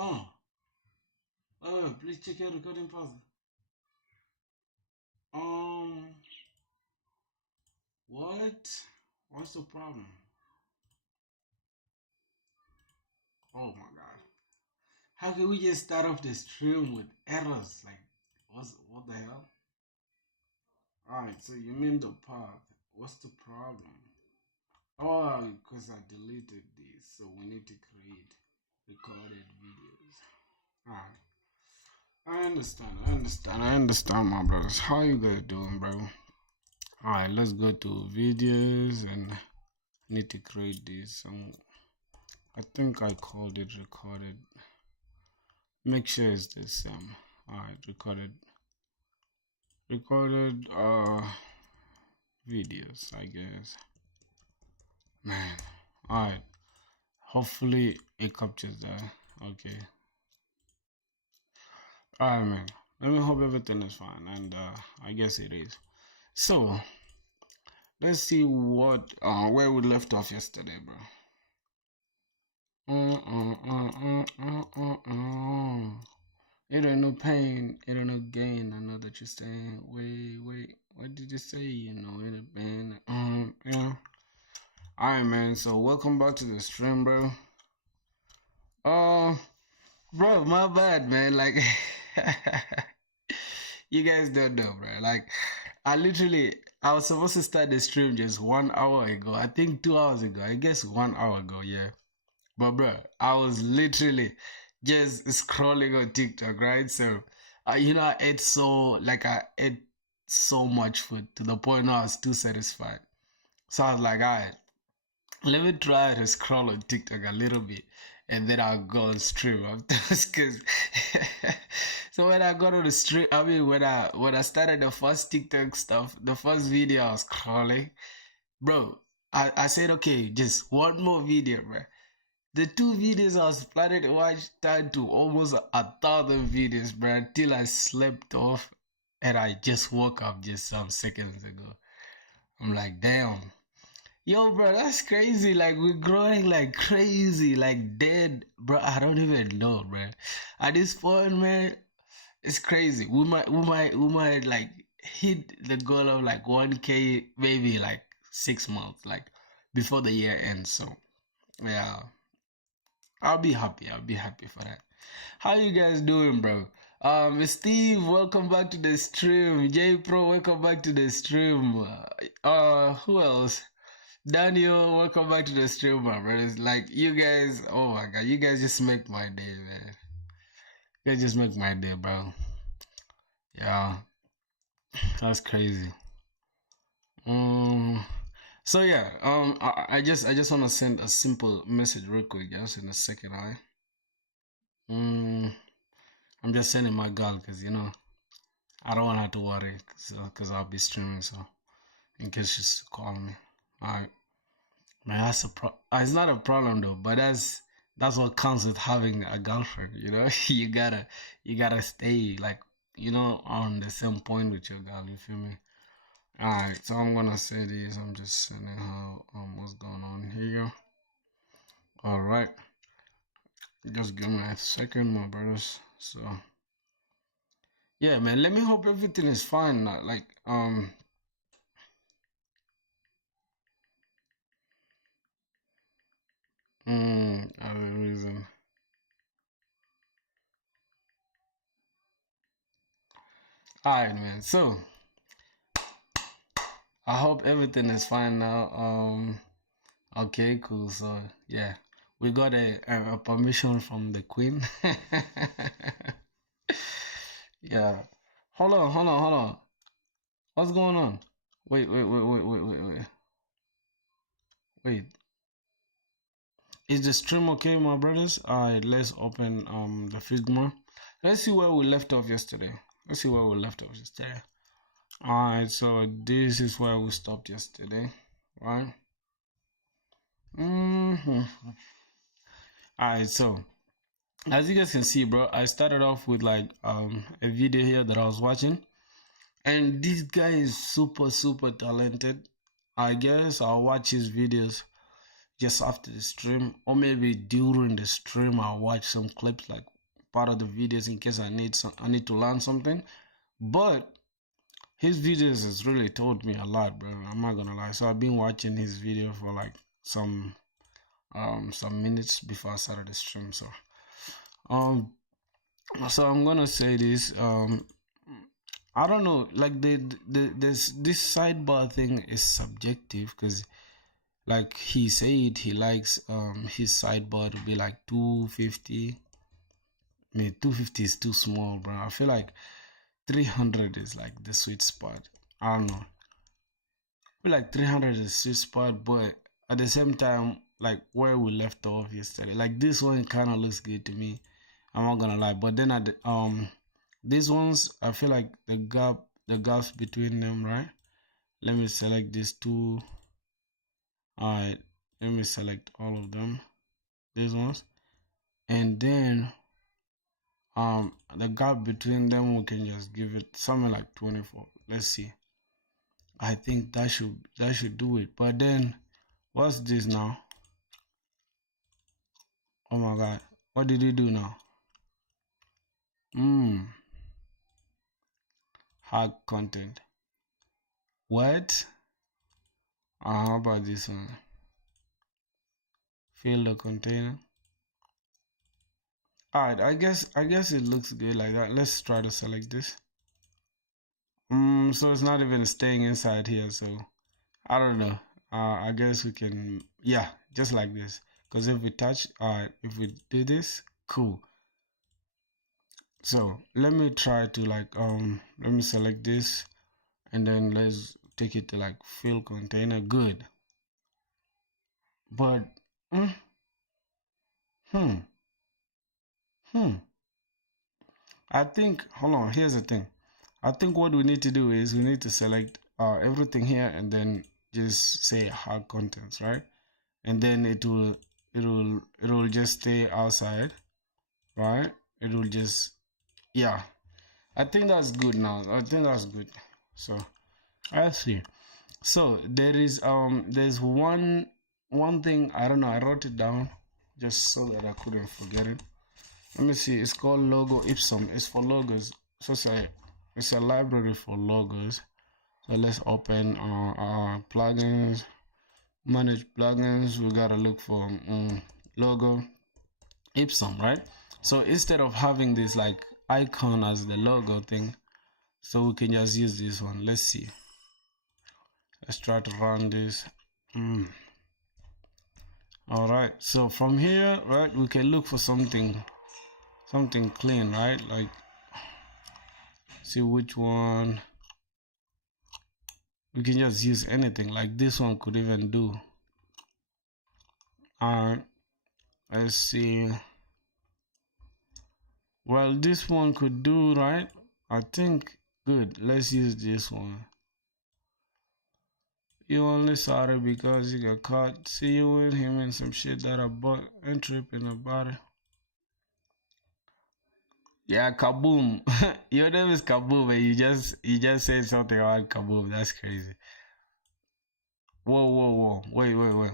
Oh, please check your recording pause. Um, what? What's the problem? Oh my god. How can we just start off the stream with errors? Like, what the hell? Alright, so you mean the path. What's the problem? Oh, because I deleted this, so we need to create recorded videos. Alright. I understand, my brothers. How you guys doing, bro? Alright, let's go to videos and need to create this. I think I called it recorded. Make sure it's the same. Alright, recorded videos, I guess. Man. Alright. Hopefully it captures that. Okay. Alright, man. Let me hope everything is fine, and I guess it is. So let's see what where we left off yesterday, bro. It ain't no pain, it ain't no gain. I know that you're saying, wait, what did you say? You know, it ain't been, yeah. Alright, man, so welcome back to the stream, bro. Bro, my bad, man. Like, you guys don't know, bro. Like, I was supposed to start the stream just 1 hour ago. I think 2 hours ago. I guess 1 hour ago, yeah. But bro, I was literally just scrolling on TikTok, right? So, I ate so much food to the point where I was too satisfied. So I was like, all right, let me try to scroll on TikTok a little bit, and then I'll go on stream afterwards. Cause so when I got on the stream, I mean, when I started the first TikTok stuff, the first video I was scrolling, bro, I said, okay, just one more video, bro. The 2 videos I was planning to watch turned to almost 1,000 videos, bro, until I slept off and I just woke up just some seconds ago. I'm like, damn. Yo, bro, that's crazy. Like, we're growing like crazy, like dead. Bro, I don't even know, bro. At this point, man, it's crazy. We might like hit the goal of like 1K maybe like 6 months, like before the year ends. So, yeah. I'll be happy. I'll be happy for that. How you guys doing, bro? Steve, welcome back to the stream. J Pro, welcome back to the stream. Who else? Daniel, welcome back to the stream, my brothers. Like you guys, oh my god, you guys just make my day, man. You guys just make my day, bro. Yeah, that's crazy. Um, so yeah, I just want to send a simple message real quick, just in a second, alright. I'm just sending my girl because I don't want her to worry, because I'll be streaming. So in case she's calling me, alright. Man, it's not a problem though, but that's what comes with having a girlfriend. You gotta stay like on the same point with your girl. You feel me? Alright, so I'm gonna say this. I'm just sending her what's going on here. Alright, just give me a second, my brothers. So yeah, man. Let me hope everything is fine. Like other reason. Alright, man. So I hope everything is fine now. Okay, cool. So yeah, we got a permission from the queen. Yeah. Hold on. What's going on? Wait. Is the stream okay, my brothers? Alright, let's open the Figma. Let's see where we left off yesterday. Alright, so this is where we stopped yesterday, right? Alright, so as you guys can see, bro, I started off with like a video here that I was watching, and this guy is super talented. I guess I'll watch his videos. just after the stream, or maybe during the stream I'll watch some clips like part of the videos in case I need to learn something. But his videos has really taught me a lot, bro. I'm not gonna lie. So I've been watching his video for like some minutes before I started the stream. Um so I'm gonna say this. I don't know, like this sidebar thing is subjective because like he said he likes his sidebar to be like 250. I mean 250 is too small, bro. I feel like 300 is like the sweet spot. I don't know. I feel like 300 is the sweet spot, but at the same time, like where we left off yesterday, like this one kind of looks good to me. I'm not gonna lie, but then these ones I feel like the gaps between them, right? Let me select these two. All right, let me select all of them. These ones, and then the gap between them we can just give it something like 24. Let's see. I think that should do it. But then what's this now? Oh my god, what did he do now? Hard content. What? How about this one? Fill the container. Alright, I guess it looks good like that. Let's try to select this. So it's not even staying inside here, so I don't know. I guess we can, yeah, just like this. Because if we touch, if we do this, cool. So let me try to like let me select this, and then let's take it to like fill container. Good. But mm, hmm hmm I think, hold on, here's the thing. I think what we need to do is we need to select everything here and then just say hard contents, right? And then it will just stay outside, right? It will just, yeah. I think that's good now. I think that's good. So let's see. So there's one thing, I don't know, I wrote it down just so that I couldn't forget it. Let me see. It's called Logo Ipsum. It's for logos. So it's a library for logos. So let's open our plugins. Manage plugins. We gotta look for logo Ipsum, right? So instead of having this like icon as the logo thing, so we can just use this one. Let's see. Let's try to run this. All right. So from here, right, we can look for something clean, right? Like see which one. We can just use anything, like this one could even do. Let's see. Well, this one could do, right? I think good. Let's use this one. You only sorry because you got caught. See you with him and some shit that I bought and tripping about it. Yeah, kaboom. Your name is Kaboom and you just said something about Kaboom. That's crazy. Whoa. Wait.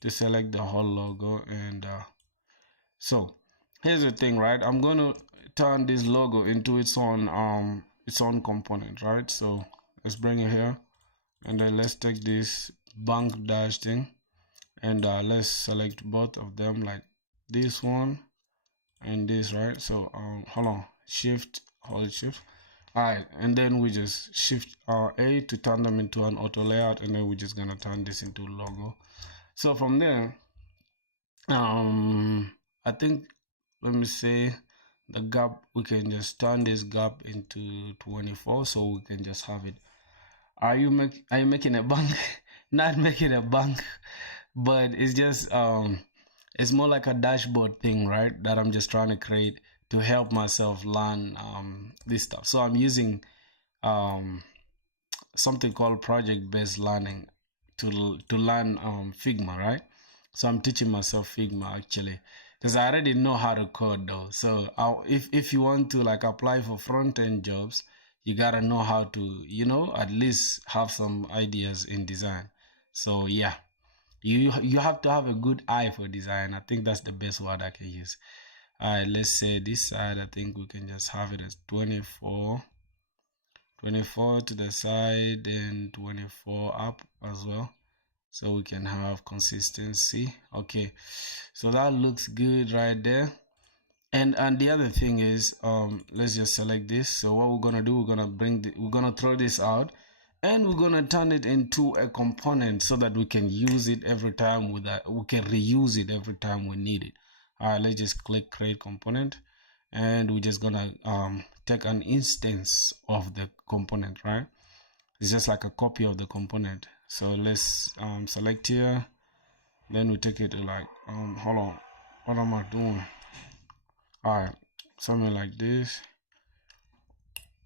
To select the whole logo, and so here's the thing, right? I'm gonna turn this logo into its own component, right? So let's bring it here, and then let's take this bank dash thing, and let's select both of them, like this one and this, right? So hold on, hold shift. All right, and then we just shift A to turn them into an auto layout, and then we're just gonna turn this into logo. So from there, I think, let me say, the gap, we can just turn this gap into 24, so we can just have it. Are you making a bank? Not making a bank, but it's just it's more like a dashboard thing, right? That I'm just trying to create to help myself learn this stuff. So I'm using something called project-based learning to learn Figma, right? So I'm teaching myself Figma actually, because I already know how to code though. So if you want to like apply for front-end jobs, you gotta know how to, at least have some ideas in design. So yeah, You have to have a good eye for design. I think that's the best word I can use. All right, let's say this side, I think we can just have it as 24, 24 to the side and 24 up as well, so we can have consistency. Okay, so that looks good right there. And the other thing is, let's just select this. So what we're gonna do, we're gonna throw this out, and we're gonna turn it into a component so that we can use it every time we can reuse it every time we need it. All right, let's just click create component, and we're just gonna take an instance of the component, right? It's just like a copy of the component. So let's select here, then we take it to like hold on, what am I doing? All right, something like this.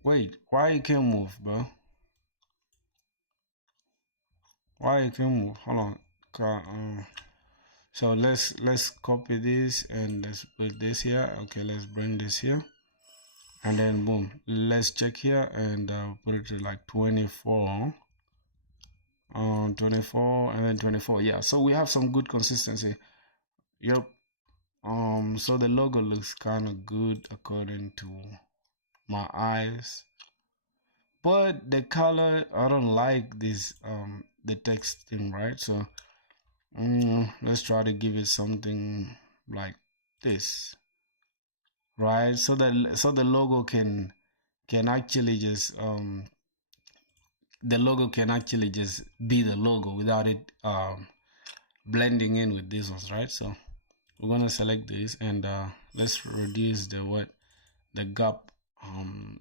Wait, why you can't move, bro? Why you can't move? Hold on. So let's copy this and let's put this here. Okay, let's bring this here, and then boom. Let's check here and put it to like 24. 24 and then 24. Yeah, so we have some good consistency. Yep. So the logo looks kind of good according to my eyes. But the color, I don't like this the text thing, right? So let's try to give it something like this, right? So that the logo can actually just the logo can actually just be the logo without it blending in with these ones, right? So we're gonna select this and let's reduce the gap.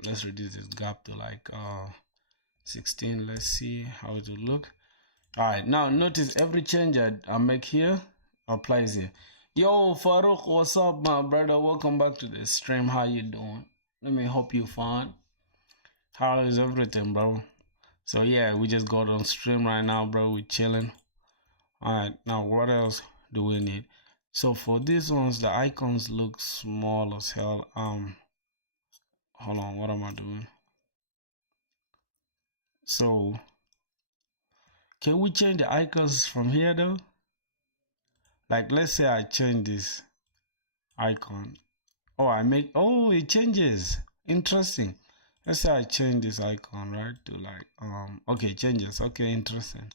Let's reduce this gap to like 16. Let's see how it will look. All right, now notice every change I make here applies here. Yo, Farouk, what's up, my brother? Welcome back to the stream. How you doing? Let me hope you fine. How is everything, bro? So yeah, we just got on stream right now, bro. We chilling. All right, now what else do we need? So for these ones, the icons look small as hell. Hold on, what am I doing? So can we change the icons from here though? Like let's say I change this icon. Oh, it changes. Interesting. Let's say I change this icon, right? To like okay, it changes. Okay, interesting.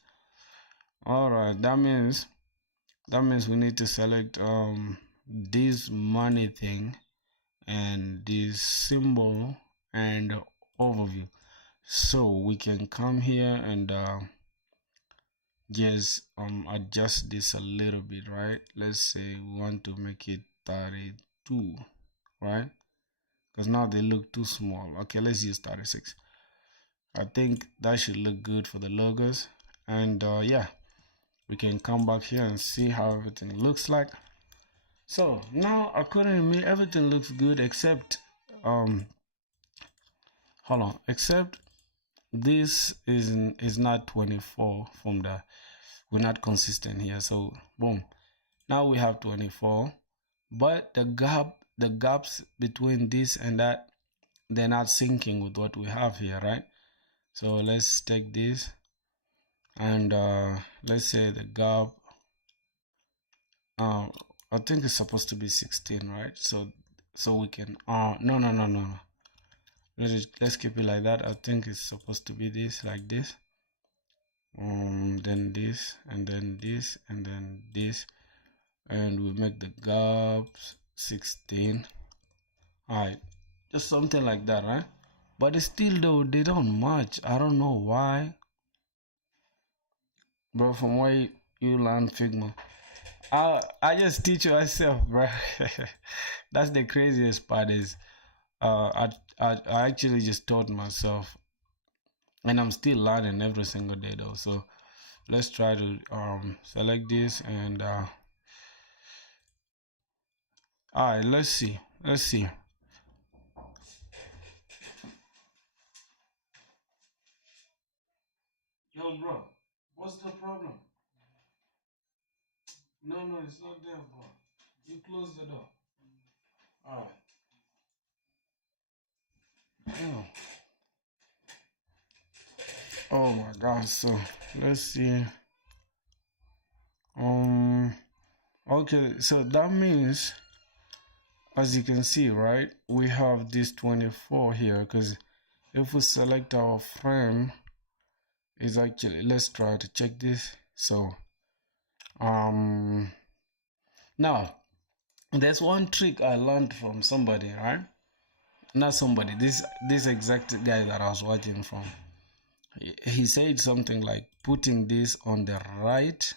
Alright, that means we need to select this money thing and this symbol and overview. So we can come here and just adjust this a little bit, right? Let's say we want to make it 32, right? Because now they look too small. Okay, let's use 36. I think that should look good for the logos. And yeah, we can come back here and see how everything looks like. So now according to me, everything looks good except hold on, except this is not 24 from the, we're not consistent here. So boom, now we have 24, but the gaps between this and that, they're not syncing with what we have here, right? So let's take this and let's say the gap I think it's supposed to be 16, right? So we can no, let's keep it like that. I think it's supposed to be this, like this, then this and then this and then this, and we make the gaps 16. All right, just something like that, right? But still though, they don't match. I don't know why, bro. From where you learn Figma, I just teach myself, bro. That's the craziest part is I actually just taught myself, and I'm still learning every single day though. So let's try to select this and all right, let's see. Yo, bro, what's the problem? No, it's not there, bro. You close the door. All right. Yeah. Oh my gosh. So let's see. Um. Okay, so that means, as you can see, right, we have this 24 here, because if we select our frame, is actually, let's try to check this. So um now there's one trick I learned from somebody, right? Not somebody, this exact guy that I was watching from. He said something like putting this on the right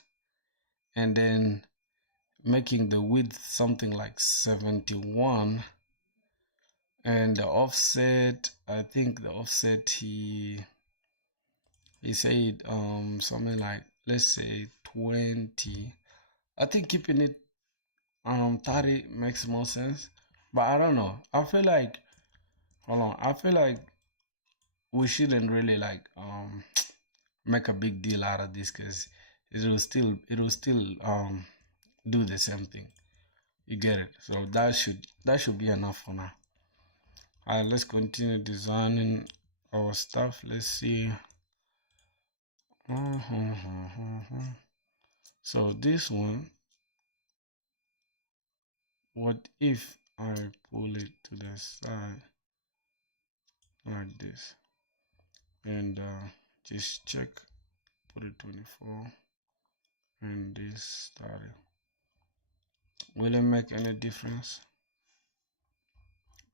and then making the width something like 71, and the offset, I think the offset, he said something like, let's say 20. I think keeping it 30 makes more sense, but I don't know. I feel like, hold on, I feel like we shouldn't really like make a big deal out of this, because it will still do the same thing. You get it? So that should be enough for now. Alright, let's continue designing our stuff. Let's see. So this one, what if I pull it to the side like this, and just check, put it 24, and this 30. Will it make any difference?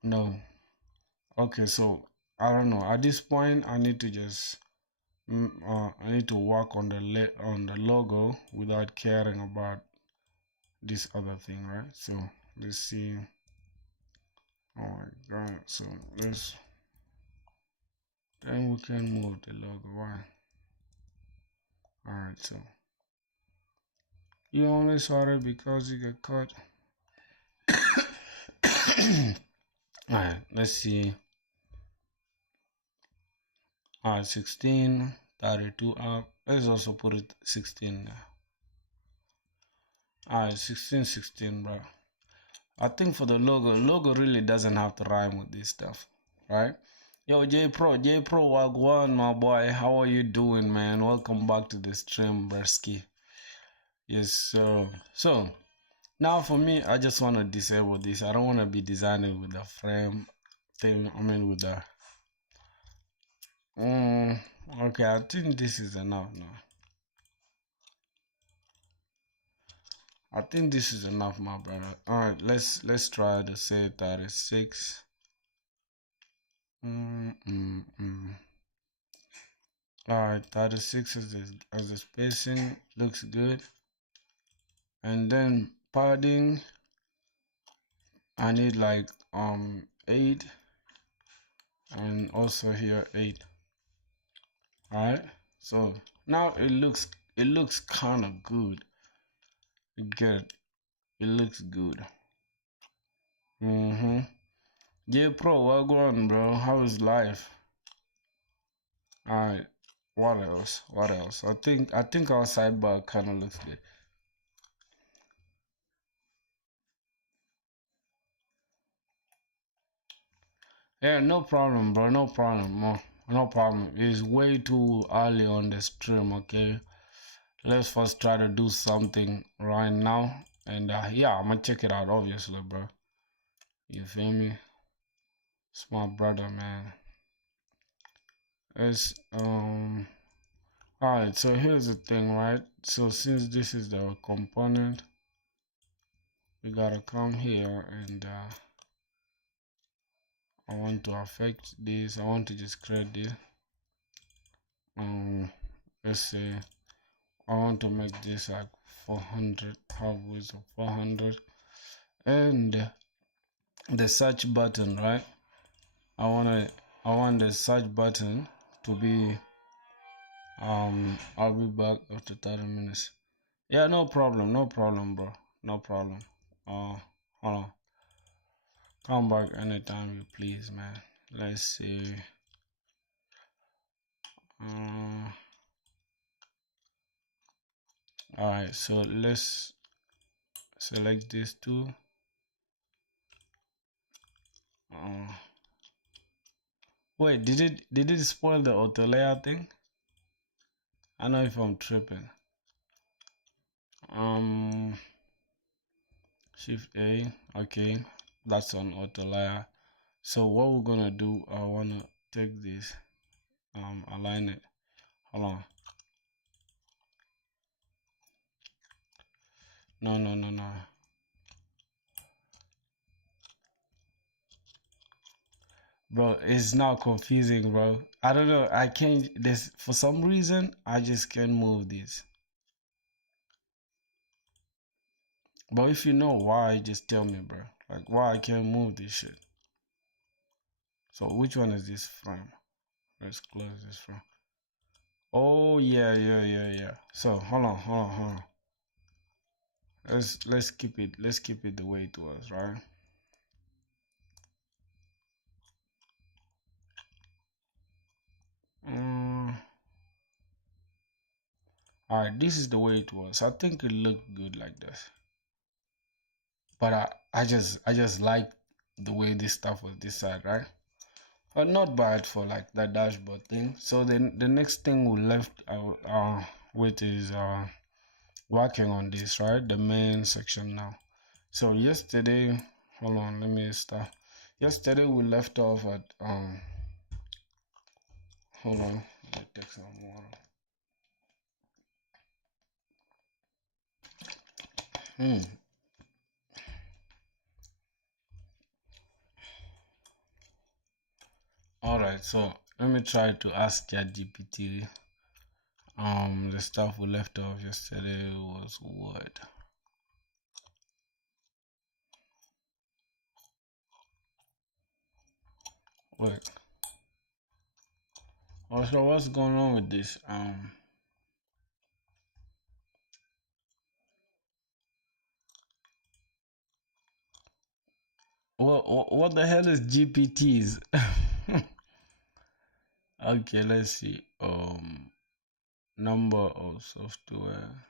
No. Okay, so I don't know. At this point, I need to just I need to work on the logo without caring about this other thing, right? So let's see. Oh my god! So let's, then we can move the logo. Why? All right. So you only sorry because you get caught. All right. Let's see. All right, 16, 32 up. Let's also put it 16 now. All right, 16, 16, bro. I think for the logo really doesn't have to rhyme with this stuff, right? Yo, J Pro, Wagwan, my boy. How are you doing, man? Welcome back to the stream, Bersky. Yes, so now for me, I just want to disable this. I don't want to be designing with the frame thing. I mean, with the. Okay, I think this is enough now. I think this is enough, my brother. All right, let's try to say 36. All right, 36 as the spacing looks good, and then padding, I need like 8, and also here 8. All right, so now it looks kind of good. You get it? It looks good. J Pro, what going, bro? How is life? All right. What else? What else? I think our sidebar kind of looks good. Yeah, no problem, bro. No problem. No problem. It's way too early on the stream, okay? Let's first try to do something right now. And yeah, I'm gonna check it out, obviously, bro. You feel me? It's my brother, man. It's alright, so here's the thing, right? So since this is the component, we gotta come here, and I want to affect this. I want to just create this. Let's say I want to make this like 400, have width of 400, and the search button, right? I want the search button to be I'll be back after 30 minutes. Yeah, no problem, bro. No problem. Hold on. Come back anytime you please, man. Let's see. Alright, so let's select these two. Wait, did it spoil the auto layer thing? I know if I'm tripping. um Shift A. Okay, that's on auto layer. So what we're gonna do, I wanna take this, align it. Hold on. No, no, no, no. Bro, it's now confusing, bro. I don't know. I can't. This for some reason I just can't move this. But if you know why, just tell me, bro. Like why I can't move this shit. So which one is this from? Let's close this from. Oh yeah, yeah, yeah, yeah. So hold on, hold on, hold on. Let's keep it. Let's keep it the way it was, right? Um. All right, this is the way it was. I think it looked good like this. But I just like the way this stuff was this side, right? But not bad for like that dashboard thing. So then the next thing we left with is working on this, right? The main section now. So yesterday, hold on, let me start. Yesterday we left off at hold on, let me take some water. All right, so let me try to ask ChatGPT. The stuff we left off yesterday was what? Wait. Also, what's going on with this? What the hell is GPTs? Okay, let's see. Number of software.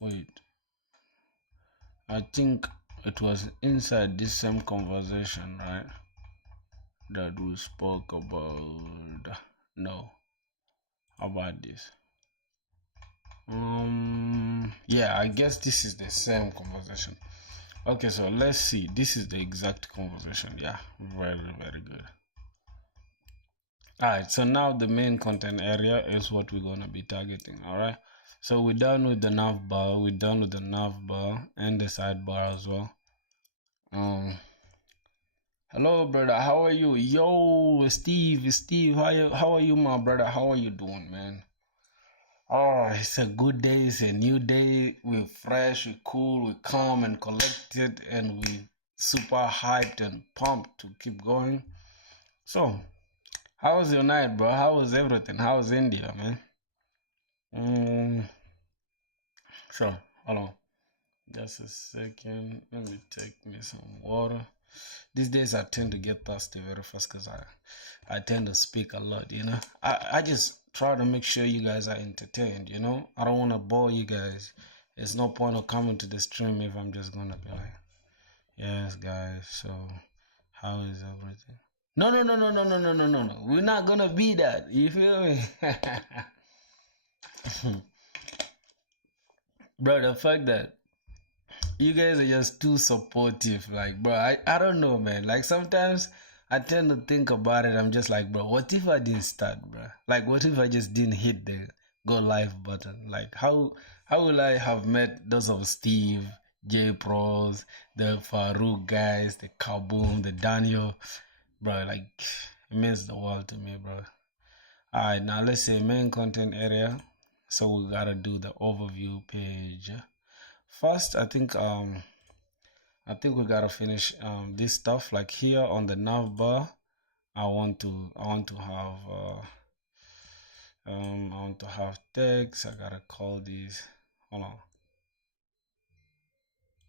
Wait, I think it was inside this same conversation, right? That we spoke about. No, about this. Yeah, I guess this is the same conversation. Okay, so let's see. This is the exact conversation. Yeah, very, very good. All right, so now the main content area is what we're gonna be targeting. All right, so we're done with the navbar. We're done with the navbar and the sidebar as well. Hello, brother. How are you? Yo, Steve. How are you, my brother? How are you doing, man? Oh, it's a good day. It's a new day. We're fresh, we're cool, we're calm and collected, and we super hyped and pumped to keep going. So, how was your night, bro? How was everything? How was India, man? Mm, sure. Hold on. Just a second. Let me take me some water. These days I tend to get thirsty very fast because I tend to speak a lot, you know. I just try to make sure you guys are entertained, you know. I don't want to bore you guys. There's no point of coming to the stream if I'm just gonna be like, yes, guys. So, how is everything? No, no, no, no, no, no, no, no, no, no. We're not gonna be that. You feel me? Bro, the fact that you guys are just too supportive. Like, bro, I don't know, man. Like, sometimes I tend to think about it. I'm just like, bro, what if I didn't start, bro? Like, what if I just didn't hit the go live button? Like, how will I have met those of Steve, J Pros, the Farouk guys, the Kaboom, the Daniel, bro? Like, it means the world to me, bro. All right, now let's say main content area. So we gotta do the overview page. First, I think we gotta finish this stuff. Like here on the navbar, I want to have text. I gotta call these. Hold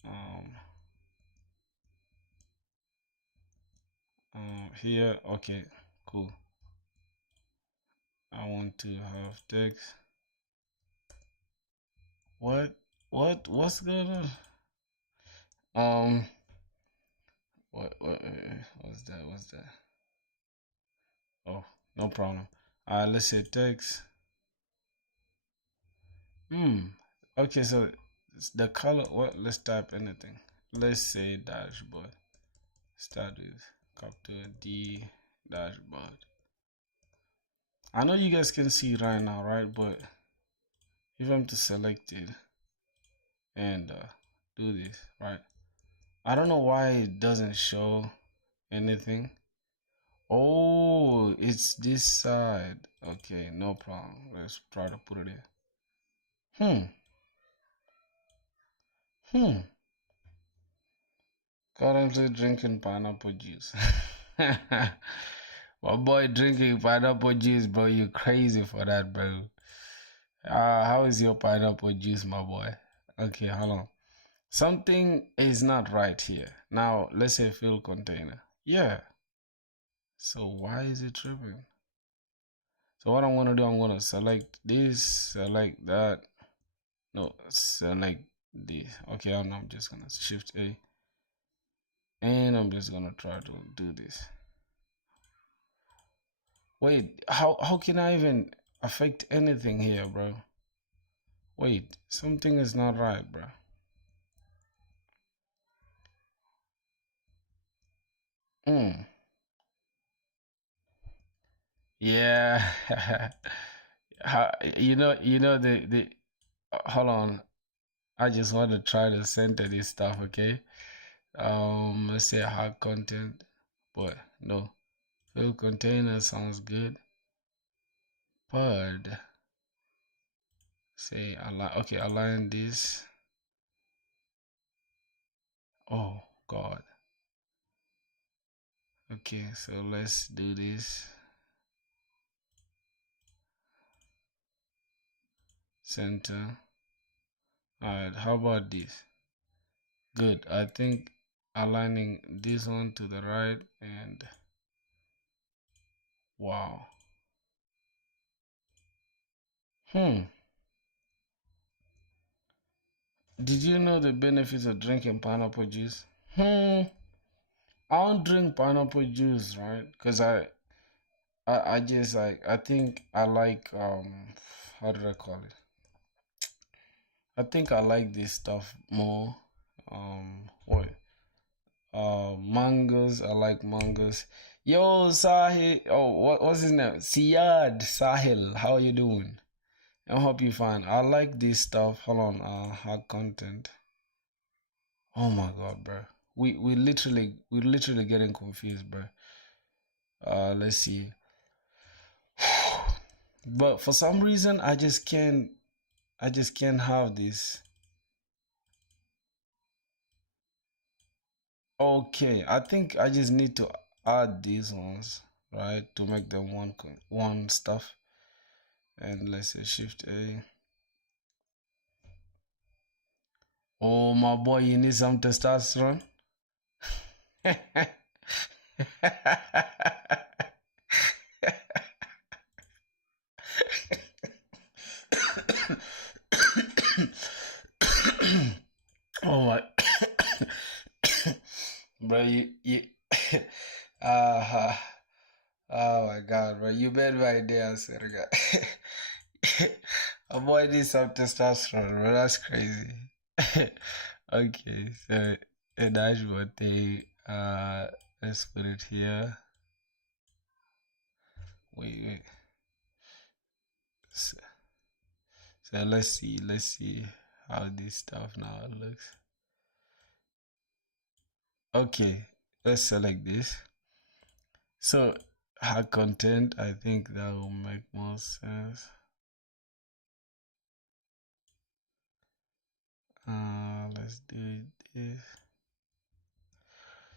on. Um, here. Okay, cool. I want to have text. What? What's going on? Um. What's that? What's that? Oh, No problem. Let's say text. Okay, so the color. What? Let's type anything. Let's say dashboard. Start with capital D dashboard. I know you guys can see right now, right? But if I'm to select it and do this, right? I don't know why it doesn't show anything. Oh, it's this side. Okay, no problem. Let's try to put it in. Hmm. Currently drinking pineapple juice. My boy drinking pineapple juice, bro. You crazy for that, bro. How is your pineapple juice, my boy? Okay, hold on. Something is not right here. Now, let's say fill container. Yeah. So why is it tripping? So what I'm gonna do, I'm gonna select this, select that. No, select this. Okay, I'm just gonna shift A. And I'm just gonna try to do this. Wait, how can I even affect anything here, bro? Wait, something is not right, bro. Yeah. The hold on. I just want to try to center this stuff, okay? Let's say hard content, but no. Fill container sounds good, but say align. Okay, align this. Oh God. Okay, so let's do this. Center. Alright, how about this? Good. I think aligning this one to the right and wow. Hmm. Did you know the benefits of drinking pineapple juice? I don't drink pineapple juice, right? Cause I just like I think I like how did I call it? I think I like this stuff more. What? Mangoes. I like mangoes. Yo, Sahil. Oh, what's his name? Siad Sahil. How are you doing? I hope you fine. I like this stuff. Hold on. Hard content. Oh my God, bro. We literally getting confused, bro. Let's see. But for some reason, I just can't have this. Okay, I think I just need to add these ones, right, to make them one stuff. And let's say Shift A. Oh my boy, you need some testosterone. Oh my, bro, you uh, oh my God, bro, you made my day, I swear to God. Avoid this some testosterone, bro. That's crazy. Okay, so a dashboard thing. Let's put it here. Wait. So, so let's see how this stuff now looks. Okay, let's select this. So, her content, I think that will make more sense. Let's do this.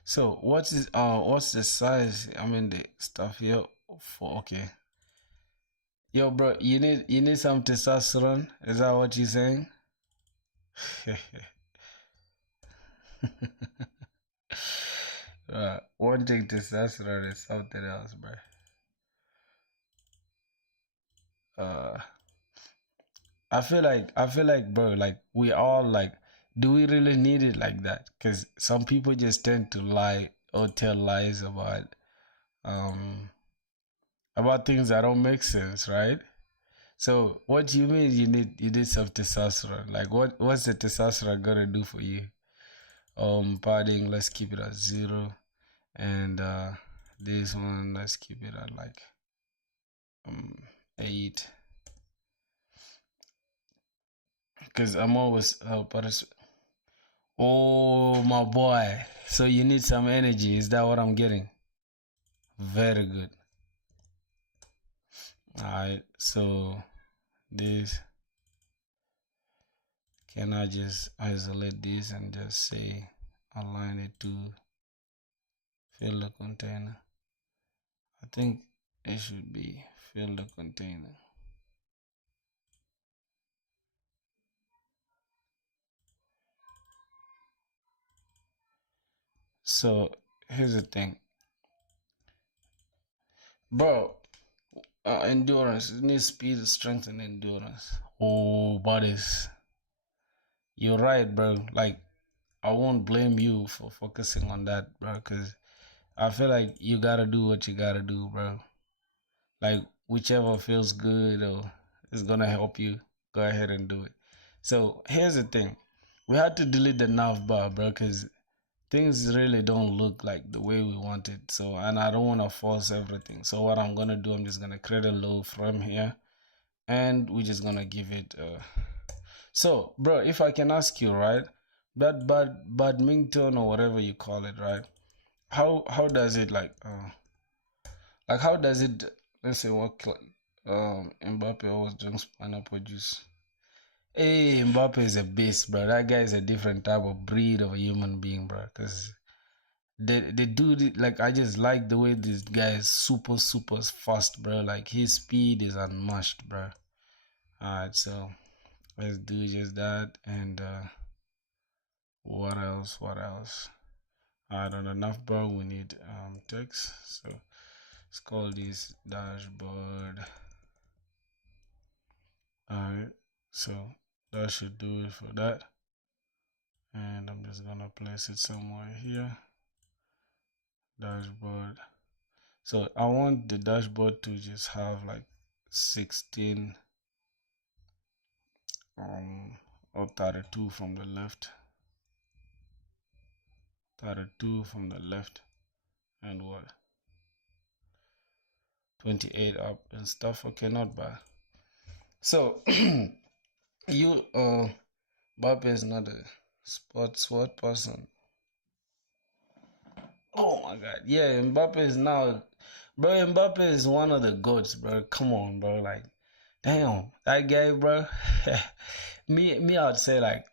So, what's the size? I mean, the stuff here for okay. Yo, bro, you need some testosterone? Is that what you're saying? Wanting testosterone is something else, bro. Uh, I feel like, bro, like we all like, do we really need it like that? Because some people just tend to lie or tell lies about um about things that don't make sense, right? So what do you mean you need some testosterone? Like what's the testosterone gonna do for you? Padding, let's keep it at 0, and this one let's keep it at like 8, because I'm always but it's, oh my boy, so you need some energy, is that what I'm getting? Very good. All right, so this, can I just isolate this and just say align it to fill the container? I think it should be fill the container. So here's the thing, bro. Endurance. It needs speed, strength, and endurance. Oh, buddies, you're right, bro. Like, I won't blame you for focusing on that, bro, because I feel like you gotta do what you gotta do, bro. Like, whichever feels good or is gonna help you, go ahead and do it. So here's the thing, we had to delete the Navbar, bro, because things really don't look like the way we want it. So, and I don't want to force everything. So what I'm gonna do, I'm just gonna create a low from here, and we're just gonna give it. So, bro, if I can ask you, right, that badminton or whatever you call it, right? How does it like how does it, let's say what Mbappe always drinks pineapple juice. Hey, Mbappe is a beast, bro. That guy is a different type of breed of a human being, bro. Cause they do the, like, I just like the way this guy is super fast, bro. Like his speed is unmatched, bro. Alright, so let's do just that, and what else? What else? I don't know. Enough bar. We need text. So let's call this dashboard. Alright, so that should do it for that. And I'm just gonna place it somewhere here. Dashboard. So I want the dashboard to just have like 16 or 32 from the left. 32 from the left, and what? 28 up and stuff. Okay, not bad. So you Mbappe is not a sports what person. Oh my god. Yeah, Mbappe is now, bro, Mbappe is one of the goats, bro. Come on, bro. Like, damn, that guy, bro. me I'd say like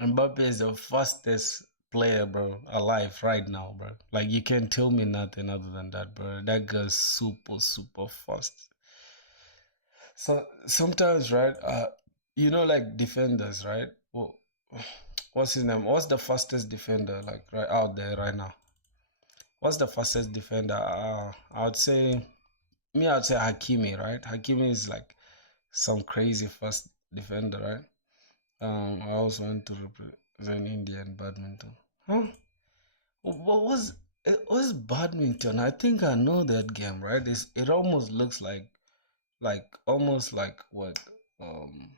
Mbappe is the fastest player, bro, alive right now, bro. Like you can't tell me nothing other than that, bro. That guy's super fast. So sometimes, right? Like defenders, right? Well, what's his name? What's the fastest defender like right out there right now? What's the fastest defender? I'd say Hakimi, right? Hakimi is like some crazy fast defender, right? I also want to represent India in badminton. Huh? What was it? Was badminton? I think I know that game, right? It almost looks almost like what? Um,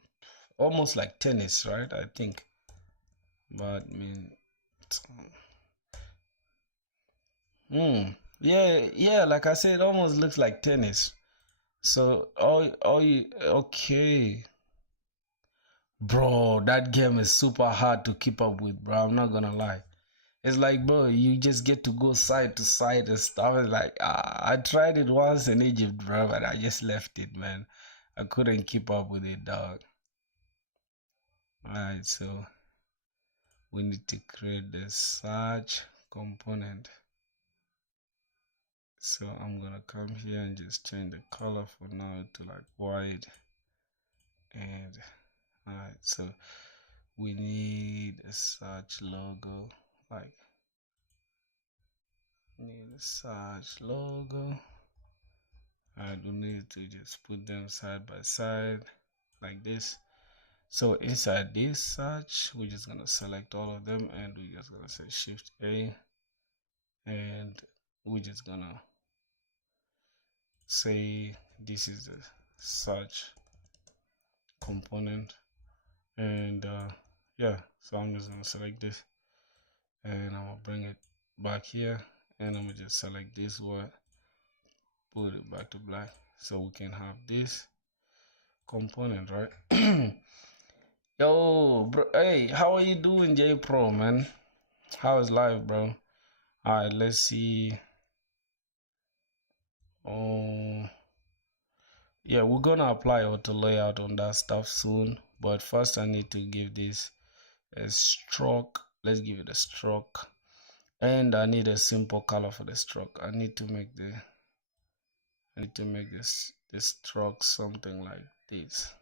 almost like tennis, right? I think. Badminton. Yeah. Like I said, it almost looks like tennis. So, all you okay, bro? That game is super hard to keep up with, bro. I'm not gonna lie. It's like, bro, you just get to go side to side and stuff. It's like, I tried it once in Egypt, bro, but I just left it, man. I couldn't keep up with it, dog. Alright, so we need to create the search component. So I'm gonna come here and just change the color for now to like white. And alright, so we need a search logo, like need a search logo. I do need to just put them side by side like this. So inside this search, we're just gonna select all of them, and we're just gonna say Shift A, and we're just gonna say this is the search component, and yeah, so I'm just gonna select this, and I'm gonna bring it back here, and I'm gonna just select this one, put it back to black, so we can have this component, right? Yo, bro, hey, how are you doing, J Pro, man? How is life, bro? All right, let's see. Um, yeah, we're gonna apply auto layout on that stuff soon, but first I need to give this a stroke. Let's give it a stroke, and I need a simple color for the stroke. I need to make this stroke something like this,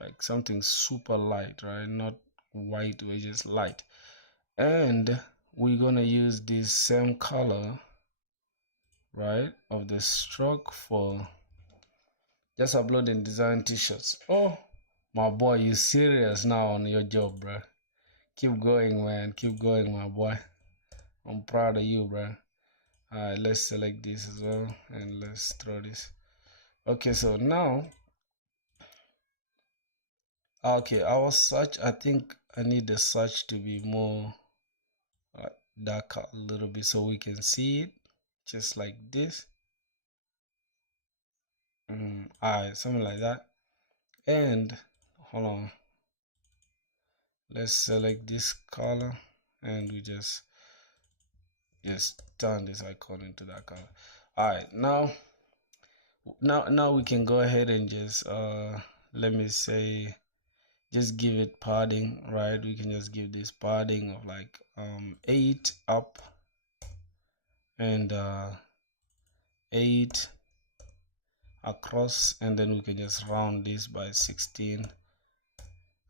like something super light, right? Not white, we're just light. And we're gonna use this same color, right, of the stroke for just uploading design t-shirts. Oh, my boy, you serious now on your job, bro? Keep going, man. Keep going, my boy. I'm proud of you, bro. Alright, let's select this as well, and let's throw this. Okay, so now, okay, our search, I think I need the search to be more darker a little bit so we can see it, just like this. Alright, something like that. And hold on, let's select this color, and we just turn this icon into that color. All right, now we can go ahead and just let me say, just give it padding, right? We can just give this padding of like 8 up, and 8 across, and then we can just round this by 16.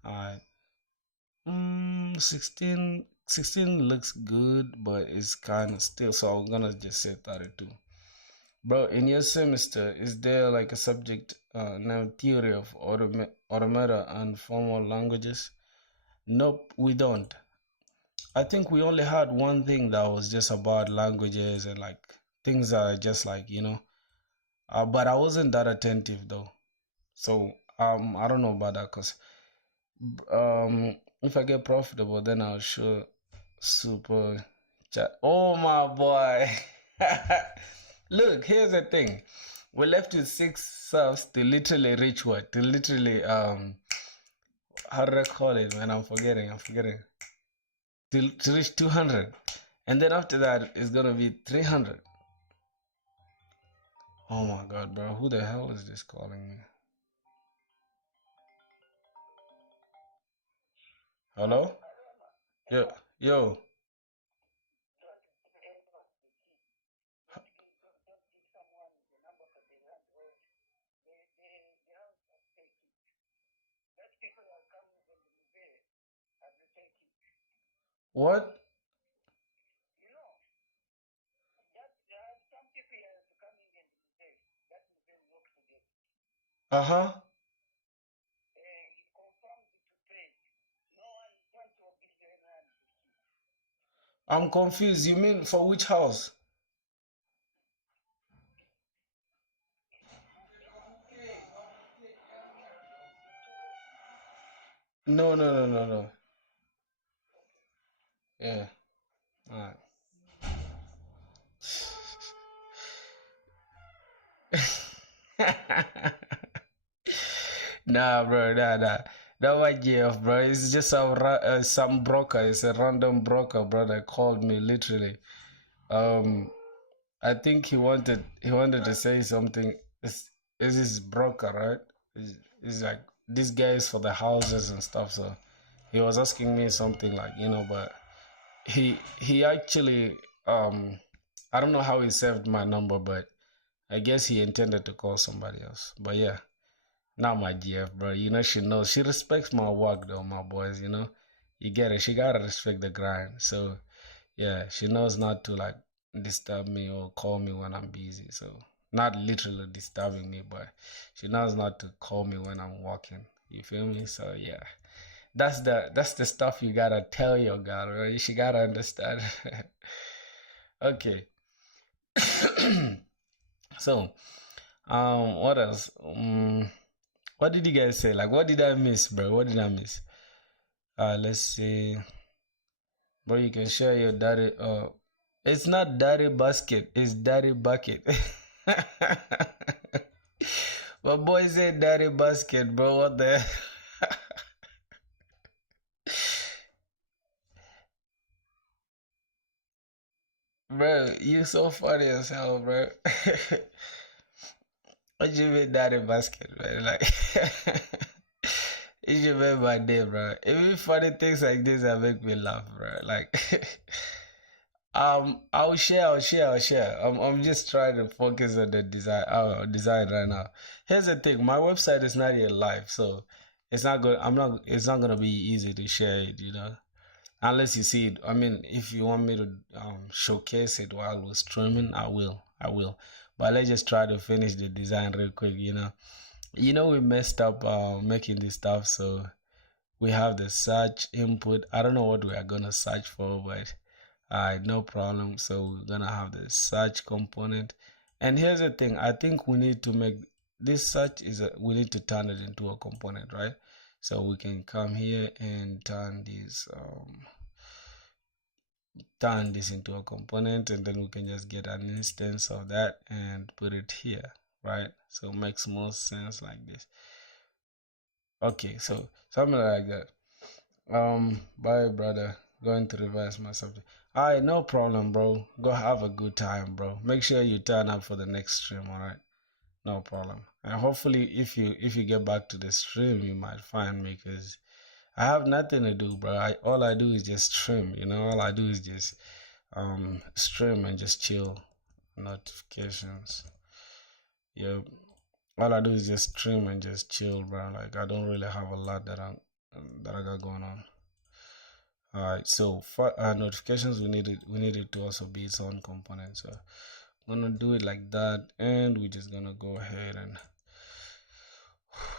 All right. 16 looks good, but it's kind of still, so I'm gonna just say 32. Bro, in your semester, is there like a subject named Theory of Automata and Formal Languages? Nope, we don't. I think we only had one thing that was just about languages and like things that are just like, but I wasn't that attentive though. So I don't know about that, because if I get profitable, then I'll show super chat. Oh my boy. Look, here's the thing. We're left with 6 subs to literally reach what? To literally how do I call it, man? I'm forgetting. To reach 200. And then after that it's gonna be 300. Oh my god, bro. Who the hell is this calling me? Hello? Yo. What? Uh-huh. I'm confused. You mean for which house? No. Yeah. Alright. Nah, bro, nah. That was GF, bro. It's just some broker. It's a random broker, bro, that called me literally. I think he wanted to say something. Is this broker, right? It's like this guy is for the houses and stuff. So he was asking me something like, but he actually I don't know how he saved my number, but I guess he intended to call somebody else. But yeah, not my GF, bro. She knows. She respects my work, though, my boys. You get it. She gotta respect the grind. So yeah, she knows not to like disturb me or call me when I'm busy. So not literally disturbing me, but she knows not to call me when I'm working. You feel me? So yeah, that's the stuff you gotta tell your girl, right? She gotta understand. Okay. So, what else? What did you guys say? Like, what did I miss, bro? What did I miss? Let's see. Bro, you can share your daddy. It's not daddy basket. It's daddy bucket. But boy said daddy basket, bro. What the? Bro, you so funny as hell, bro. What you mean daddy basket, man? Like, it should be my name, bro. Even funny things like this that make me laugh, bro. Like, I'll share. I'm just trying to focus on the design right now. Here's the thing, my website is not yet live, so it's not gonna be easy to share it, unless you see it. I mean, if you want me to showcase it while we're streaming, I will. But let's just try to finish the design real quick. We messed up making this stuff, so we have the search input. I don't know what we are gonna search for, but no problem. So we're gonna have the search component. And here's the thing, I think we need to make this search we need to turn it into a component, right? So we can come here and turn this into a component, and then we can just get an instance of that and put it here, right? So it makes more sense like this. Okay, so something like that. Bye, brother. Going to revise my subject. Alright, no problem, bro. Go have a good time, bro. Make sure you turn up for the next stream, alright? No problem. And hopefully, if you get back to the stream, you might find me, because I have nothing to do, bro. All I do is just stream. All I do is just stream and just chill. Notifications. Yeah. All I do is just stream and just chill, bro. Like, I don't really have a lot that I got going on. Alright, so for notifications, we need it to also be its own component. So I'm gonna do it like that, and we're just gonna go ahead and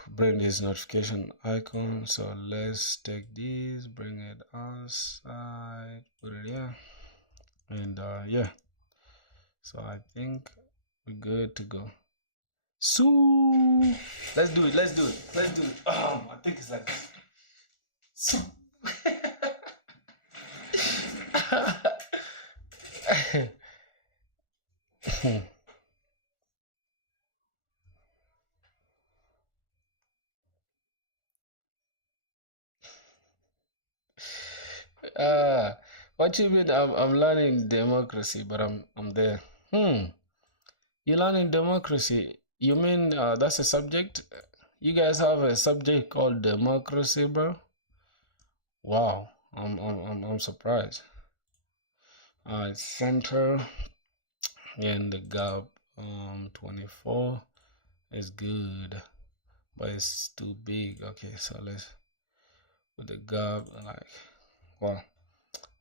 bring this notification icon. So let's take this, bring it outside, put it here, and yeah. So I think we're good to go. So let's do it. Let's do it. Let's do it. I think it's like so. uh, what you mean? I'm learning democracy, but I'm there. You learning democracy? You mean that's a subject? You guys have a subject called democracy, bro? Wow, I'm surprised. Center and the gap 24 is good, but it's too big. Okay, so let's put the gap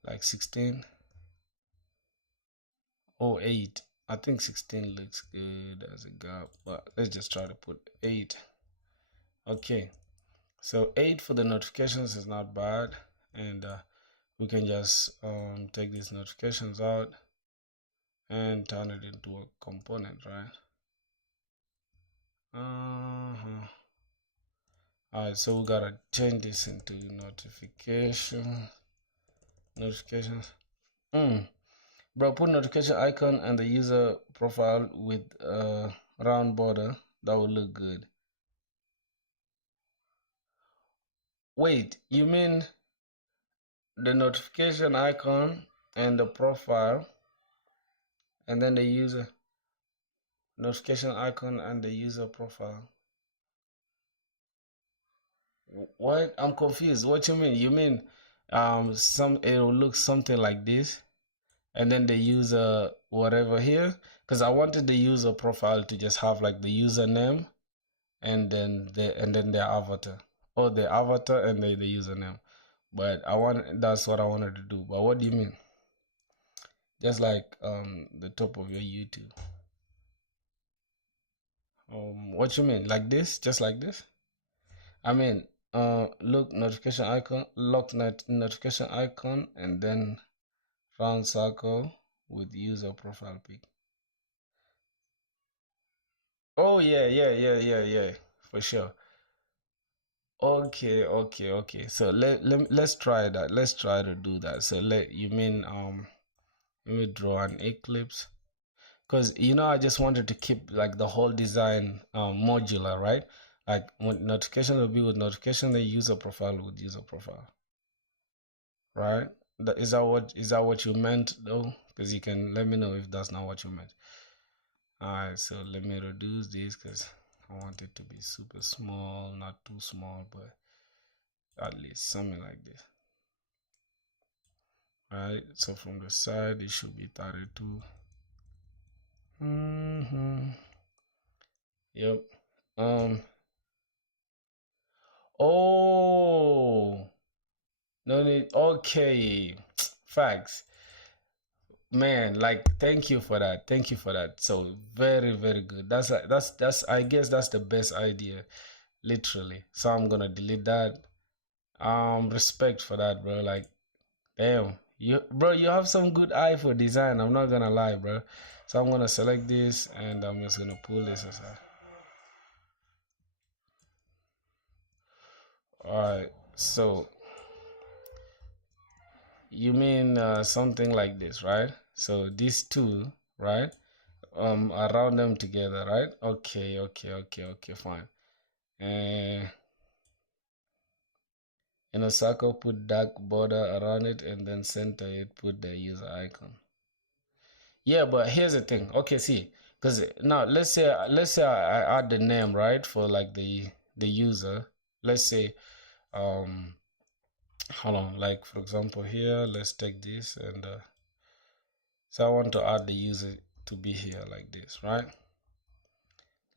like 16 or 8. I think 16 looks good as a gap, but let's just try to put 8. Okay, so 8 for the notifications is not bad, and we can just take these notifications out and turn it into a component, right? Alright, so we gotta change this into notifications. Bro, put notification icon and the user profile with a round border. That would look good. Wait, you mean the notification icon and the profile, and then the user notification icon and the user profile? What? I'm confused. What you mean? You mean it will look something like this, and then the user whatever here? Because I wanted the user profile to just have like the username and then their avatar, or the avatar and the username. But that's what I wanted to do. But what do you mean? Just like the top of your YouTube. What you mean? Like this? Just like this? I mean, look notification icon, and then round circle with user profile pic. Oh yeah, yeah, yeah, yeah, yeah, for sure. Okay, okay, okay. So let's try that. Let's try to do that. So you mean let me draw an eclipse. Because I just wanted to keep like the whole design modular, right? Like when notification will be with notification, the user profile with user profile, right? Is that what you meant though? Because you can let me know if that's not what you meant. All right, so let me reduce this because I want it to be super small, not too small, but at least something like this. All right, so from the side it should be 32. Yep. Um. Oh. No need. Okay. Facts. Man, like thank you for that. Thank you for that. So very, very good. That's I guess that's the best idea. Literally. So I'm gonna delete that. Respect for that, bro. Like, damn. You have some good eye for design. I'm not gonna lie, bro. So I'm gonna select this and I'm just gonna pull this aside. Alright, so you mean something like this, right? So these two, right? Around them together, right? Okay, okay, okay, okay, fine. And in a circle, put dark border around it, and then center it, put the user icon. Yeah, but here's the thing. Okay, see, because now let's say I add the name, right, for like the user. Let's say hold on, like for example here, let's take this and so I want to add the user to be here like this, right?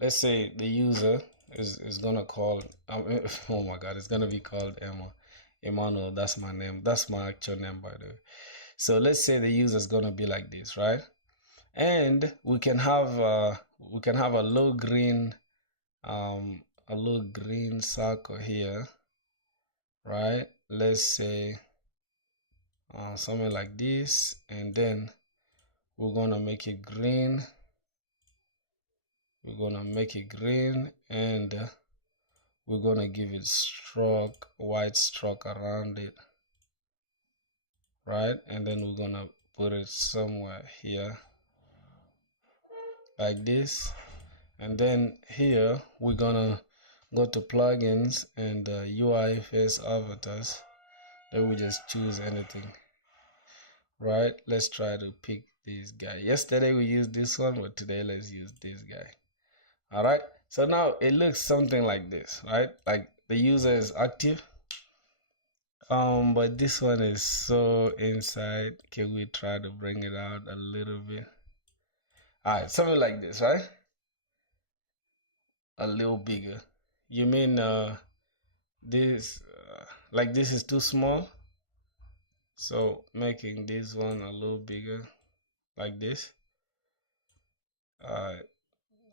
Let's say the user is gonna call oh my god, it's gonna be called Emmanuel. That's my name. That's my actual name, by the way. So let's say the user is gonna be like this, right? And we can have a low green circle here, right? Let's say something like this, and then we're gonna make it green. We're gonna make it green, and we're gonna give it white stroke around it, right? And then we're gonna put it somewhere here like this. And then here we're gonna go to plugins and UI face avatars. Then we just choose anything, right? Let's try to pick this guy. Yesterday we used this one, but today let's use this guy. All right, so now it looks something like this, right? Like the user is active. But this one is so inside. Can we try to bring it out a little bit? All right, something like this, right? A little bigger. You mean this like this is too small? So making this one a little bigger like this. Alright.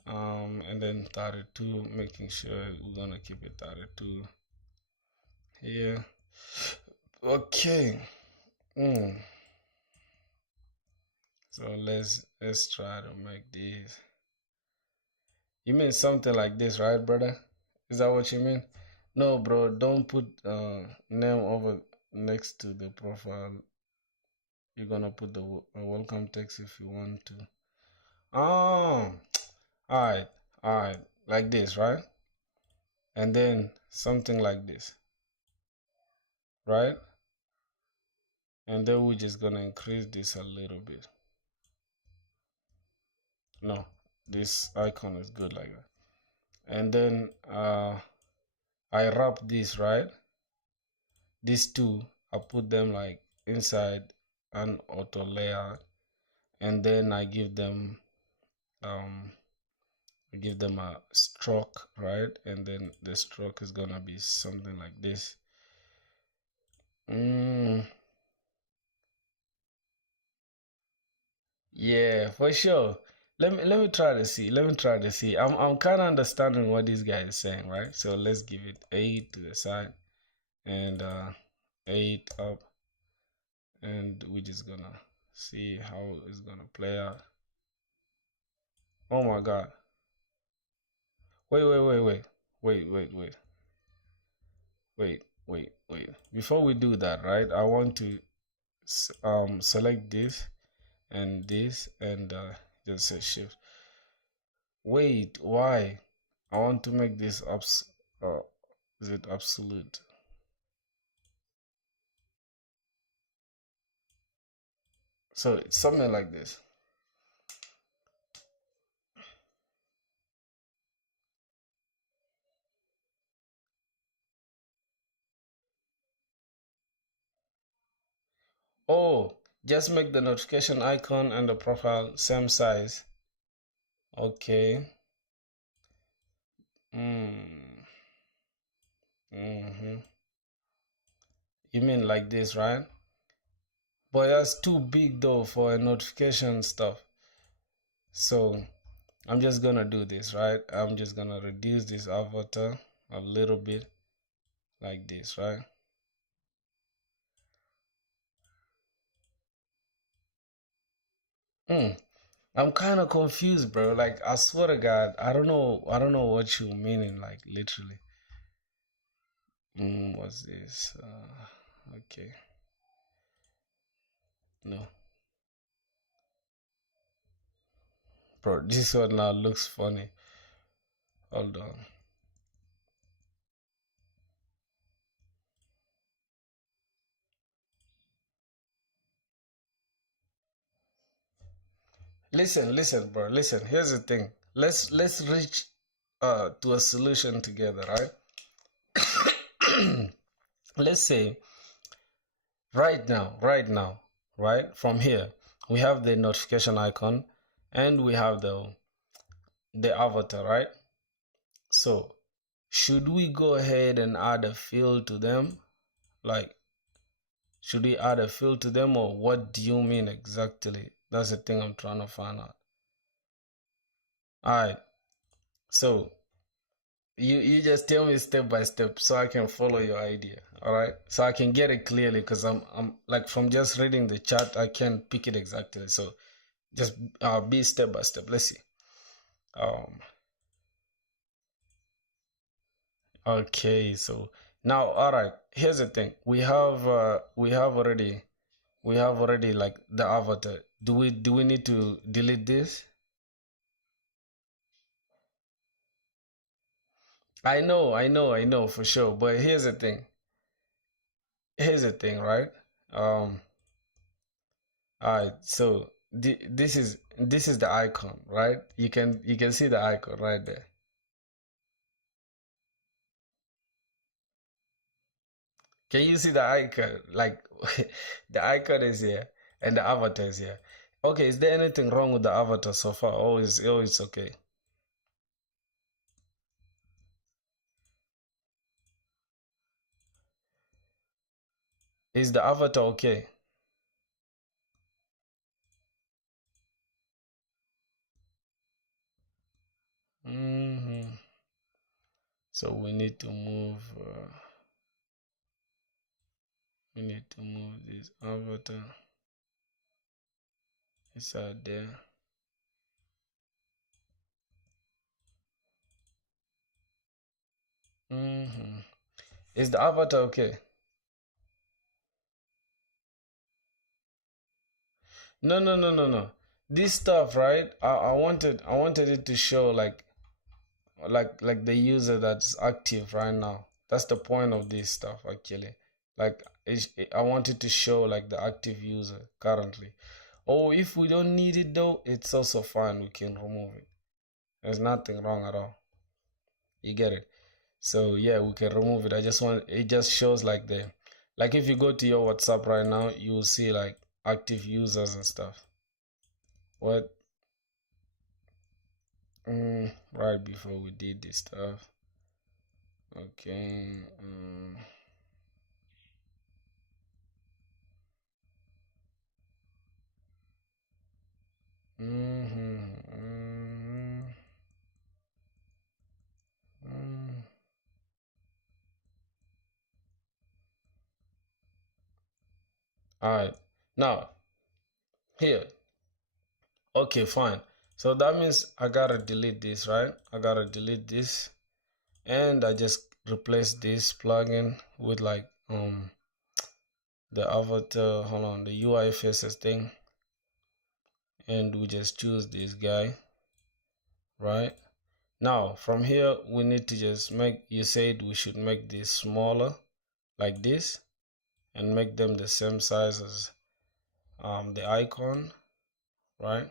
And then 32, making sure we're gonna keep it 32 here. Okay. So let's try to make this. You mean something like this, right, brother? Is that what you mean? No, bro, don't put name over next to the profile. You're gonna put the welcome text if you want to. Oh, all right, like this, right? And then something like this, right? And then we're just gonna increase this a little bit. No, this icon is good like that. And then I wrap this, right? These two, I put them like inside an auto layer, and then I give them a stroke, right? And then the stroke is gonna be something like this. Yeah, for sure. Let me try to see. Let me try to see. I'm kind of understanding what this guy is saying, right? So let's give it 8 to the side and 8 up, and we're just gonna see how it's gonna play out. Oh my God. Wait, wait, wait, wait, wait, wait, wait, wait. Before we do that, right? I want to select this and just say shift. Wait, why? I want to make this uh is it absolute? So it's something like this. Oh, just make the notification icon and the profile same size. Okay. Mm. Mm-hmm. You mean like this, right? But that's too big though for a notification stuff. So I'm just gonna do this, right? I'm just gonna reduce this avatar a little bit like this, right? Hmm. I'm kind of confused, bro. Like, I swear to God, I don't know what you meaning, like, literally. What's this? Okay, no, bro. This one now looks funny. Hold on. Listen, bro. Listen. Here's the thing. Let's reach to a solution together, right? Let's say right now, right from here, we have the notification icon, and we have the avatar, right? So should we go ahead and add a field to them? Like, should we add a field to them, or what do you mean exactly? That's the thing I'm trying to find out. All right. So you just tell me step by step so I can follow your idea. All right. So I can get it clearly because I'm like from just reading the chart I can't pick it exactly. So just be step by step. Let's see. Um. Okay. So now, all right. Here's the thing. We have already like the avatar. Do we need to delete this? I know for sure. But here's the thing. Here's the thing, right? Um, all right. So this is the icon, right? You can see the icon right there. Can you see the icon? Like the icon is here and the avatar is here. Okay, is there anything wrong with the avatar so far? Oh, it's okay. Is the avatar okay? Mm-hmm. So we need to move this avatar. It's out there. Mm-hmm. Is the avatar okay? No, no, no, no, no. This stuff, right? I wanted it to show like the user that's active right now. That's the point of this stuff actually. Like I wanted to show like the active user currently. Or if we don't need it though, it's also fine. We can remove it. There's nothing wrong at all. You get it? So yeah, we can remove it. I just want it just shows like if you go to your WhatsApp right now, you will see like active users and stuff. What right before we did this stuff. Okay. Mm-hmm, mm-hmm, mm. All right. Now here. Okay, fine. So that means I gotta delete this, right? I gotta delete this, and I just replace this plugin with like the avatar, hold on, the UI faces thing, and we just choose this guy, right? Now from here we need to just make, you said we should make this smaller like this and make them the same size as the icon, right?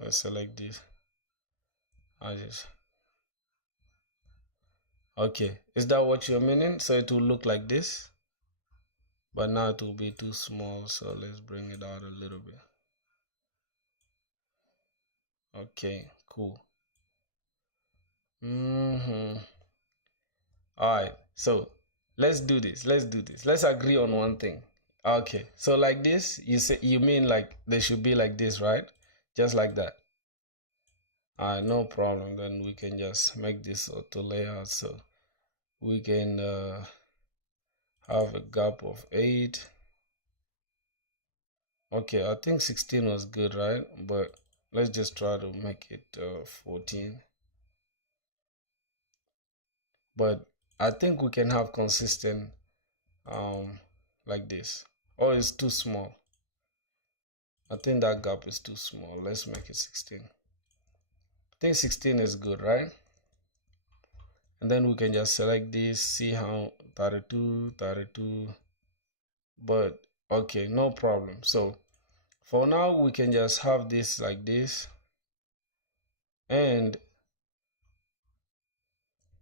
Let's select this. I just, okay, is that what you're meaning? So it will look like this, but now it will be too small, so let's bring it out a little bit. Okay, cool. All right, so let's do this. Let's agree on one thing. Okay, so like this, you mean like they should be like this, right? Just like that. All right, no problem. Then we can just make this auto layout, so we can have a gap of 8. Okay, I think 16 was good, right? But let's just try to make it 14. But I think we can have consistent like this. Oh, it's too small. I think that gap is too small. Let's make it 16. I think 16 is good, right? And then we can just select this, see how 32, 32. But okay, no problem. So for now, we can just have this like this. And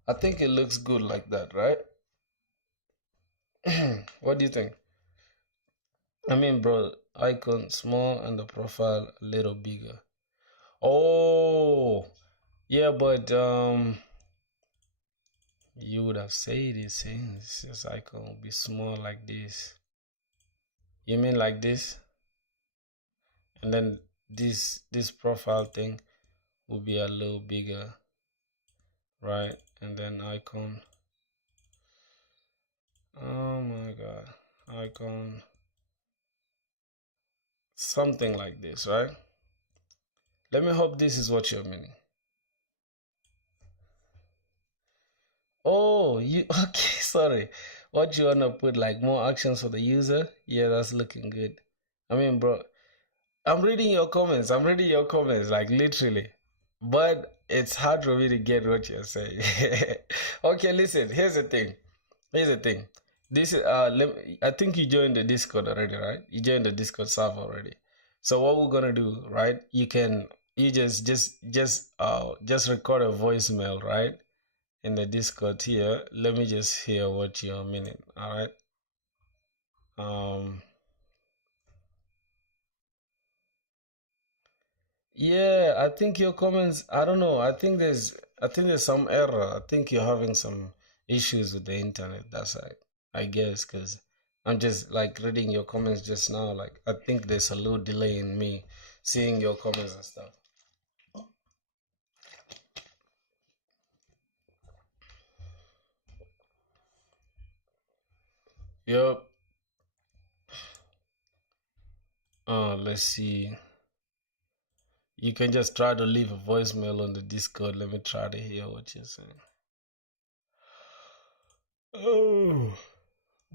I think it looks good like that, right? What do you think? I mean, bro, icon small and the profile a little bigger. Oh, yeah, but you would have said it since this icon will be small like this. You mean like this? And then this profile thing will be a little bigger, right? And then icon. Oh my god, icon. Something like this, right? Let me hope this is what you're meaning. Oh, you okay? Sorry. What you wanna put, like more actions for the user? Yeah, that's looking good. I mean, bro, I'm reading your comments. I'm reading your comments, like literally. But it's hard for me to get what you're saying. Okay, listen. Here's the thing. Here's the thing. This is I think you joined the Discord already, right? You joined the Discord server already. So what we're gonna do, right? You just record a voicemail, right? In the Discord here. Let me just hear what you're meaning. All right. Um. Yeah, I think your comments. I don't know. I think there's some error. I think you're having some issues with the internet. That's right. I guess because I'm just like reading your comments just now. Like I think there's a little delay in me seeing your comments and stuff. Yep. Let's see. You can just try to leave a voicemail on the Discord. Let me try to hear what you're saying. Oh,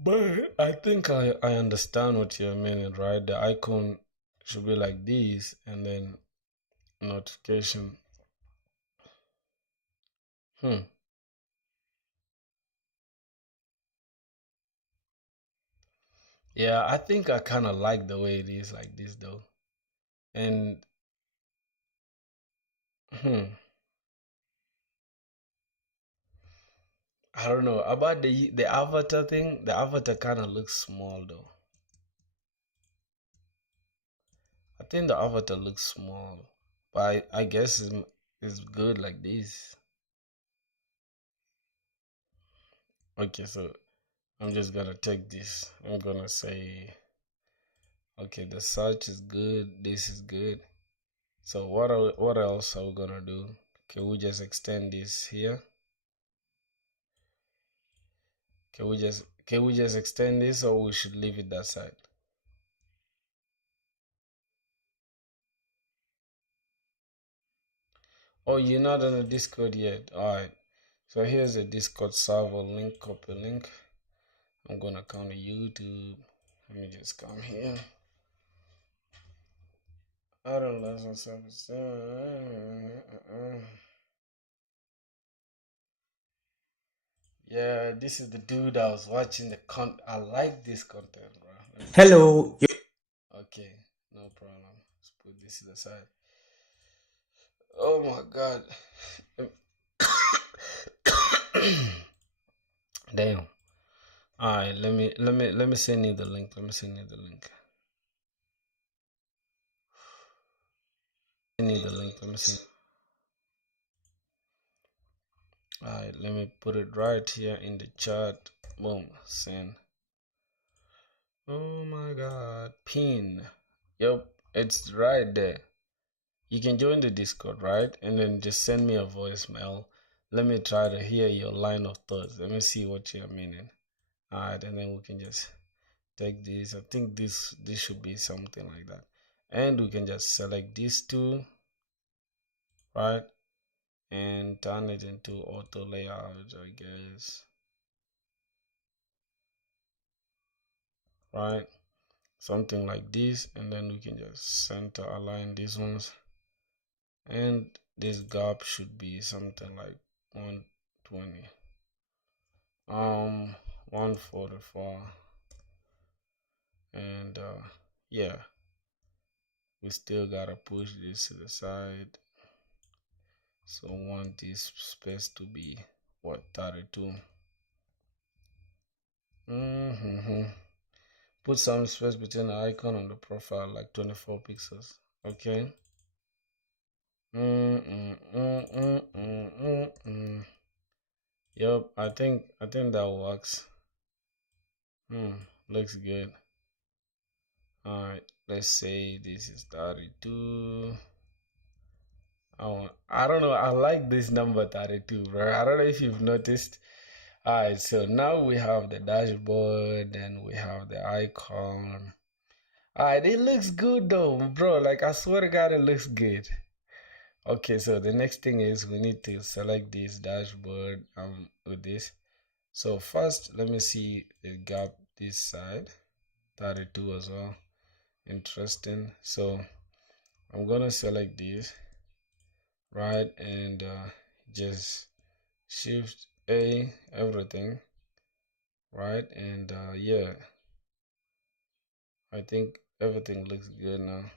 but I think I understand what you're meaning, right? The icon should be like this, and then notification. Hmm. Yeah, I think I kind of like the way it is like this though. And hmm, I don't know about the avatar thing. The avatar kind of looks small though. I think the avatar looks small, but I guess it's good like this. Okay, so I'm just gonna take this. I'm gonna say, okay, the search is good. This is good. So what else are we gonna do? Can we just extend this here? Can we just extend this, or we should leave it that side? Oh, you're not on the Discord yet. Alright. So here's the Discord server link, copy link. I'm gonna come to YouTube. Let me just come here. I don't know some service. Yeah, this is the dude I was watching the I like this content, bro. Hello. Okay, no problem. Let's put this to the side. Oh my god. Damn. Alright, let me send you the link. Let me send you the link. Send you the link. Let me send. Alright, let me put it right here in the chat. Boom. Send. Oh my god. Pin. Yep, it's right there. You can join the Discord, right? And then just send me a voicemail. Let me try to hear your line of thoughts. Let me see what you're meaning. Alright, and then we can just take this. I think this should be something like that. And we can just select these two, right? And turn it into auto layout, I guess. Right? Something like this, and then we can just center align these ones. And this gap should be something like 120. 144. And yeah, we still gotta push this to the side. So I want this space to be what, 32. Put some space between the icon and the profile, like 24 pixels. Okay. Yep, I think that works. Looks good. Alright, let's say this is 32. I don't know. I like this number 32, bro. I don't know if you've noticed. Alright, so now we have the dashboard and we have the icon. Alright, it looks good though, bro. Like, I swear to God, it looks good. Okay, so the next thing is we need to select this dashboard with this. So first, let me see the gap this side, 32 as well. Interesting. So I'm gonna select this, right, and just shift A everything, right, and yeah, I think everything looks good now.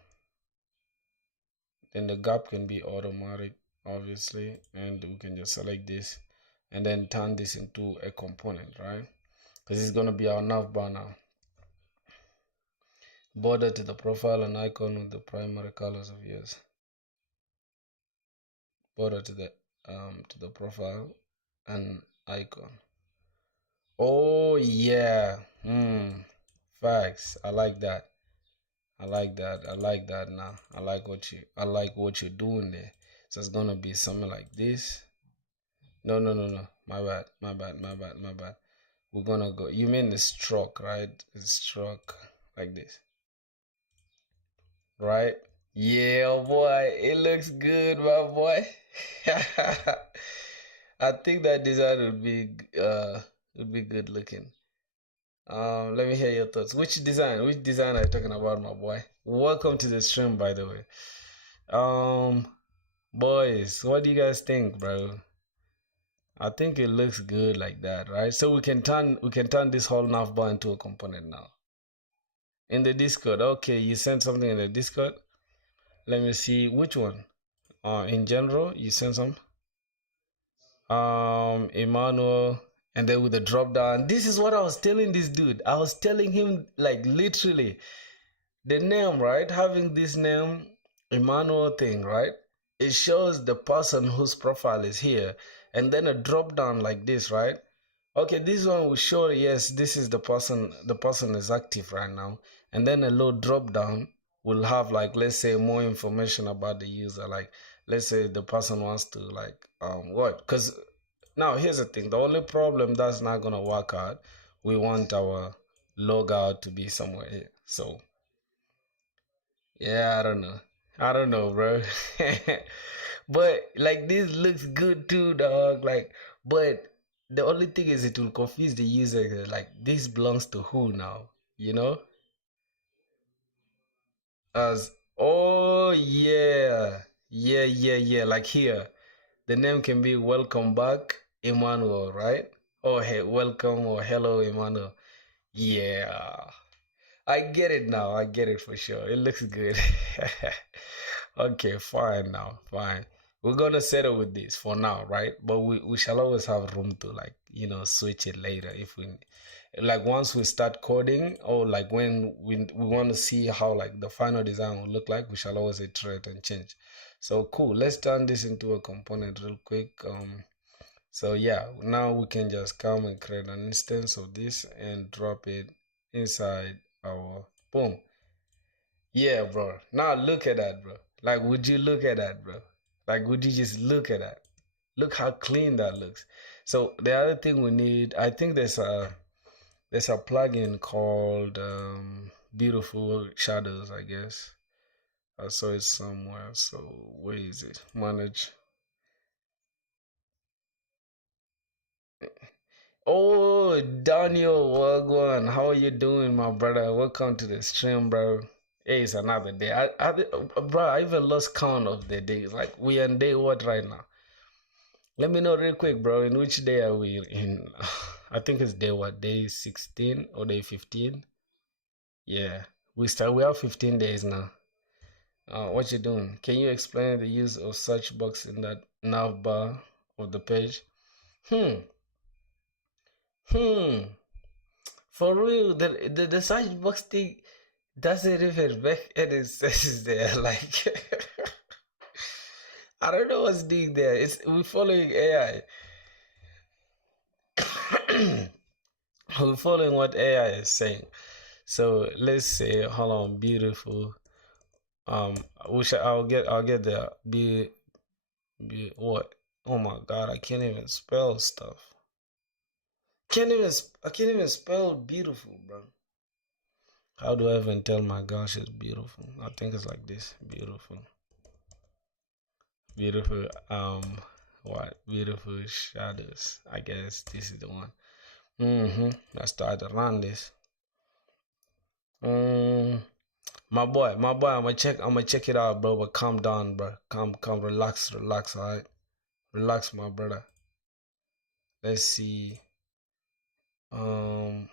Then the gap can be automatic, obviously, and we can just select this and then turn this into a component, right? Because it's gonna be our navbar now. Border to the profile and icon with the primary colors of yours. Border to the profile and icon. Oh yeah. Facts. I like that. I like that. I like that now. I like what you're doing there. So it's gonna be something like this. No, no, no, no. My bad. My bad. My bad. My bad. We're gonna go. You mean the stroke, right? The stroke like this. Right? Yeah, oh boy. It looks good, my boy. I think that design would be good looking. Let me hear your thoughts. Which design? Which design are you talking about, my boy? Welcome to the stream, by the way. Boys, what do you guys think, bro? I think it looks good like that, right? So we can turn this whole navbar into a component now. In the Discord, okay, you sent something in the Discord. Let me see which one. In general, you sent some. Emmanuel, and then with the drop down. This is what I was telling this dude. I was telling him, like, literally the name, right? Having this name Emmanuel thing, right? It shows the person whose profile is here, and then a drop down like this, right? Okay, this one will show, yes, this is the person is active right now, and then a low drop down will have, like, let's say, more information about the user, like, let's say the person wants to, like, what, because now here's the thing, the only problem that's not gonna work out, we want our logout to be somewhere here. So yeah, I don't know, bro. But like this looks good too, dog. Like, but the only thing is it will confuse the user. Like, this belongs to who now? You know? As oh yeah, yeah. Like here, the name can be welcome back, Emmanuel, right? Or hey, welcome or hello, Emmanuel. Yeah. I get it now. I get it for sure. It looks good. Okay, fine now. Fine. We're gonna settle with this for now, right? But we shall always have room to like, switch it later if we like once we start coding or like when we want to see how like the final design will look like, we shall always iterate and change. So cool. Let's turn this into a component real quick. So yeah, now we can just come and create an instance of this and drop it inside our boom. Yeah, bro. Now look at that, bro. Like, would you look at that, bro? Like, would you just look at that? Look how clean that looks. So the other thing we need, I think there's a plugin called Beautiful Shadows, I guess. I saw it somewhere. So where is it? Manage. Oh, Daniel Wagwan, how are you doing, my brother? Welcome to the stream, bro. Hey, it's another day. Bro, I even lost count of the days. Like, we on day what right now? Let me know real quick, bro. In which day are we in? I think it's day what? Day 16 or day 15? Yeah, we have 15 days now. What you doing? Can you explain the use of search box in that nav bar of the page? Hmm. Hmm. For real, the search box thing doesn't even make any sense there. Like, I don't know what's doing there. We're following AI. We're following what AI is saying. So let's say, hold on, beautiful. Um, I'll get the be what? Oh my God, I can't even spell stuff. I can't even spell beautiful, bro. How do I even tell my gosh it's beautiful? I think it's like this, beautiful. Beautiful, what? Beautiful shadows. I guess this is the one. Let's start to run this. My boy, I'm gonna check it out, bro. But calm down, bro. Calm, relax, alright? Relax, my brother. Let's see. Um,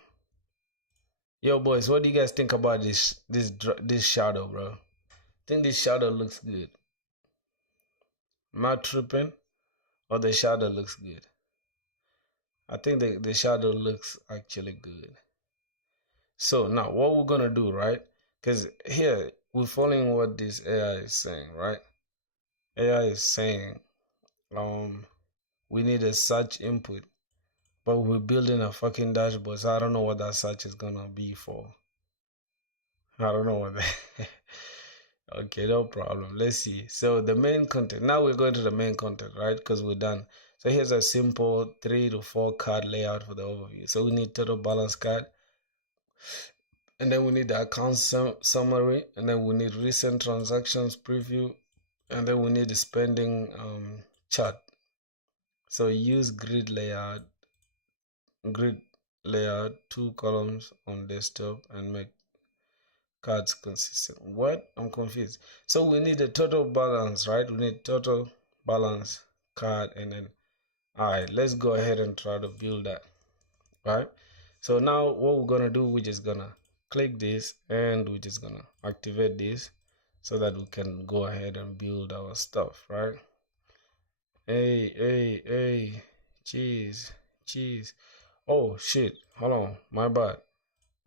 yo, boys, what do you guys think about this shadow, bro? Think this shadow looks good? Am I tripping? Or the shadow looks good? I think the shadow looks actually good. So now what we're gonna do, right? Because here we're following what this AI is saying, right? AI is saying we need a search input, but we're building a fucking dashboard, so I don't know what that search is gonna be for. I don't know what that. Okay, no problem. Let's see. So the main content. Now we're going to the main content, right? Because we're done. So here's a simple 3 to 4 card layout for the overview. So we need total balance card, and then we need the account summary, and then we need recent transactions preview, and then we need the spending chart. So use grid layout, 2 columns on desktop, and make cards consistent. What? I'm confused. So we need the total balance, right? We need total balance card, and then all right, let's go ahead and try to build that. Right? So now what we're gonna do, we're just gonna click this and we're just gonna activate this so that we can go ahead and build our stuff, right? Hey, cheese. Oh shit, hold on, my bad.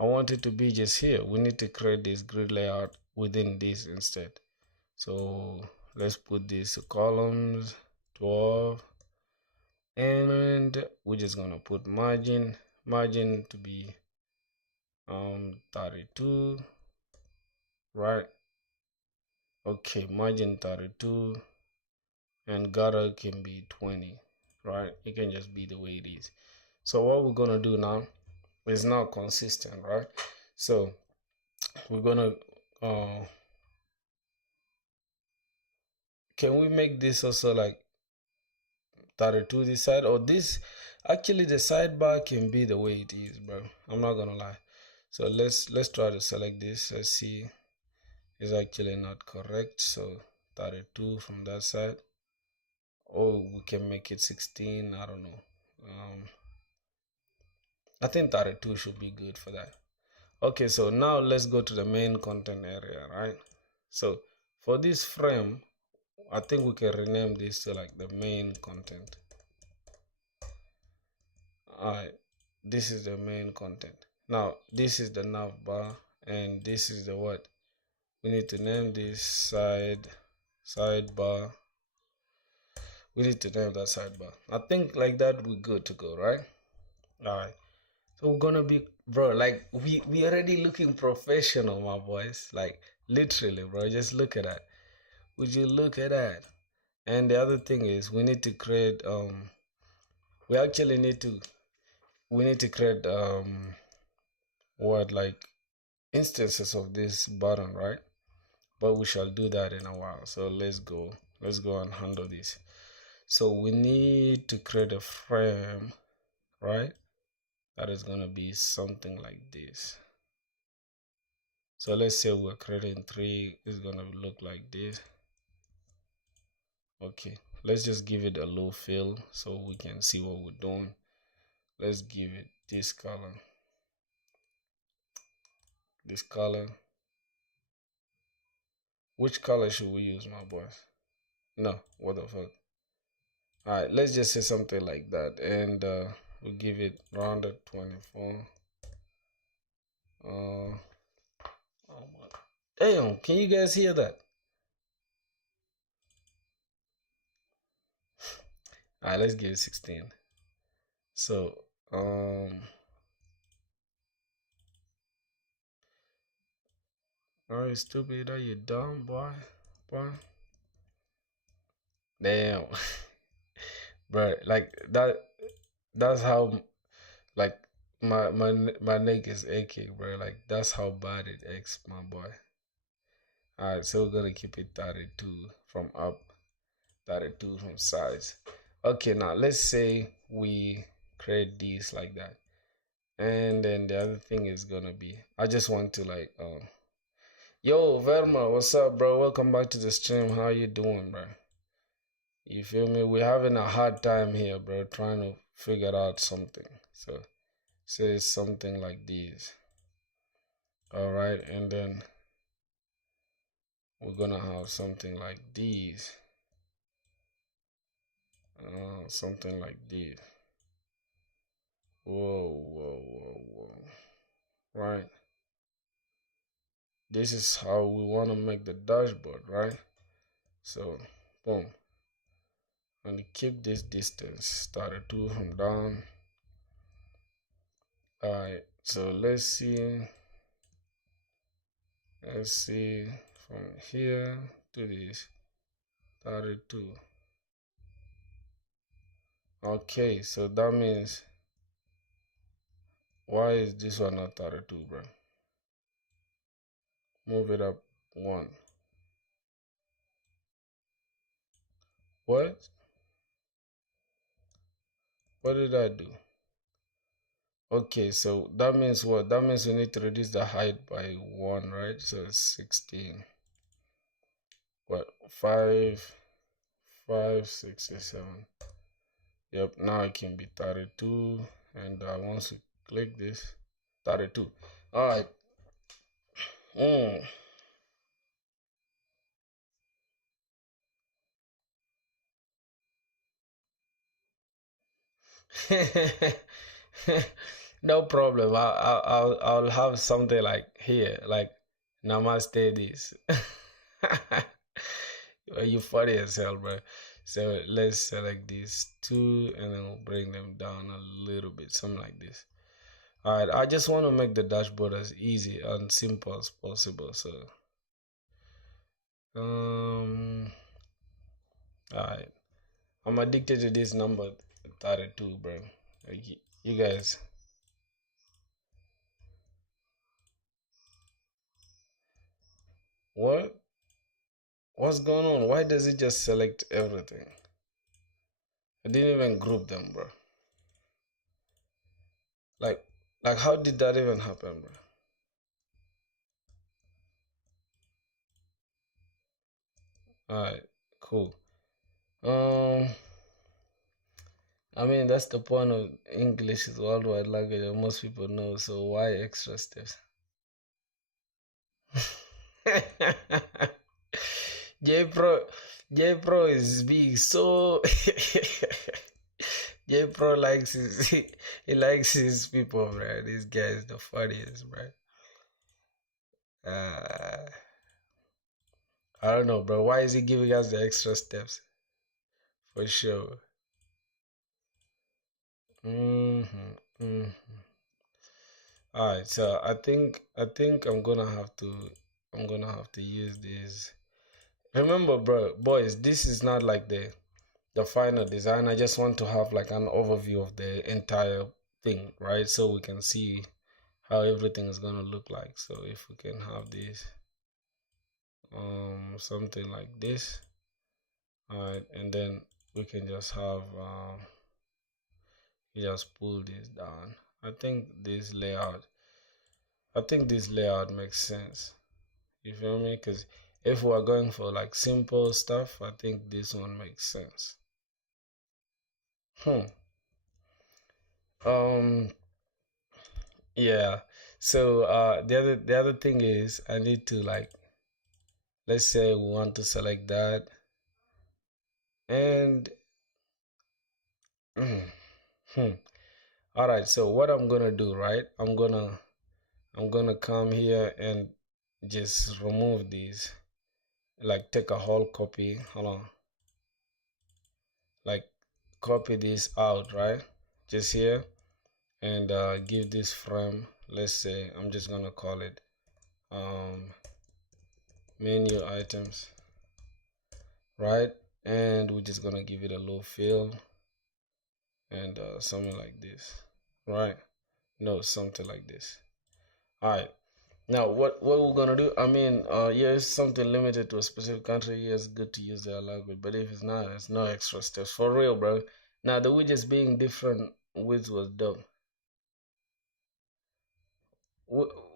I want it to be just here. We need to create this grid layout within this instead. So let's put these columns 12, and we're just gonna put margin to be 32, right? Okay, margin 32, and gutter can be 20, right? It can just be the way it is. So what we're gonna do now is now consistent, right? So we're gonna can we make this also like 32 this side, or this? Actually, the sidebar can be the way it is, bro. I'm not gonna lie. So let's try to select this. Let's see. It's actually not correct. So 32 from that side. Or we can make it 16. I don't know. I think 32 should be good for that. Okay, so now let's go to the main content area, right? So for this frame, I think we can rename this to like the main content. Alright, this is the main content. Now this is the navbar, and this is the what? We need to name this sidebar. We need to name that sidebar. I think like that we're good to go, right? Alright. So we're gonna be, bro, like we already looking professional, my boys. Like literally, bro. Just look at that. Would you look at that? And the other thing is we need to create we actually need to create what, like, instances of this button, right? But we shall do that in a while. So let's go and handle this. So we need to create a frame, right? That is gonna be something like this. So let's say we're creating 3. It's gonna look like this. Okay, let's just give it a low fill so we can see what we're doing. Let's give it this color. Which color should we use, my boys? No, what the fuck. All right, let's just say something like that, and we'll give it rounded 24. Oh my, damn, can you guys hear that? All right, let's give it 16. So are you stupid? Are you dumb, boy? Damn. Bro, like that. That's how, like, my neck is aching, bro. Like that's how bad it aches, my boy. Alright, so we're gonna keep it 32 from up, 32 from sides. Okay, now let's say we create these like that. And then the other thing is gonna be, I just want to like yo Verma, what's up, bro? Welcome back to the stream. How you doing, bro? You feel me? We're having a hard time here, bro, trying to figure out something. So say something like this. Alright, and then we're gonna have something like these. Something like this. Whoa. Right. This is how we want to make the dashboard, right? So, boom. And keep this distance, 32 from down. Alright, so let's see. Let's see from here to this, 32. Okay, so that means, why is this one not 32, bro? Move it up 1. What? What did I do? Okay, so that means what? That means we need to reduce the height by 1, right? So 16. What? 5, 6, 7. Yep, now it can be 32. And once you click this, 32. All right. No problem. I'll have something like here, like namaste this. You funny as hell, bro. So let's select these 2 and then we'll bring them down a little bit, something like this. All right, I just want to make the dashboard as easy and simple as possible. So all right, I'm addicted to this number 32, bro. Like, you guys. What? What's going on? Why does it just select everything? I didn't even group them, bro. Like, like how did that even happen, bro? Alright, cool. Um, I mean that's the point of English is worldwide language that most people know. So why extra steps? J Pro, J Pro is being so. J Pro likes his he likes his people, bro. This guy is the funniest, bro. Uh, I don't know, bro. Why is he giving us the extra steps? For sure. Mm-hmm. Mm-hmm. All right, so I think I'm gonna have to use this. Remember, bro, boys, this is not like the final design. I just want to have like an overview of the entire thing, right? So we can see how everything is gonna look like. So if we can have this, something like this, all right, and then we can just have you just pull this down. I think this layout, I think this layout makes sense. You feel me? Because if we're going for like simple stuff, I think this one makes sense. Hmm. Um. Yeah. So the other thing is I need to like, let's say we want to select that and hmm. All right. So what I'm gonna do, right? I'm gonna come here and just remove these. Like take a whole copy. Hold on. Like copy this out, right? Just here and give this frame. Let's say I'm just gonna call it um, menu items, right? And we're just gonna give it a low fill and something like this, right? No, something like this. All right. Now, what we're gonna do? I mean, yeah, it's something limited to a specific country. Yeah, it's good to use their language, but if it's not, it's no extra steps for real, bro. Now, the widgets being different, which was dope.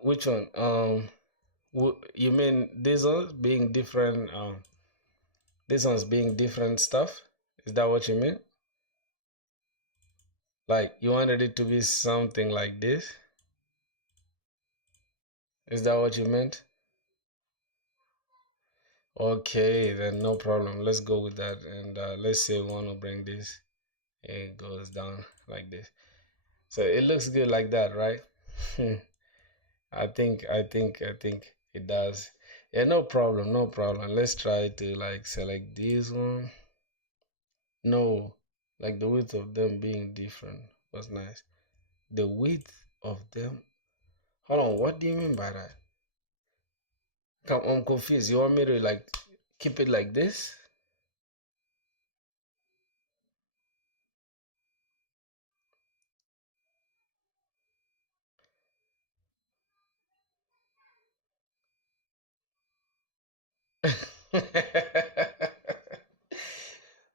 Which one? You mean these ones being different? This one's being different stuff. Is that what you mean? Like you wanted it to be something like this? Is that what you meant? Okay, then no problem. Let's go with that. And let's say we want to bring this. It goes down like this. So it looks good like that, right? I think it does. Yeah, no problem, no problem. Let's try to like select this one. No, like the width of them being different was nice. The width of them. Hold on, what do you mean by that? I'm confused. You want me to like keep it like this?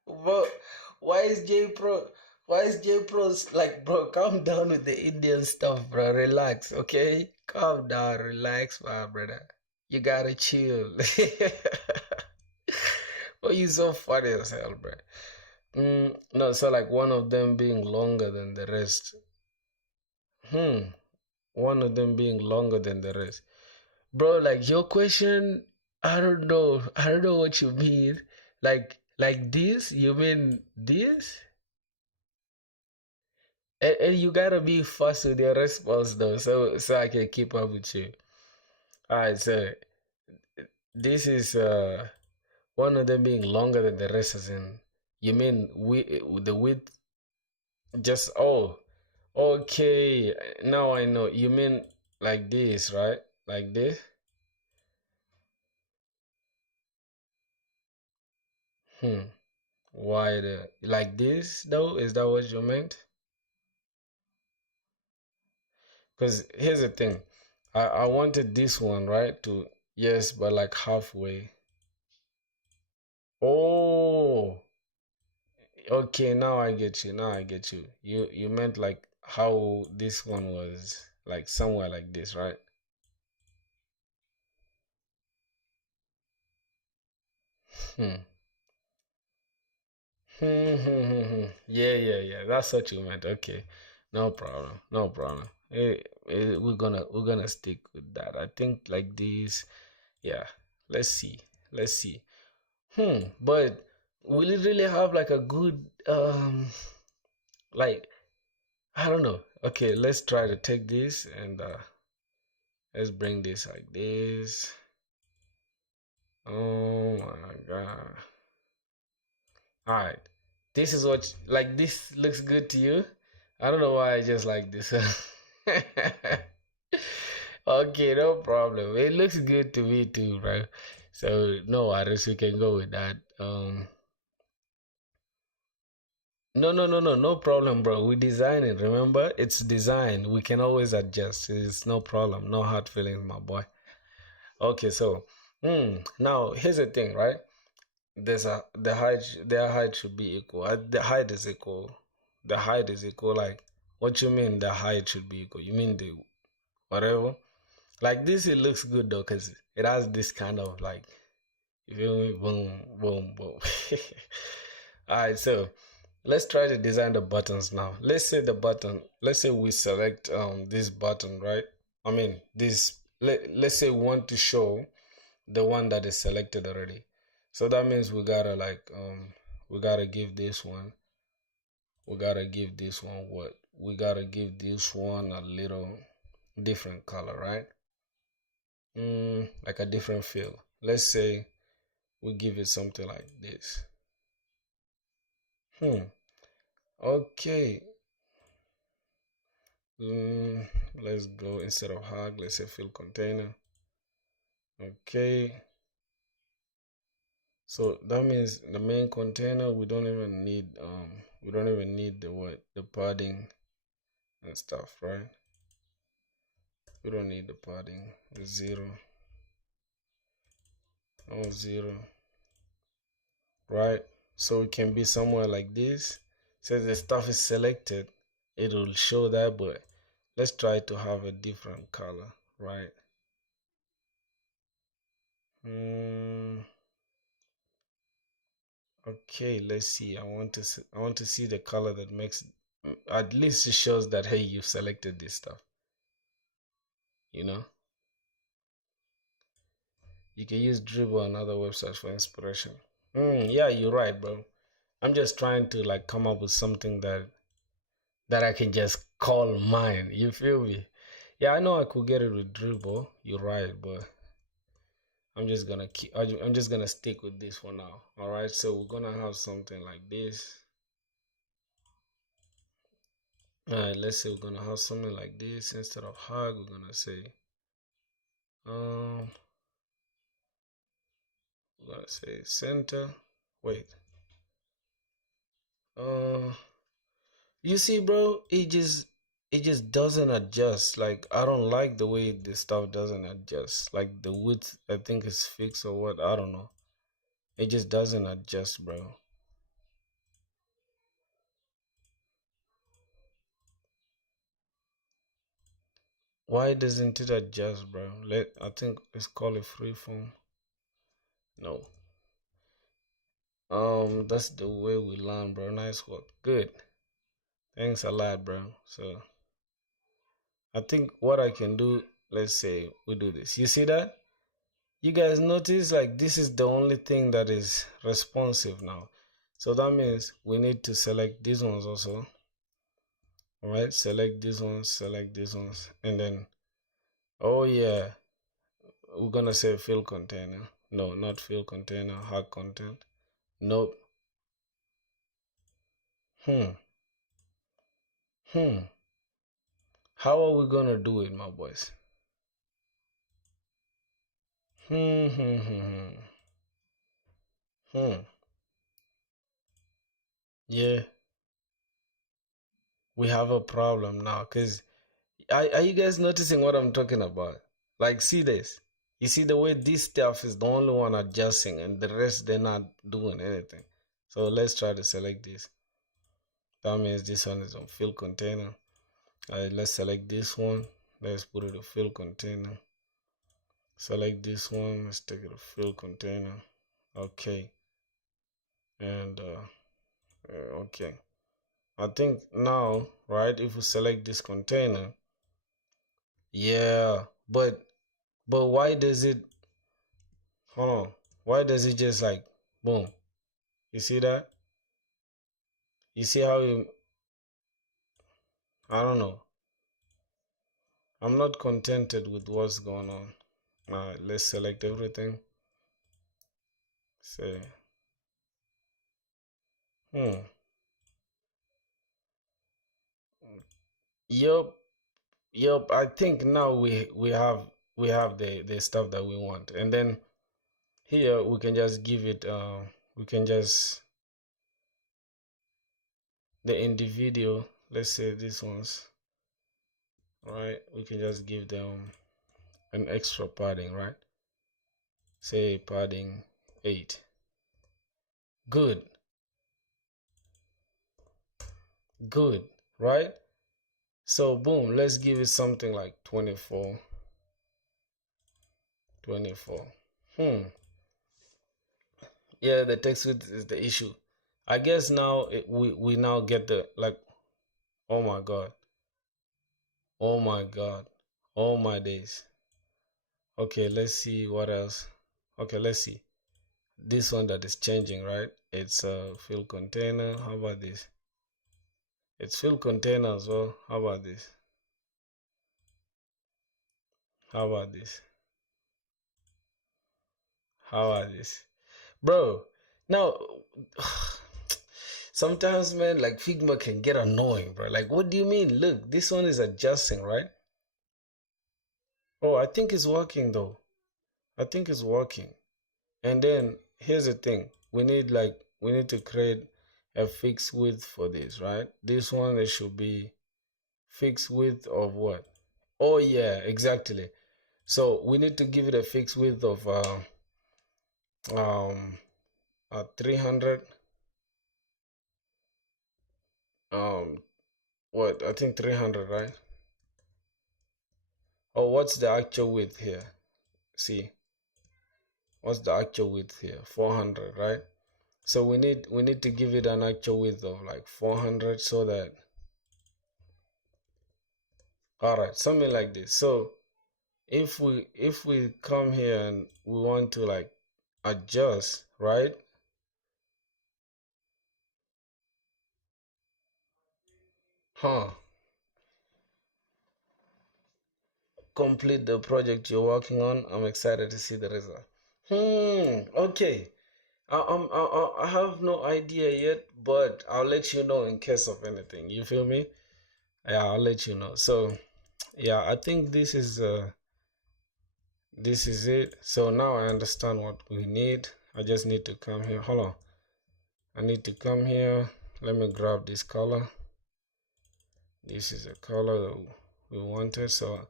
Bro, why is J Pro? Why is J Pro's like, bro? Calm down with the Indian stuff, bro. Relax, okay? Calm down, relax, my brother. You gotta chill. Oh, you so funny as hell, bro. No, so like one of them being longer than the rest. Hmm. One of them being longer than the rest. Bro, like your question, I don't know. I don't know what you mean. Like this? You mean this? And you gotta be fast with your response though, so I can keep up with you. Alright, so this is one of them being longer than the rest as in you mean the width just okay, now I know. You mean like this, right? Like this? Hmm. Why like this though? Is that what you meant? Because here's the thing. I wanted this one, right? To yes, but like halfway. Oh, okay, now I get you. Now I get you. You meant like how this one was like somewhere like this, right? Hmm. Yeah, yeah, yeah. That's what you meant. Okay. No problem. No problem. We're gonna stick with that. I think like this. Yeah. Let's see. Let's see. But will it really have like a good like I don't know. Okay, let's try to take this and let's bring this like this. Oh my god. Alright. This is what like this looks good to you. I don't know why I just like this. Okay, no problem. It looks good to me too, bro. So no worries, we can go with that. No problem, bro. We design it. Remember, it's design. We can always adjust. It's no problem. No hard feelings, my boy. Okay, so, now here's the thing, right? The height. Their height should be equal. The height is equal. The height is equal. Like, what you mean? The height should be equal? You mean the whatever? Like this, it looks good though, cause it has this kind of like, you feel me? Boom, boom, boom. All right, so let's try to design the buttons now. Let's say we select this button, right? I mean this let's say we want to show the one that is selected already. So that means we gotta give this one what? We gotta give this one a little different color, right? Like a different feel. Let's say we give it something like this. Hmm. Okay. Mm, let's go instead of hug, let's say fill container. Okay. So that means the main container we don't even need the what the padding and stuff, right? We don't need the padding. Zero. Oh zero. Right? So it can be somewhere like this. Since the stuff is selected, it will show that, but let's try to have a different color, right? Mm, okay, let's see. I want to see the color that makes at least it shows that hey, you've selected this stuff. You know, you can use Dribble and other websites for inspiration. Yeah, you're right, bro. I'm just trying to like come up with something that I can just call mine. You feel me? Yeah, I know I could get it with Dribble. You're right, but I'm just gonna stick with this for now. All right, so we're gonna have something like this. All right, let's say we're gonna have something like this instead of hug. We're gonna say um, we're gonna say center. Wait, uh, you see, bro, it just doesn't adjust. Like I don't like the way this stuff doesn't adjust. Like the width, I think is fixed or what. I don't know. It just doesn't adjust, bro. Why doesn't it adjust, bro? I think let's call it freeform. No. That's the way we learn, bro. Nice work. Good. Thanks a lot, bro. So I think what I can do, let's say we do this. You see that? You guys notice like this is the only thing that is responsive now. So that means we need to select these ones also. Alright, select these ones, and then oh yeah, we're gonna say fill container. No, not fill container, hard content. Nope. Hmm. Hmm. How are we gonna do it, my boys? Hmm. Hmm. Hmm. Hmm. Hmm. Yeah, we have a problem now. Cause are you guys noticing what I'm talking about? Like, see this. You see the way this stuff is the only one adjusting and the rest they're not doing anything. So let's try to select this. That means this one is on fill container. Let's select this one. Let's put it to fill container. Select this one. Let's take it to fill container. Okay. And okay. I think now, right, if we select this container, yeah, but why does it, hold on, why does it just like, boom, you see that? You see how you, I don't know, I'm not contented with what's going on. Let's select everything. Say, hmm, yup, yup. I think now we have the stuff that we want, and then here we can just give it. We can just the individual. Let's say these ones, right? We can just give them an extra padding, right? Say padding 8. Good, good, right? So boom, let's give it something like 24. 24. Yeah, the text width is the issue. I guess now we now get the like, oh my god, oh my god, oh my days. Okay, let's see what else. Okay, let's see this one that is changing, right? It's a fill container. How about this? It's fill container as well. How about this? How about this? How about this? Bro, now sometimes, man, like Figma can get annoying, bro. Like, what do you mean? Look, this one is adjusting, right? Oh, I think it's working though. I think it's working. And then here's the thing. We need to create a fixed width for this, right? This one, it should be fixed width of what? Oh yeah, exactly. So we need to give it a fixed width of um 300, what, I think 300, right? Oh, what's the actual width here? See, what's the actual width here? 400, right? So we need to give it an actual width of like 400 so that, all right, something like this. So if we come here and we want to like adjust, right? Complete the project you're working on. I'm excited to see the result. Okay. I have no idea yet, but I'll let you know in case of anything. You feel me? Yeah, I'll let you know. So yeah, I think this is it. So now I understand what we need. I just need to come here. Hold on. I need to come here. Let me grab this color. This is a color that we wanted. So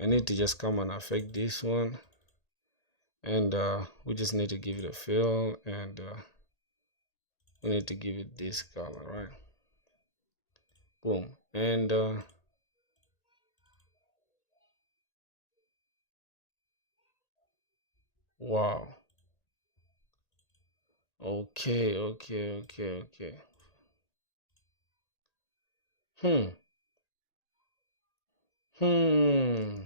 I need to just come and affect this one. And we just need to give it a fill. And we need to give it this color, right? Boom. And wow. Okay, okay, okay, okay. Hmm. Hmm.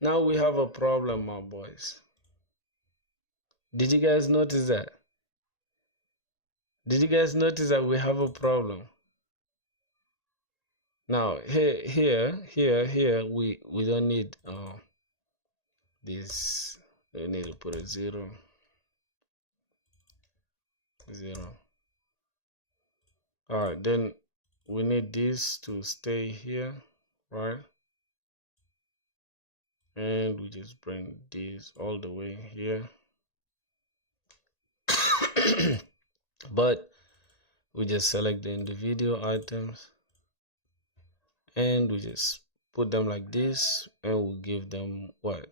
Now we have a problem, my boys. Did you guys notice that? Did you guys notice that we have a problem? Now here we don't need this. We need to put a 0, 0. All right, then we need this to stay here, right? And we just bring this all the way here. But we just select the individual items and we just put them like this, and we'll give them what?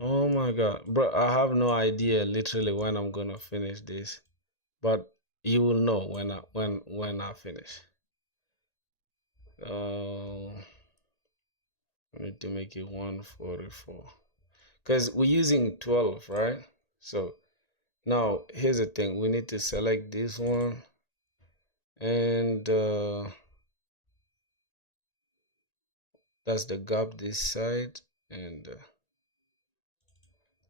Oh my god, bro! I have no idea literally when I'm gonna finish this, but you will know when I finish. Uh, I need to make it 144 because we're using 12, right? So now here's the thing: we need to select this one, and that's the gap this side, and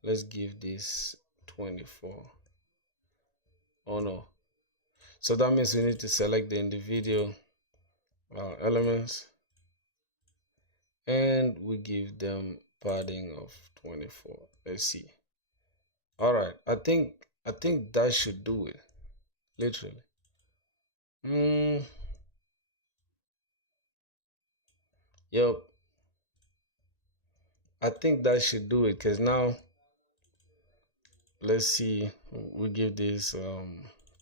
let's give this 24. Oh no! So that means we need to select the individual elements, and we give them padding of 24. Let's see. All right, I think that should do it. Literally. Mm, yep. I think that should do it because now let's see. We give this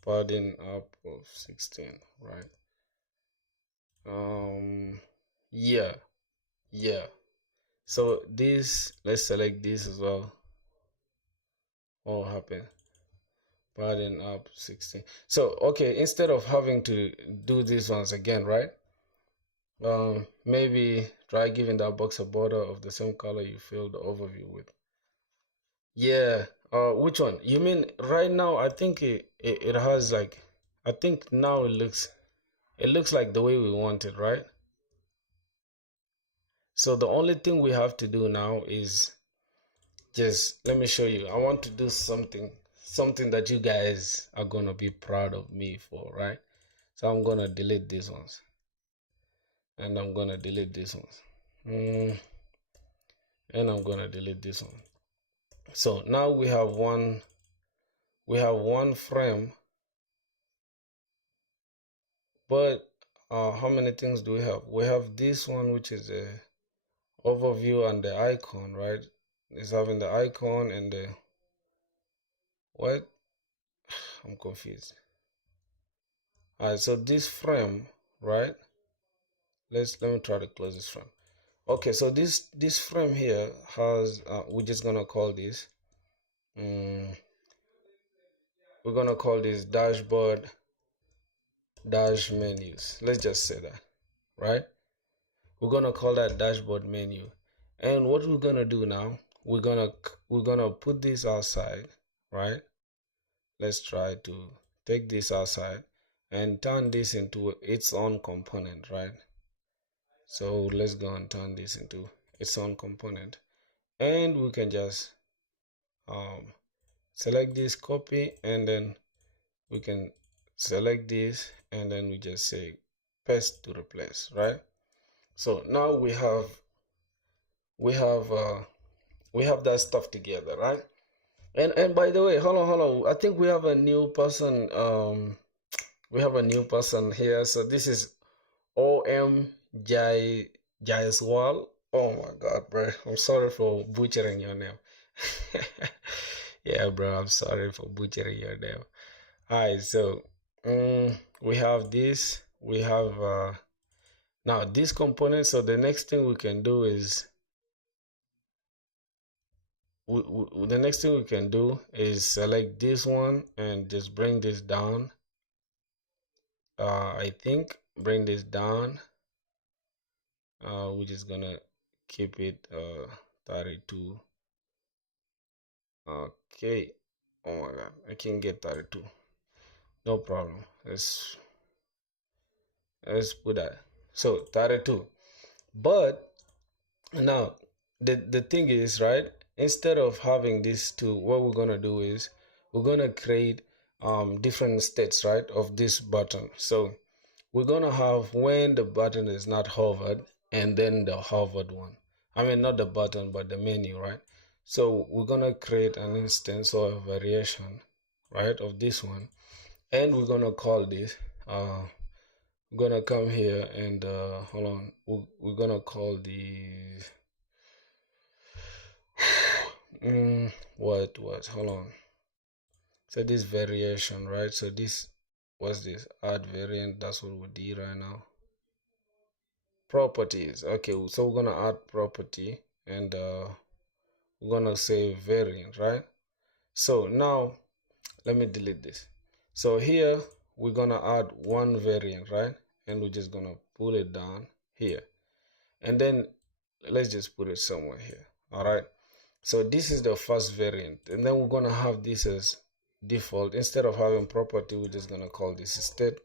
padding up of 16, right? Um, yeah, yeah. So this, let's select this as well. What will happen? Padding up 16. So okay, instead of having to do this once again, right? Maybe try giving that box a border of the same color you filled the overview with. Yeah. Which one? You mean right now? I think it has like, I think now it looks like the way we want it, right? So the only thing we have to do now is just let me show you. I want to do something that you guys are gonna be proud of me for, right? So I'm gonna delete these ones, and I'm gonna delete these ones, and I'm gonna delete this one. So now we have one frame, but how many things do we have? We have this one, which is the overview and the icon, right? It's having the icon and the what? I'm confused. All right, so this frame, right? Let me try to close this frame. Okay, so this frame here has we're just gonna call this we're gonna call this dashboard dash menus. Let's just say that, right? We're gonna call that dashboard menu. And what we're gonna do now, we're gonna put this outside, right? Let's try to take this outside and turn this into its own component, right? So let's go and turn this into its own component, and we can just um, select this, copy, and then we can select this, and then we just say paste to replace, right? So now we have we have that stuff together, right? And by the way, hold on, I think we have a new person. We have a new person here. So this is OM Jai Jaiswal. Oh my god, bro, I'm sorry for butchering your name. Yeah, bro, I'm sorry for butchering your name. Alright, so we have this. We have now this component. So the next thing we can do is the next thing we can do is select this one and just bring this down. I think bring this down. We're just gonna keep it 32. Okay. Oh my god, I can get 32. No problem. Let's put that. So 32. But now the thing is, right? Instead of having these two, what we're gonna do is we're gonna create different states, right, of this button. So we're gonna have when the button is not hovered, and then the hovered one. I mean, not the button but the menu, right? So we're gonna create an instance or a variation, right, of this one, and we're gonna call this we're gonna come here and hold on, we're gonna call the what hold on. So this variation, right? So this, what's this, add variant, that's what we did right now. Properties. Okay, so we're gonna add property, and we're gonna say variant, right? So now let me delete this. So here we're gonna add one variant, right? And we're just gonna pull it down here, and then let's just put it somewhere here. All right, so this is the first variant, and then we're gonna have this as default. Instead of having property, we're just gonna call this state,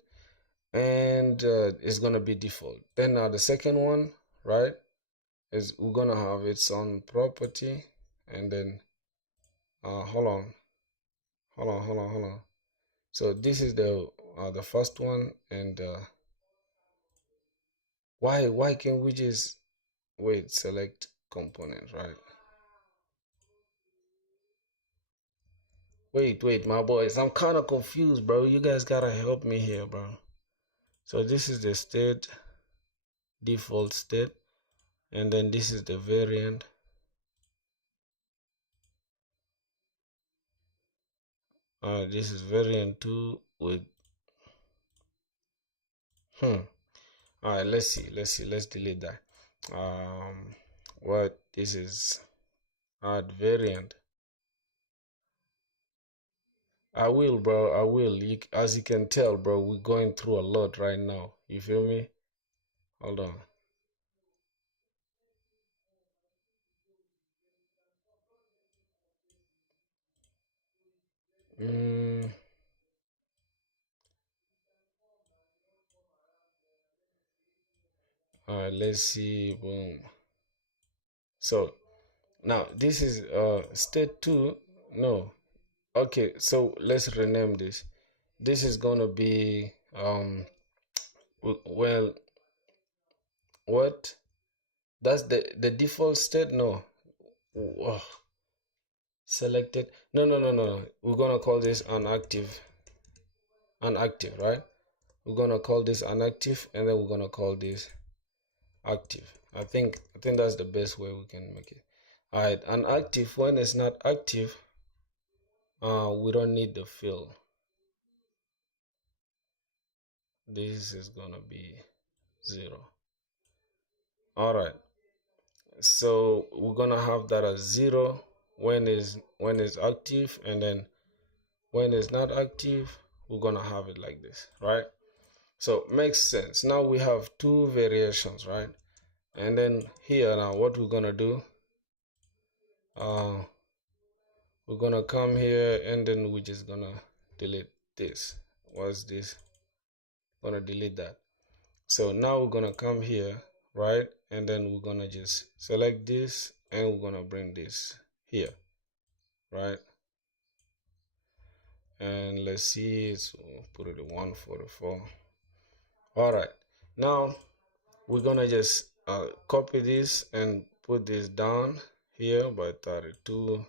and it's gonna be default. Then now the second one, right, is we're gonna have its own property, and then hold on. So this is the first one, and why can't we just wait, select component, right? Wait, my boys, I'm kind of confused, bro. You guys gotta help me here, bro. So this is the state, default state, and then this is the variant. This is variant 2 with all right, let's delete that. What this is, add variant. I will, bro. I will. As you can tell, bro, we're going through a lot right now. You feel me? Hold on. Mm, all right, let's see. Boom. So now this is state 2. No. Okay, so let's rename this. This is gonna be well, what? That's the default state? No. Ugh. Selected. No. We're gonna call this unactive, right? We're gonna call this unactive, and then we're gonna call this active. I think that's the best way we can make it. All right, unactive, when it's not active, we don't need the fill. This is gonna be 0. All right, so we're gonna have that as 0 when it's active, and then when it's not active, we're gonna have it like this, right? So makes sense. Now we have two variations, right? And then here now what we're gonna do, uh we're gonna come here, and then we're just gonna delete this. What's this? Gonna delete that. So now we're gonna come here, right? And then we're gonna just select this, and we're gonna bring this here, right? And let's see, so put it at 144. All right, now we're gonna just copy this and put this down here by 32.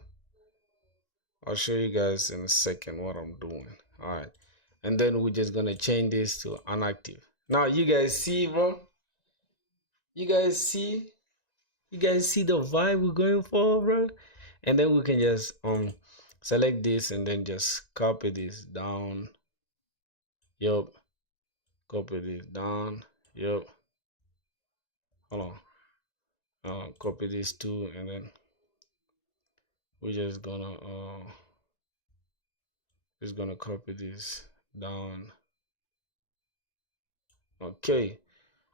I'll show you guys in a second what I'm doing. All right, and then we're just gonna change this to inactive. Now you guys see, bro? You guys see? You guys see the vibe we're going for, bro? And then we can just select this and then just copy this down. Yup. Copy this down. Yup. Hold on. Copy this too, and then we're just gonna copy this down. Okay.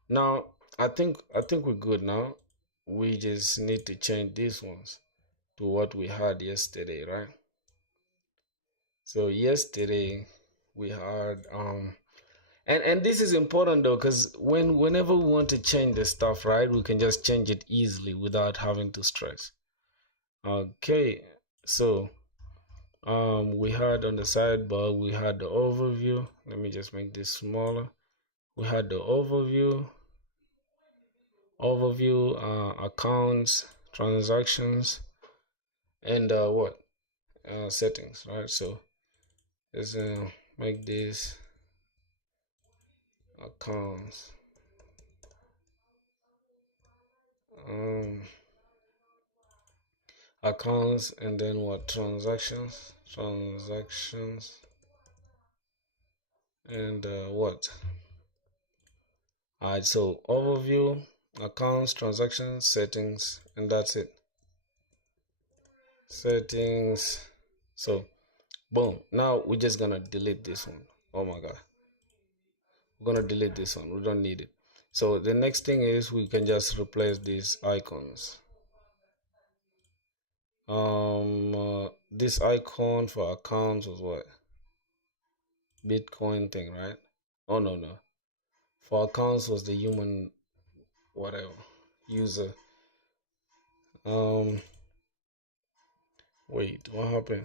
Now I think we're good now. We just need to change these ones to what we had yesterday, right? So yesterday we had and this is important though, because whenever we want to change the stuff, right, we can just change it easily without having to stress. Okay, so we had on the sidebar, we had the overview. Let me just make this smaller. We had the overview, accounts, transactions, and what settings, right? So let's make this accounts, um accounts, and then what, transactions, and what. All right, so overview, accounts, transactions, settings, and that's it. settings. So boom, now we're just gonna delete this one. Oh my god, we're gonna delete this one, we don't need it. So the next thing is we can just replace these icons. This icon for accounts was what, Bitcoin thing, right? Oh no, no, for accounts was the human whatever user. um Wait, what happened?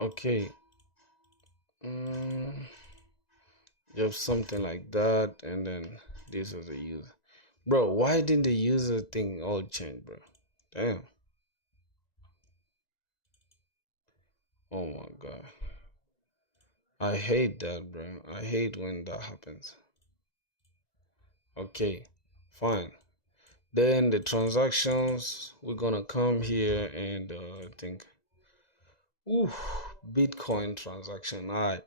Okay. um you have something like that, and then this was the user. Bro, why didn't the user thing all change, bro? Damn. Oh my god. I hate that, bro. I hate when that happens. Okay, fine. Then the transactions, we're gonna come here and I think, ooh, Bitcoin transaction. All right.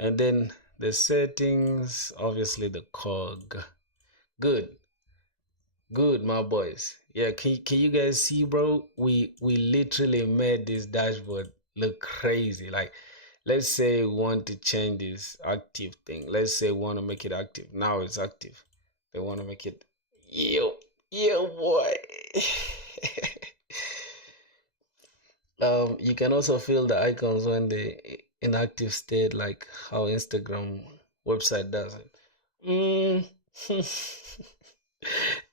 And then the settings, obviously the cog. Good. Good, my boys. Yeah, can you guys see, bro? We literally made this dashboard look crazy. Like, let's say we want to change this active thing. Let's say we want to make it active. Now it's active. They want to make it, yo, yo, boy. You can also feel the icons when they inactive state, like how Instagram website does it. Mm.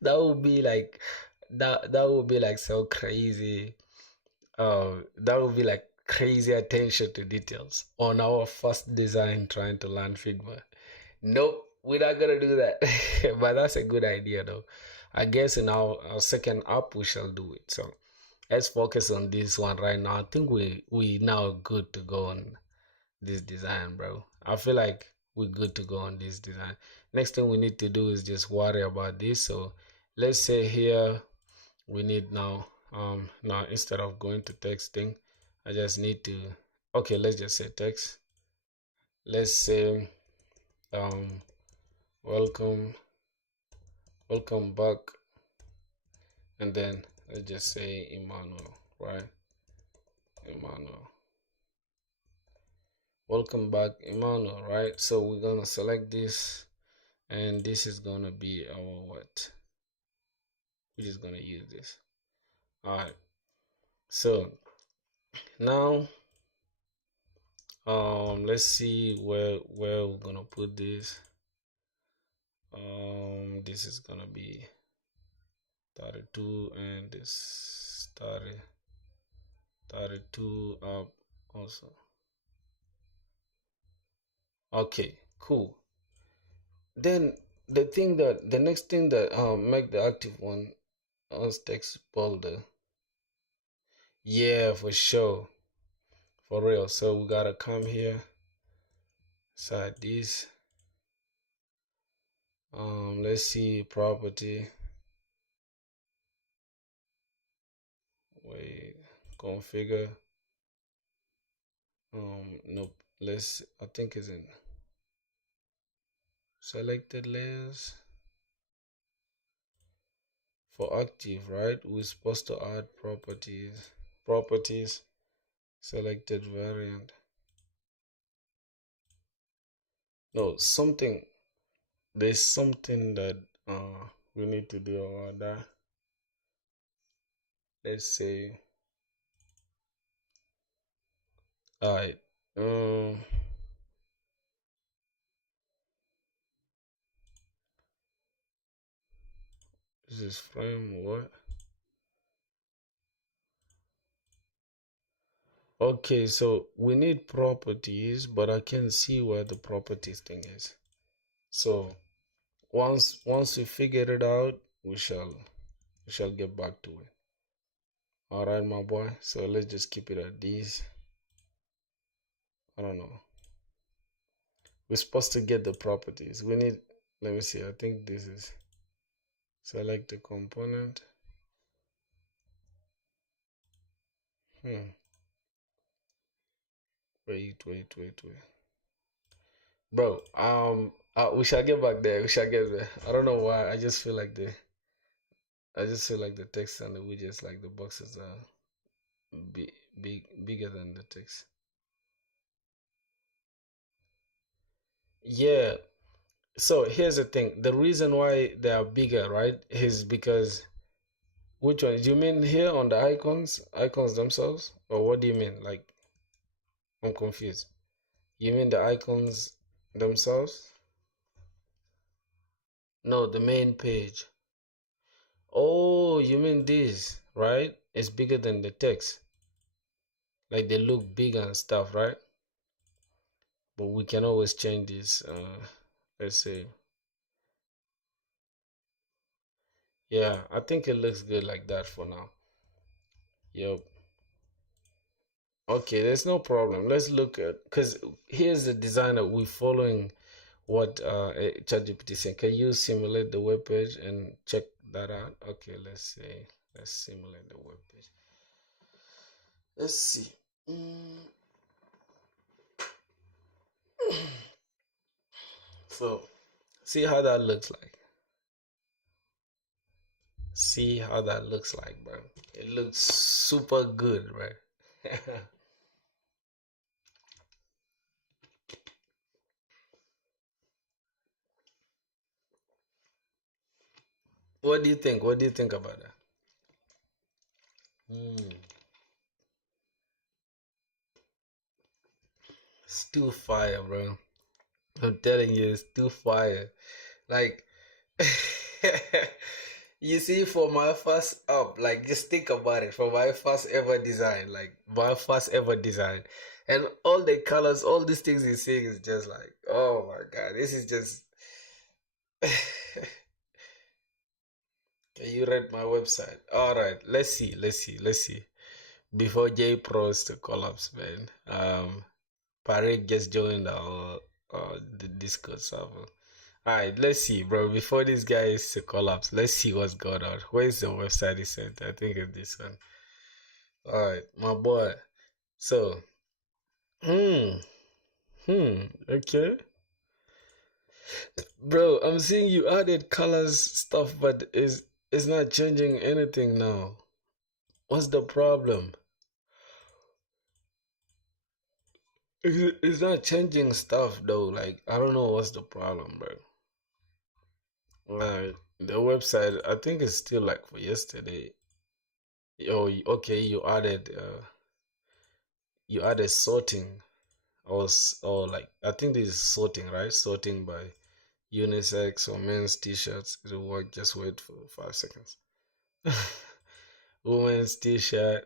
That would be like, that would be like so crazy. That would be like crazy attention to details on our first design trying to learn Figma. Nope, we're not gonna do that. But that's a good idea though. I guess in our second app we shall do it. So let's focus on this one right now. I think we now good to go on this design, bro. I feel like we're good to go on this design. Next thing we need to do is just worry about this. So let's say here we need now instead of going to texting, I just need to, okay, let's just say text. Let's say um welcome welcome back, and then let's just say Emmanuel, right? Emmanuel, welcome back, Emmanuel, right? So we're gonna select this, and this is gonna be our what, we're just gonna use this. All right, so now let's see where we're gonna put this. This is gonna be 32, and this 30, 32 up also. Okay, cool. Then the next thing that make the active one us text bolder. Yeah, for sure, for real. So we gotta come here, side this. Let's see property. Wait, configure. Nope. Let's. I think it's in selected layers. For active, right, we're supposed to add properties, selected variant. No, something, there's something that we need to do about that. Let's say, all right, this is frame what. Okay, so we need properties, but I can't see where the properties thing is. So once we figure it out, we shall get back to it. All right, my boy. So let's just keep it at these. I don't know. We're supposed to get the properties. We need, let me see. I think this is select the component. Hmm. Wait. bro. We shall get back there. We shall get there. I don't know why. I just feel like the text and the widgets, like the boxes, are bigger than the text. Yeah. So here's the thing. The reason why they are bigger, right, is because which one? Do you mean here on the icons themselves, or what do you mean? Like, I'm confused. You mean the icons themselves? No, the main page. Oh, you mean this, right? It's bigger than the text. Like they look big and stuff, right? But we can always change this. Let's see. Yeah, I think it looks good like that for now. Yep. Okay, there's no problem. Let's look at, because here's the designer. We're following what ChatGPT saying. Can you simulate the web page and check that out? Okay, let's see. Let's simulate the web page. Let's see. Mm. So, see how that looks like. See how that looks like, bro. It looks super good, right? What do you think? What do you think about that? Mm. It's too fire, bro. I'm telling you, it's too fire. Like, you see, for my first up, like, just think about it. For my first ever design, like, my first ever design, and all the colors, all these things you're seeing is just like, oh my god, this is just. Can you read my website? All right, let's see. Before J Pros to collapse, man. Parik just joined our the Discord server. Alright, let's see, bro. Before this guy is to collapse, let's see what's going on. Where's the website he sent? I think it's this one. Alright, my boy. So, hmm, okay. Bro, I'm seeing you added colors stuff, but is not changing anything now. What's the problem? It's not changing stuff though. Like, I don't know what's the problem, bro. The website, I think it's still like for yesterday. Oh, okay, you added sorting, or like, I think this is sorting, right? Sorting by unisex or men's t-shirts. It'll work. Just wait for 5 seconds. Women's t-shirt,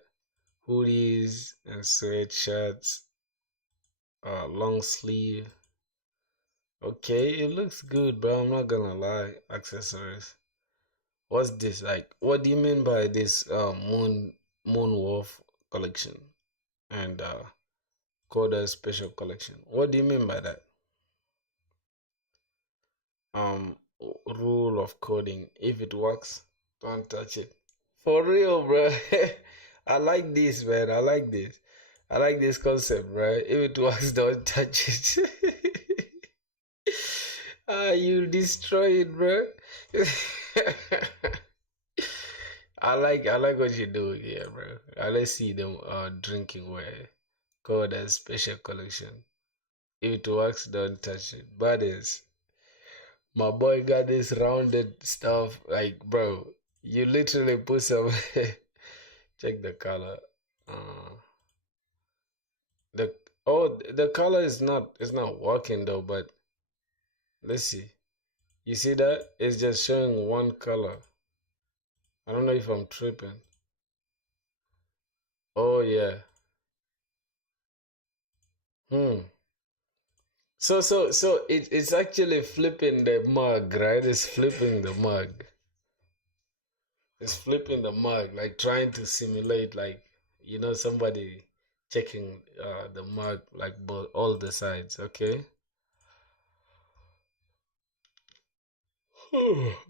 hoodies and sweatshirts, long sleeve. Okay, it looks good, bro. I'm not gonna lie. Accessories. What's this like? What do you mean by this Moonwolf collection and Coda special collection? What do you mean by that? Um, rule of coding. If it works, don't touch it. For real, bro. I like this, man. I like this. I like this concept, right? If it works, don't touch it. You destroy it, bro. I like what you're doing here, bro. Let's see them drinking wear. Code as special collection. If it works, don't touch it. But is my boy got this rounded stuff. Like, bro, you literally put some. Check the color. Uh, the the color is not working though. But let's see. You see that? It's just showing one color. I don't know if I'm tripping. Oh yeah. Hmm. So it's actually flipping the mug, right? It's flipping the mug. It's flipping the mug, like trying to simulate, like, somebody checking the mug, like both all the sides. Okay.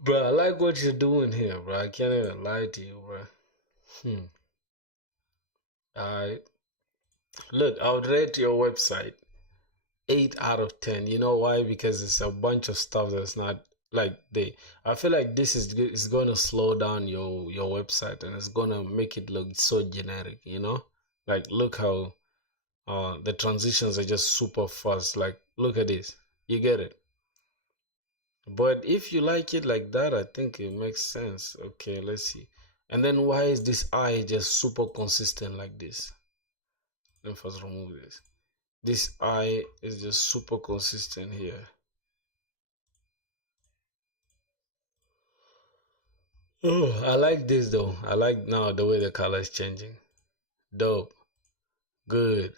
Bro, I like what you're doing here, bro. I can't even lie to you, bro. Hmm. Alright. Look, I'll rate your website. 8 out of 10. You know why? Because it's a bunch of stuff that's not like they. I feel like this is going to slow down your website, and it's going to make it look so generic. Like look how the transitions are just super fast. Like look at this. You get it. But if you like it like that, I think it makes sense. Okay, let's see. And then why is this eye just super consistent like this? Let me first remove this. This eye is just super consistent here. Oh, I like this though. I like now the way the color is changing. Dope. Good.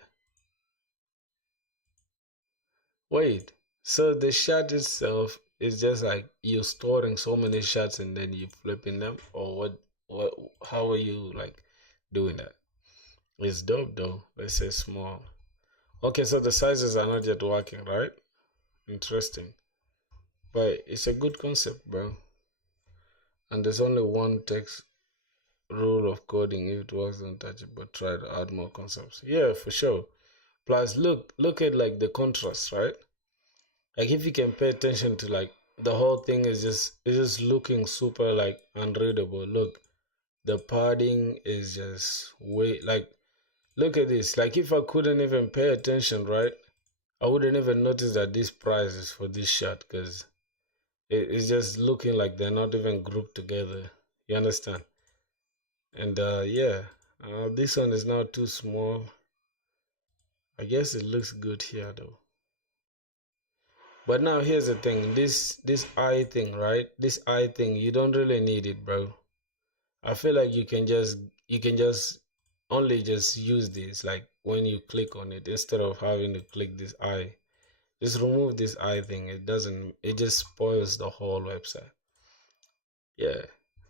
Wait. So the shot itself is just like you're storing so many shots and then you flipping them, or what? What? How are you like doing that? It's dope though. Let's say small. Okay, so the sizes are not yet working, right? Interesting. But it's a good concept, bro. And there's only one text rule of coding: if it works, don't touch it, but try to add more concepts. Yeah, for sure. Plus, look at like the contrast, right? Like if you can pay attention to like the whole thing is just it's just looking super like unreadable. Look, the padding is just way like look at this. Like if I couldn't even pay attention, right? I wouldn't even notice that this price is for this shot because it's just looking like they're not even grouped together. You understand? And yeah, this one is now too small. I guess it looks good here though. But now here's the thing, this eye thing, right? This eye thing, you don't really need it, bro. I feel like you can just only just use this like when you click on it instead of having to click this eye. Just remove this eye thing. It just spoils the whole website. Yeah.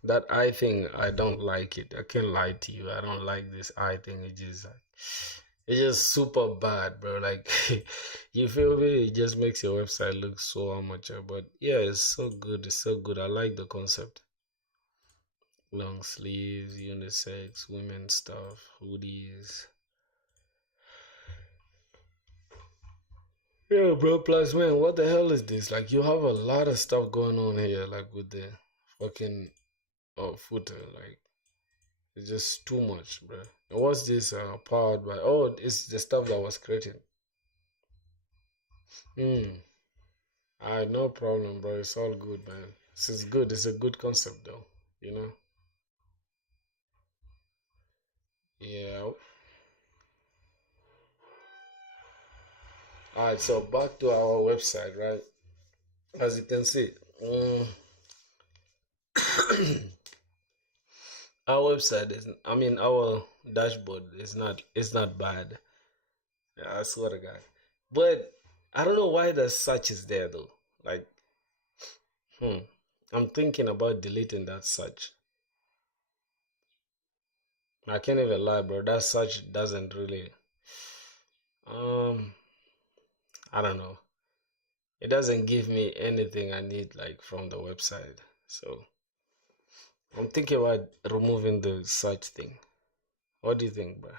That eye thing, I don't like it. I can't lie to you. I don't like this eye thing. It's just super bad, bro. Like, you feel me? It just makes your website look so amateur. But yeah, it's so good. It's so good. I like the concept. Long sleeves, unisex, women's stuff, hoodies. Yeah, bro. Plus, man, what the hell is this? Like, you have a lot of stuff going on here, like with the fucking footer. Like, it's just too much, bro. And what's this powered by? Oh, it's the stuff that was created. Hmm. Alright, no problem, bro. It's all good, man. This is good. It's a good concept, though. You know? Yeah. Alright, so back to our website, right? As you can see, our website is, I mean, our dashboard is not, it's not bad. Yeah, I swear to God. But I don't know why the search is there, though. Like, hmm. I'm thinking about deleting that search. I can't even lie, bro. That search doesn't really, um, I don't know. It doesn't give me anything I need like from the website. So I'm thinking about removing the search thing. What do you think, bro?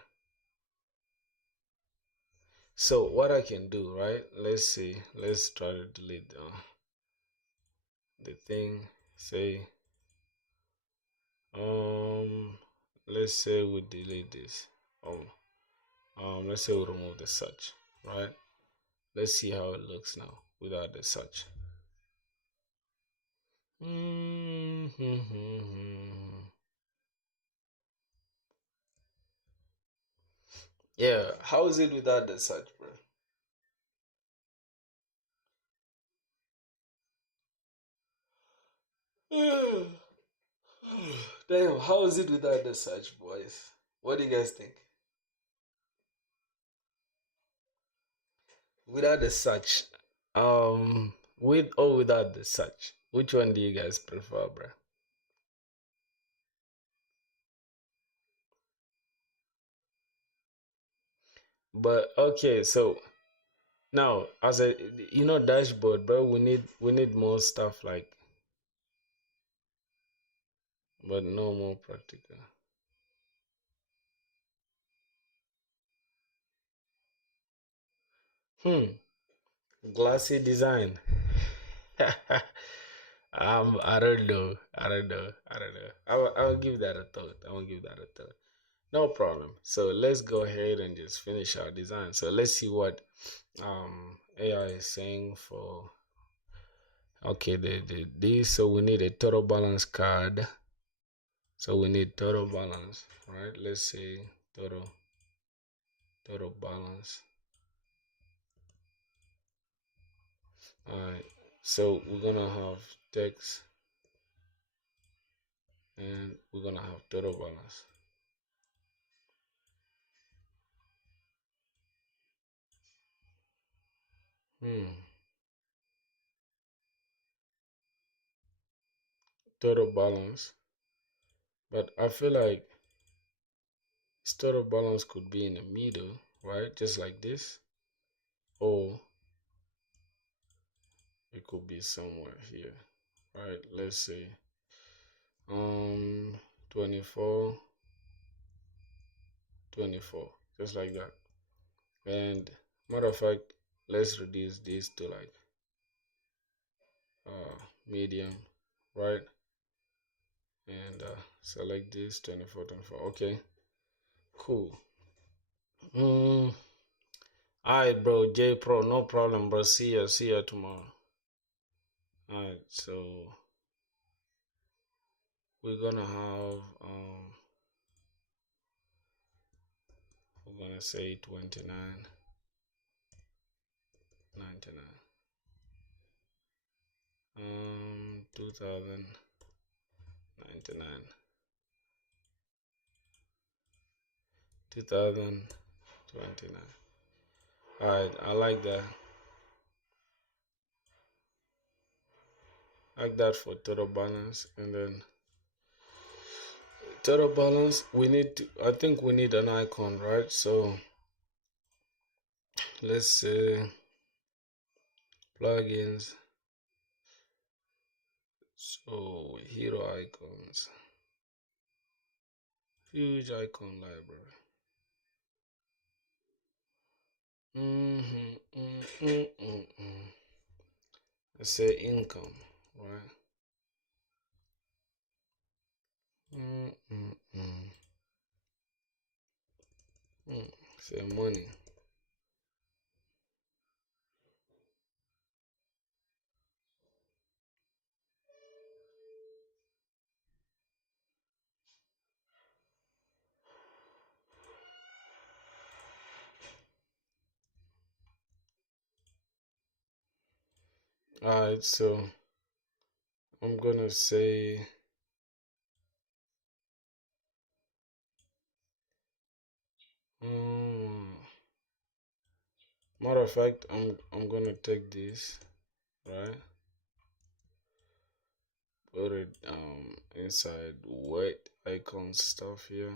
So what I can do, right? Let's see. Let's try to delete the thing. Say, um, let's say we delete this. Um, let's say we remove the search, right? Let's see how it looks now without the search. Yeah, how is it without the search, bro? Damn, how is it without the search, boys? What do you guys think? Without the search, with or without the search, which one do you guys prefer, bro? But okay, so now as a dashboard, bro, we need more stuff like, but no more practical. Hmm. Glassy design. I don't know. I don't know. I don't know. I'll give that a thought. I will give that a thought. No problem. So let's go ahead and just finish our design. So let's see what AI is saying for. Okay, this. So we need a total balance card. So we need total balance, right? Let's say total balance. All right. So we're gonna have text and we're gonna have total balance. Hmm. Total balance. But I feel like total balance could be in the middle, right? Just like this. Or it could be somewhere here. Right? Let's say 24, 24. Just like that. And matter of fact, let's reduce this to like medium, right? And select this 24, 24. Okay, cool. All right, bro. J Pro, no problem, bro. See ya tomorrow. All right, so we're gonna have we're gonna say 29, 99, 2099, 2029. All right, I like that. Like that for total balance, and then total balance. We need to. I think we need an icon, right? So let's say plugins. So hero icons, huge icon library. Let's say income, right? Say money. Alright, so I'm gonna say matter of fact, I'm gonna take this, right? Put it inside wet icon stuff here.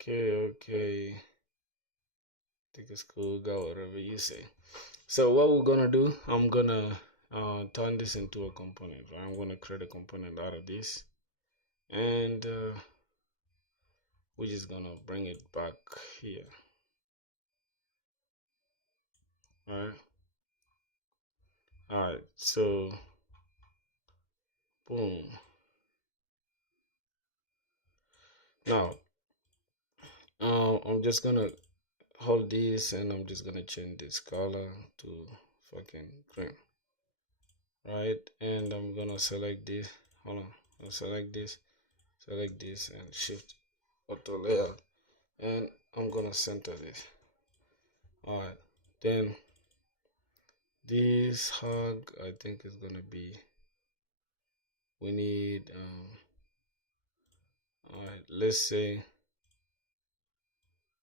Okay. Think it's cool, go whatever you say. So what we're gonna do, I'm gonna turn this into a component, right? I'm gonna create a component out of this, and we're just gonna bring it back here, right? All right, so boom. Now I'm just gonna hold this and I'm just gonna change this color to fucking green, right? And I'm gonna select this. Hold on, I'll select this, and shift auto layout, and I'm gonna center this. All right, then this hug I think is gonna be, we need all right, let's say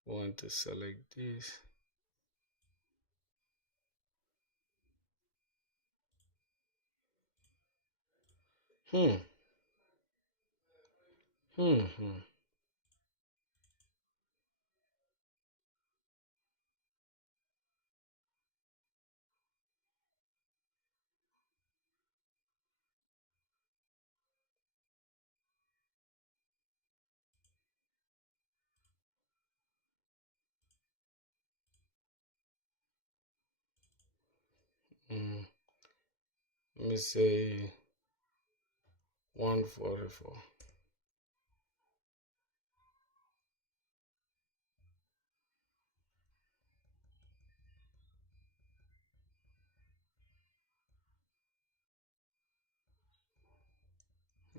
we want to select this. hmm hmm hmm Mm, Let me say 144.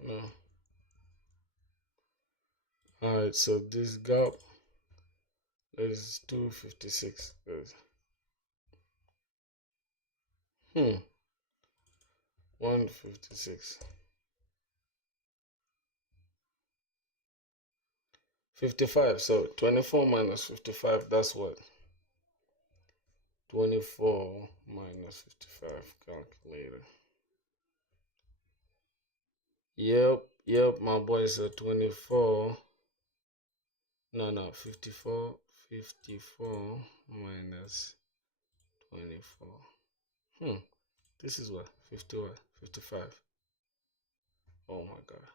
No. Alright, so this gap is 256. 156. 55. So 24 minus 55, that's what? 24 minus 55. Calculator. Yep, my boy said 24. No, 54. 54 minus 24. This is what? 50 what? 55. Oh my god.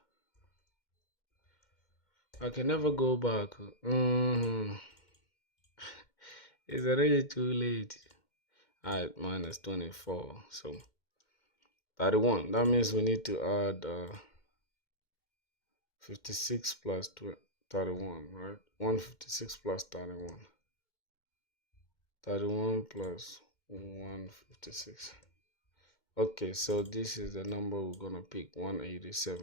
I can never go back. It's already too late. Alright, minus 24. So 31. That means we need to add 56 plus 31, right? 156 plus 31. 31 plus 156. Okay, so this is the number we're gonna pick, 187.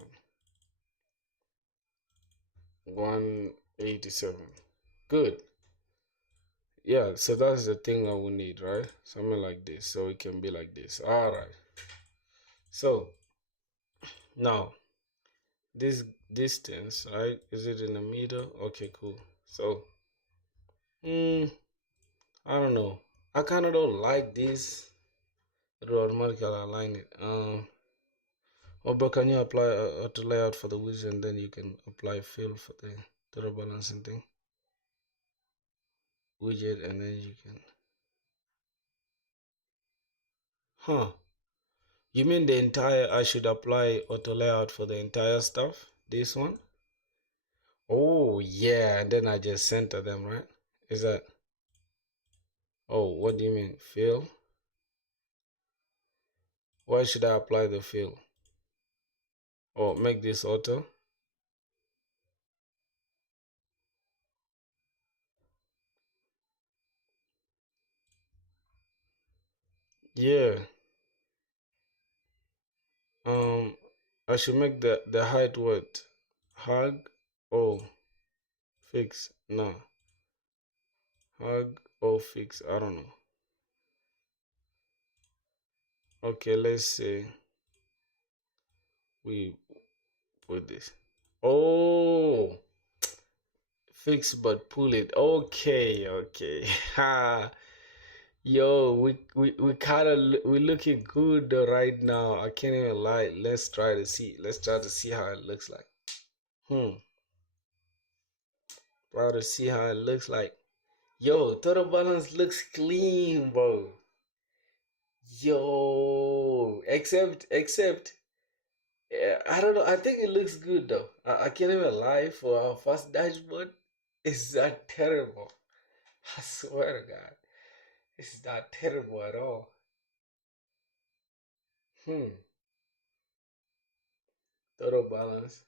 187. Good. Yeah, so that's the thing that we need, right? Something like this, so it can be like this. All right. So now this distance, right? Is it in the meter? Okay, cool. So, I don't know. I kind of don't like this. It will automatically align it. But can you apply auto layout for the widget, and then you can apply fill for the total balancing thing widget, and then you can. Huh? You mean the entire? I should apply auto layout for the entire stuff. This one? Oh yeah, and then I just center them, right? Is that? Oh, what do you mean fill? Why should I apply the fill? Or make this auto? Yeah. Um, I should make the height what? Hug? Oh, fix. No. Hug or fix. I don't know. Okay, let's say we put this. Oh, fix but pull it. Okay. Ha. Yo, we kind of we looking good right now. I can't even lie. Let's try to see. Let's try to see how it looks like. Hmm. Try to see how it looks like. Yo, total balance looks clean, bro. Yo, except, yeah, I don't know. I think it looks good though. I can't even lie. For our first dashboard, it's not terrible. I swear to God, it's not terrible at all. Hmm. Total balance.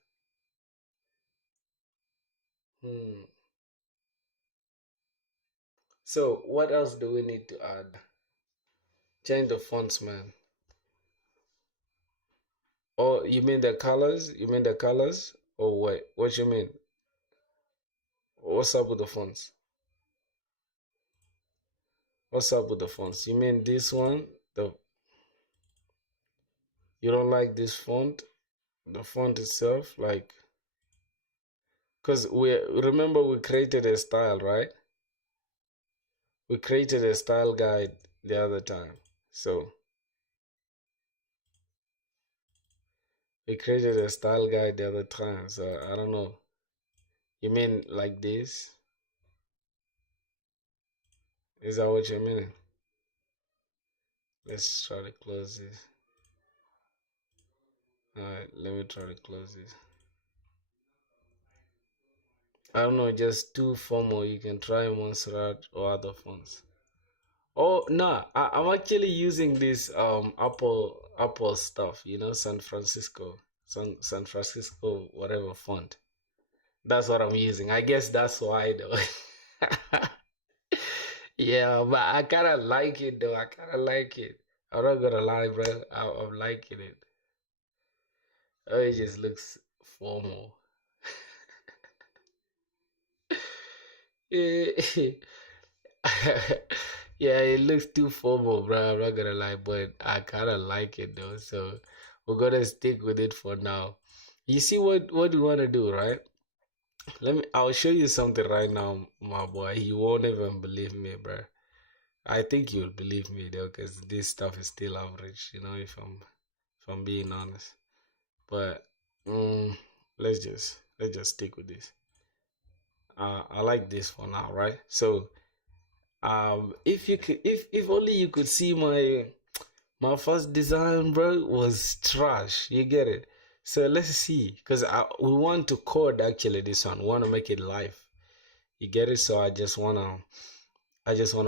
Hmm. So what else do we need to add? Change the fonts, man. Oh, you mean the colors? You mean the colors? Oh wait, what you mean? What's up with the fonts? What's up with the fonts? You mean this one? The You don't like this font? The font itself, like, cause we remember we created a style, right? We created a style guide the other time. So we created a style guide the other time. So I don't know. You mean like this? Is that what you mean? Let's try to close this. Alright, let me try to close this. I don't know, just too formal. You can try Montserrat or other fonts. Oh no, I'm actually using this Apple stuff, San Francisco whatever font. That's what I'm using. I guess that's why though. Yeah, but I kinda like it though. I kinda like it. I'm not gonna lie, bro. I'm liking it. Oh, it just looks formal. Yeah, it looks too formal, bro. I'm not gonna lie, but I kinda like it though. So we're gonna stick with it for now. You see what we wanna do, right? I'll show you something right now, my boy. You won't even believe me, bro. I think you'll believe me though, because this stuff is still average, if I'm being honest. But let's just stick with this. I like this for now, right? So if you could, if only you could see my first design, bro, was trash. You get it? So let's see, because we want to code actually this one. We want to make it live. You get it? So I just wanna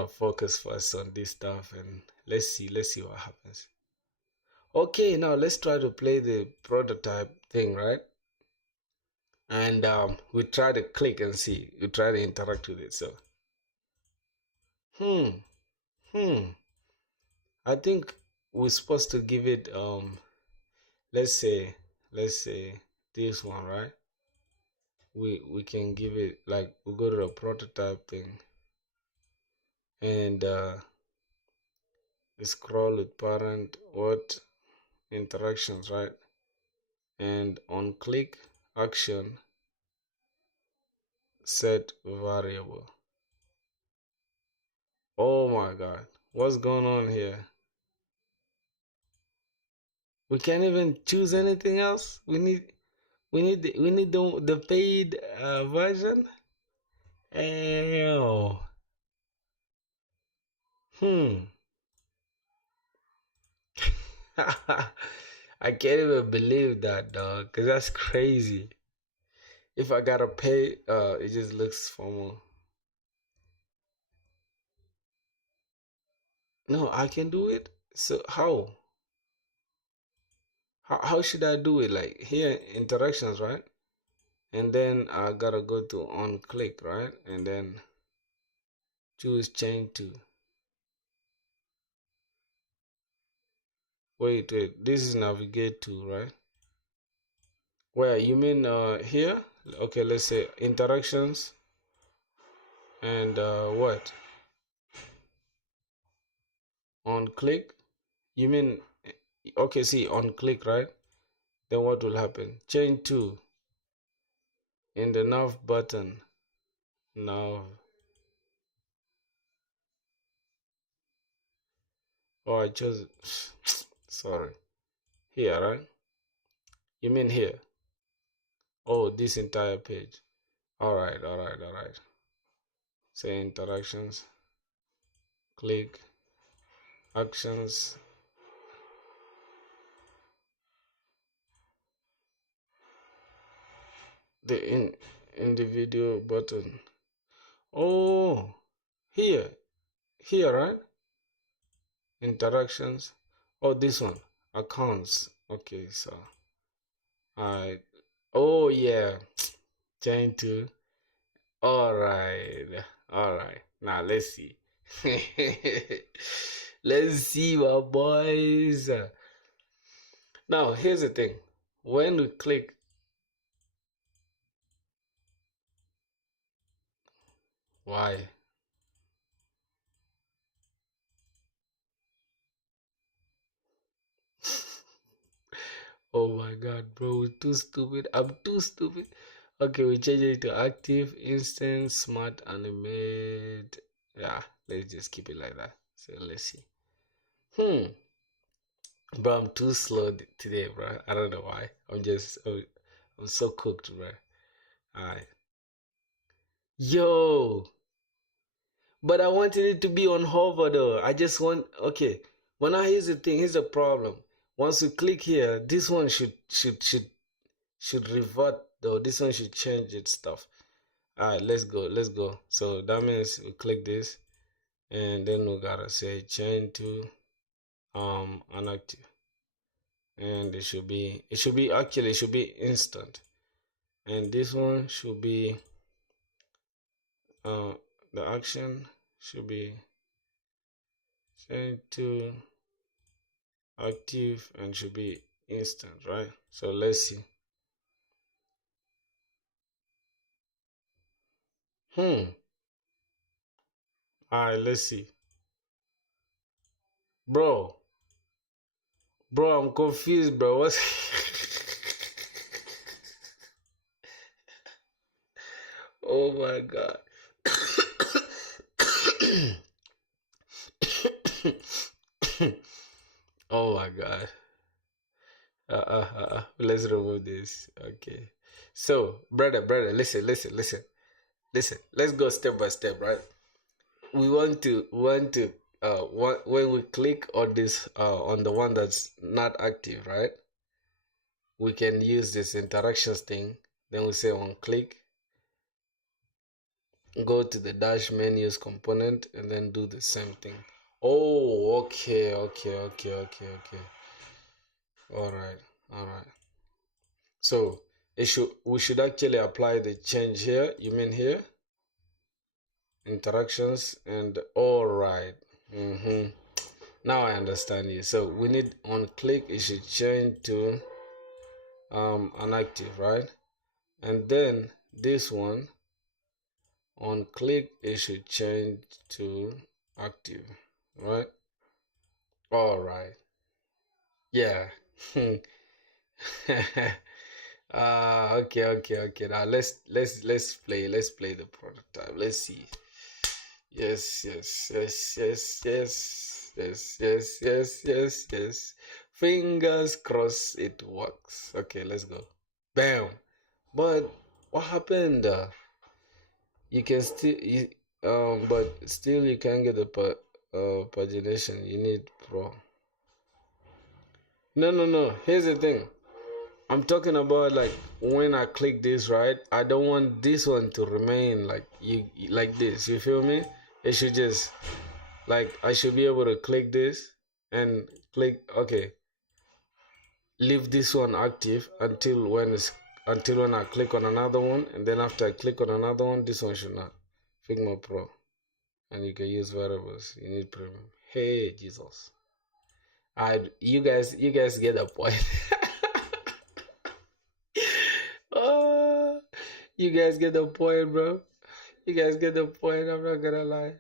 focus first on this stuff, and let's see what happens. Okay, now let's try to play the prototype thing, right? And we try to click and see. We try to interact with it. So, hmm, hmm. I think we're supposed to give it let's say this one, right? We can give it like we go to the prototype thing and scroll with parent what interactions, right? And on click action set variable. Oh my god, what's going on here? We can't even choose anything else. We need the paid version. Ew. Hmm. I can't even believe that, dog. Cause that's crazy. If I gotta pay, it just looks formal. No, I can do it. So how? How should I do it? Like here, interactions, right? And then I gotta go to on click, right? And then choose change to. Wait. This is navigate to, right? Where you mean here? Okay, let's say interactions and what? On click? You mean okay, see on click, right? Then what will happen? Change to in the nav button. Nav. Oh, I chose sorry. Here, right? You mean here? Oh, this entire page. All right. Say interactions, click, actions, the individual button. Oh, here, right? Interactions. Oh, this one, accounts. Okay, so I. Oh yeah, change to. All right. Now let's see. Let's see, my boys. Now here's the thing. When we click, why? Oh my god, bro, we're too stupid. I'm too stupid. Okay, we change it to active, instant, smart, animate. Yeah, let's just keep it like that. So let's see. Hmm. Bro, I'm too slow today, bro. I don't know why. I'm so cooked, bro. Alright. Yo! But I wanted it to be on hover though. I just want, okay. Well, now here's the thing, here's the problem. Once we click here, this one should revert though. This one should change its stuff. All right, let's go. So that means we click this and then we gotta say change to inactive, and it should be actually it should be instant, and this one should be the action should be change to active and should be instant, right? So let's see. All right, let's see. Bro, I'm confused, bro. What's oh my god. Oh my god. Let's remove this. Okay. So, brother, listen. Let's go step by step, right? We want to when we click on this on the one that's not active, right? We can use this interactions thing. Then we say on click, go to the dash menus component, and then do the same thing. Oh, okay. All right. So we should actually apply the change here. You mean here? Interactions and all right. Now I understand you. So we need on click it should change to inactive, right? And then this one on click it should change to active, right? All right. Yeah. Okay. Now let's play the prototype. Let's see. Yes. Fingers crossed it works. Okay, let's go. Bam. But what happened? You can still but still you can't get the pagination. You need pro. No. Here's the thing. I'm talking about like when I click this, right? I don't want this one to remain like like this. You feel me? It should just like I should be able to click this and click okay. Leave this one active until when I click on another one, and then after I click on another one, this one should not. Figma Pro, and you can use variables. You need premium. Hey Jesus, you guys get the point. Oh, you guys get the point, bro. You guys get the point. I'm not gonna lie.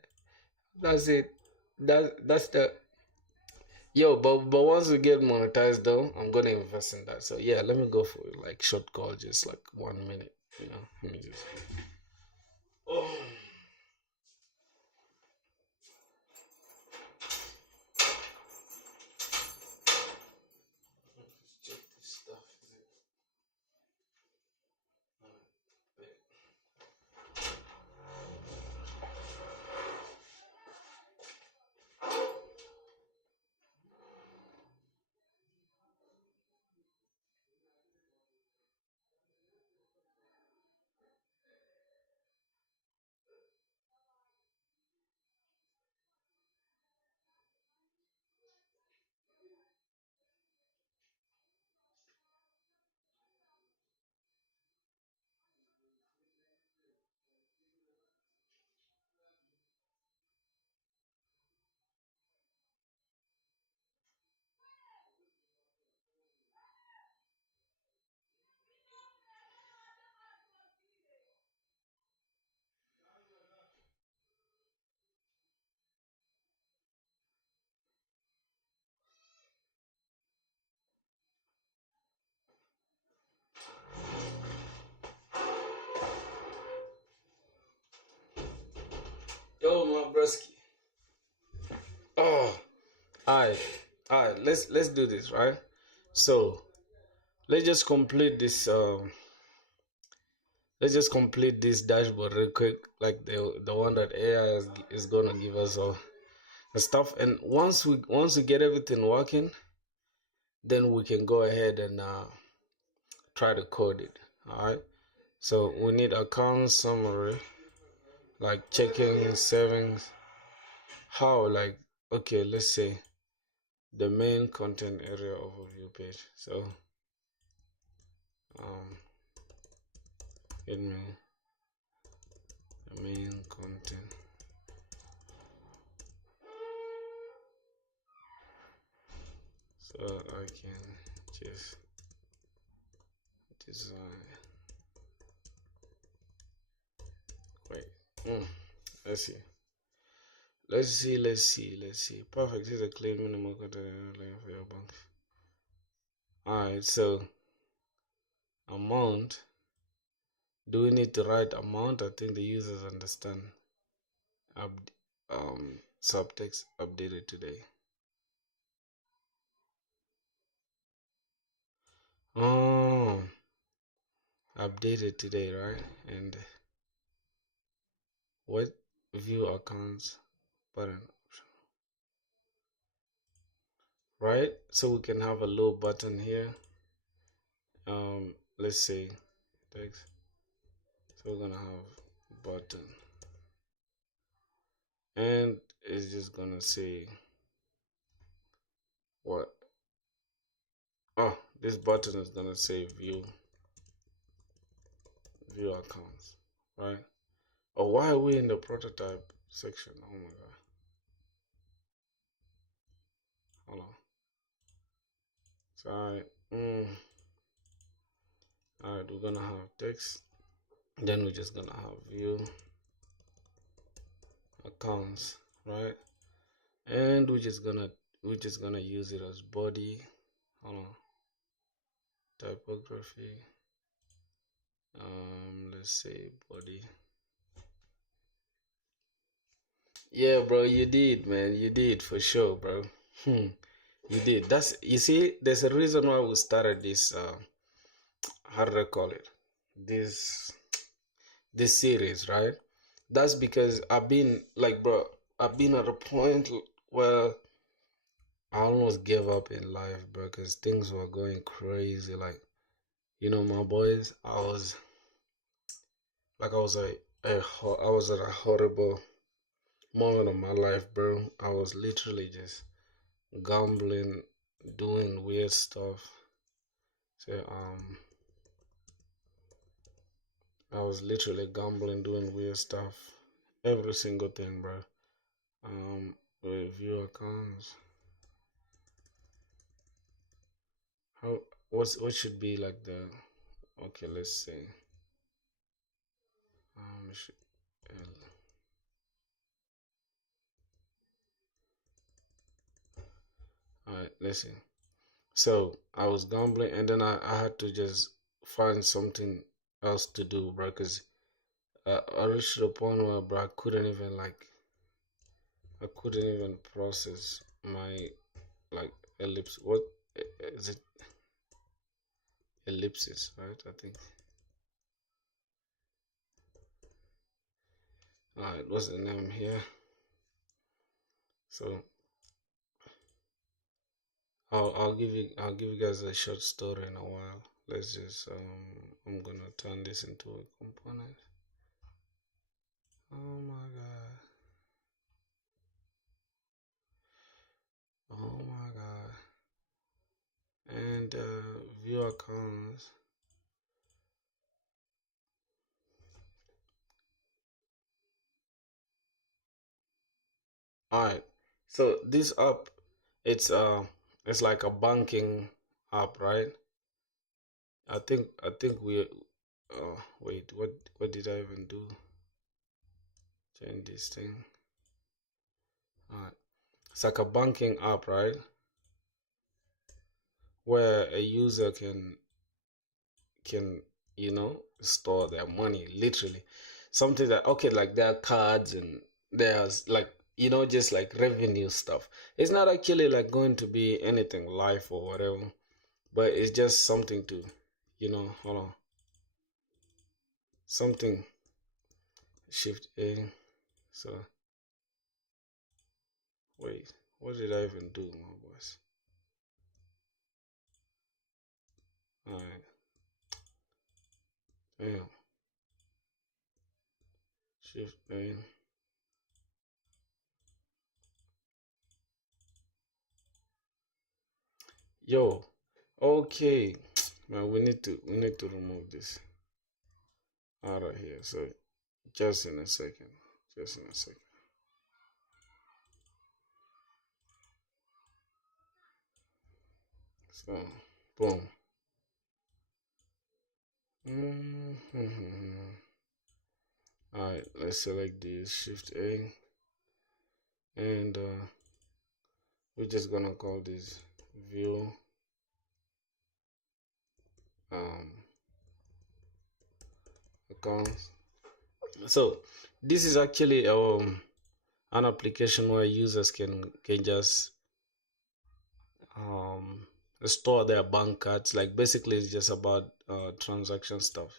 That's it. That's the yo. But once we get monetized, though, I'm gonna invest in that. So yeah, let me go for like short call, just like 1 minute. You know, let me just. Oh. Check this stuff. Yo, my broski. Oh, alright, Let's do this, right? So let's just complete this. Let's just complete this dashboard real quick, like the one that AI is gonna give us all the stuff. And once we get everything working, then we can go ahead and try to code it. All right. So we need account summary, like checking, savings, how, like, okay, let's say the main content area overview page. So um admin, the main content, so I can just design. Wait, let's see. Let's see. Perfect. Here's a clear minimal content for your bank. Alright, so amount. Do we need to write amount? I think the users understand. Subtext updated today. Oh, updated today, right? And what view accounts button option, right? So we can have a little button here. Let's say text. So we're gonna have button, and it's just gonna say what? Oh, this button is gonna say view accounts, right? Oh, why are we in the prototype section? Oh my god. Hold on. Sorry. Alright, we're gonna have text. Then we're just gonna have view accounts, right? And we're just gonna use it as body. Hold on. Typography. Let's say body. Yeah, bro, you did, man. You did for sure, bro. You did. You see, there's a reason why we started this how do I call it? This this series, right? That's because I've been like, bro, I've been at a point where I almost gave up in life, bro, because things were going crazy. Like, my boys, I was I was at a horrible moment of my life, bro. I was literally just gambling, doing weird stuff. So I was literally gambling, doing weird stuff, every single thing, bro. Review accounts. How what should be like the okay? Let's say should, all right. Let's see. So I was gambling, and then I had to just find something else to do, bro. Cause I reached the point where, bro, I couldn't even process my like ellipse. What is it? Ellipsis, right? I think. All right. What's the name here? So I'll give you guys a short story in a while. Let's just I'm gonna turn this into a component. Oh my god. Oh my god. And view accounts. Alright. So this app, it's it's like a banking app, right? I think we wait, what did I even do? Change this thing. Alright. It's like a banking app, right? Where a user can store their money, literally. Something that, okay, like there are cards, and there's like, just like revenue stuff. It's not actually like going to be anything live or whatever, but it's just something to, hold on, something. Shift A. So wait, what did I even do, my boys? All right. Damn. Shift A. Yo, okay. Man, we need to remove this out of here. So just in a second. Just in a second. So boom. Mm-hmm. Alright, let's select this Shift A, and we're just gonna call this view um, accounts. So this is actually an application where users can just um, store their bank cards. Like basically, it's just about transaction stuff.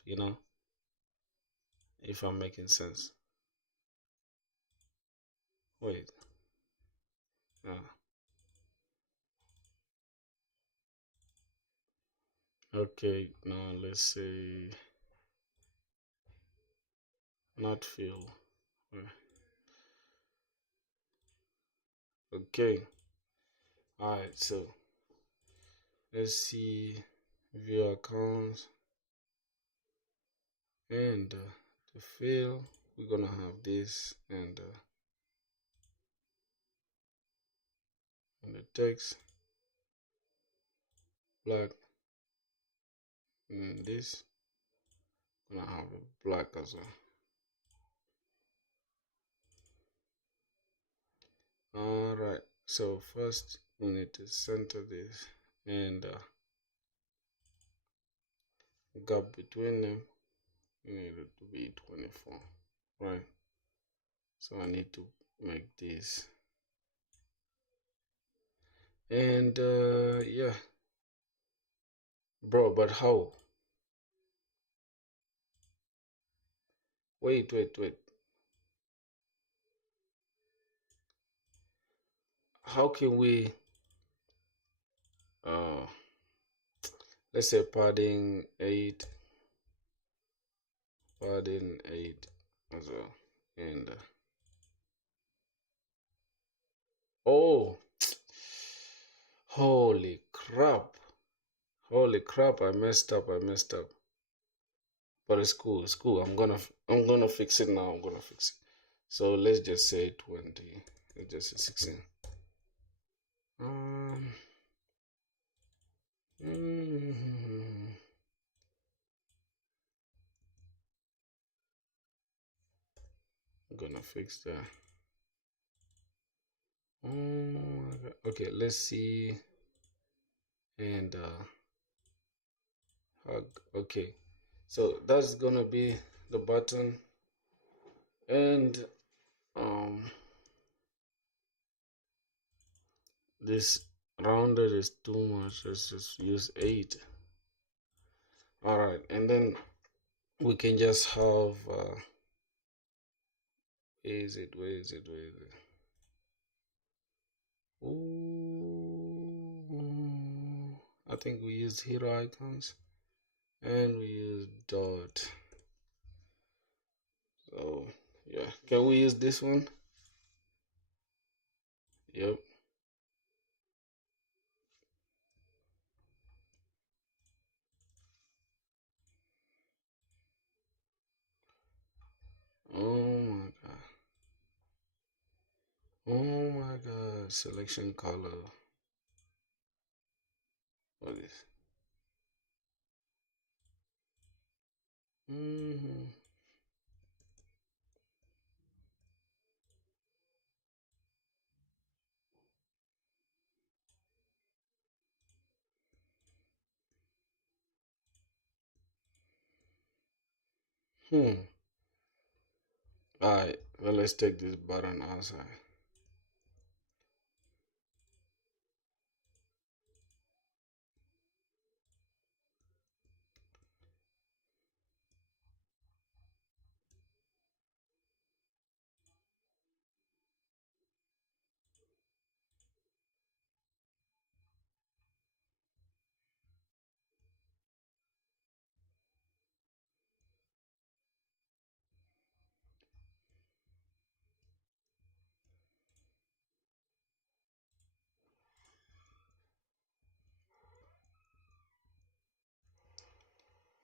If I'm making sense. Wait. Uh, okay. Now let's say not fill. Okay. All right. So let's see view accounts, and to fill we're gonna have this, and the text black, and this gonna have a black as well. All right, so first we need to center this, and gap between them we need it to be 24, right? So I need to make this, and yeah, bro, but how? Wait, how can we uh let's say padding 8 as well, and oh, holy crap, I messed up. But it's cool. I'm gonna fix it now. I'm gonna fix it. So let's just say 20. Let's just say 16. um I'm gonna fix that. Oh my God. Okay, let's see. And hug. Okay, so that's gonna be the button, and um this rounded is too much. Let's just use 8. All right, and then we can just have where is it? Ooh, I think we use hero icons, and we use dot. So yeah, can we use this one? Yep. Oh my god. Oh my god. Selection color. What is? Mm-hmm. Hmm. Alright. Well, let's take this button outside.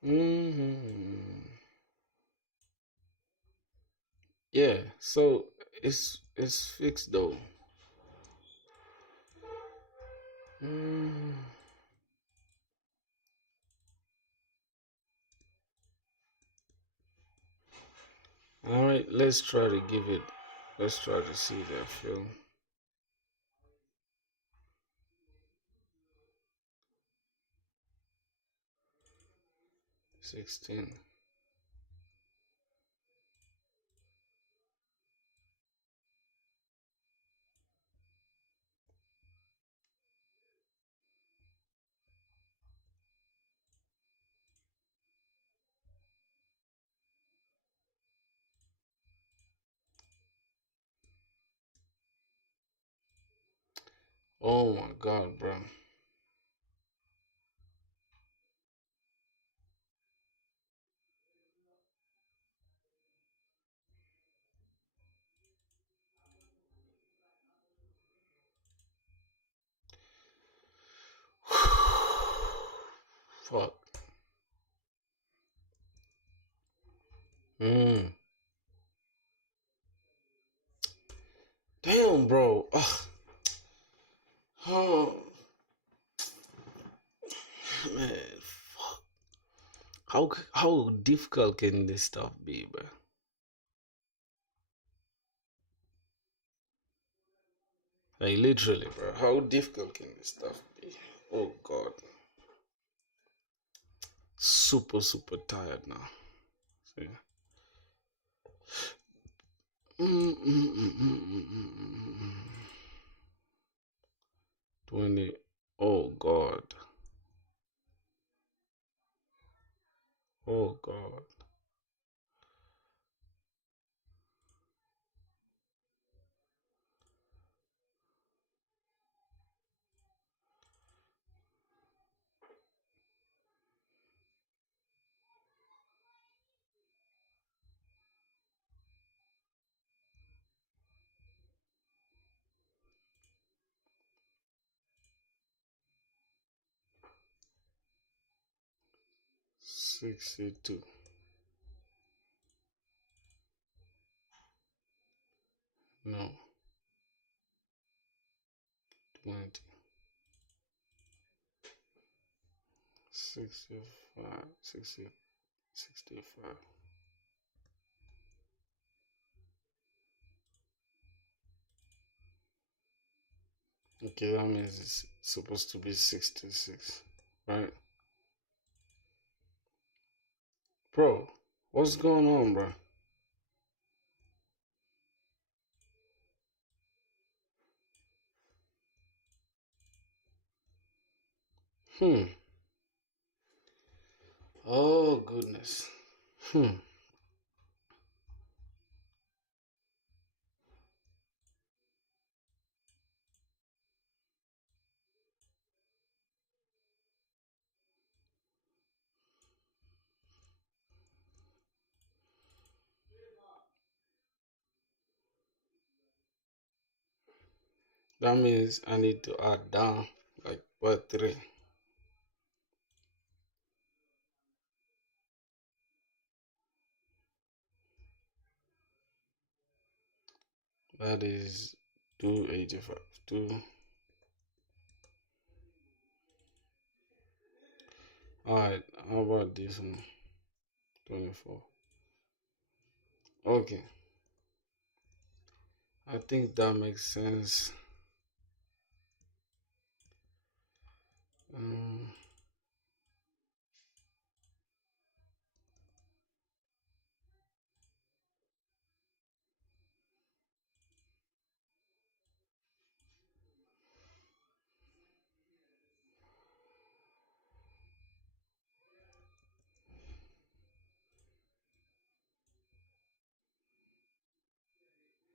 Hmm. Yeah, so it's fixed though. Mm. All right, let's try to give it. Let's try to see that film. 16. Oh my God, bro. Fuck. Mm. Damn, bro. Ugh. Oh man, fuck. How difficult can this stuff be, bro? Like literally, bro. How difficult can this stuff be? Oh God. Super, super tired now. See? 20. Oh God. Oh God. 62. No. 20. 65. 60. 65. Okay, that means it's supposed to be 66. Right? Bro, what's going on, bro? Hmm. Oh, goodness. Hmm. That means I need to add down like what 3? That is 285. 2. Alright, how about this one? 24. Okay, I think that makes sense. Um,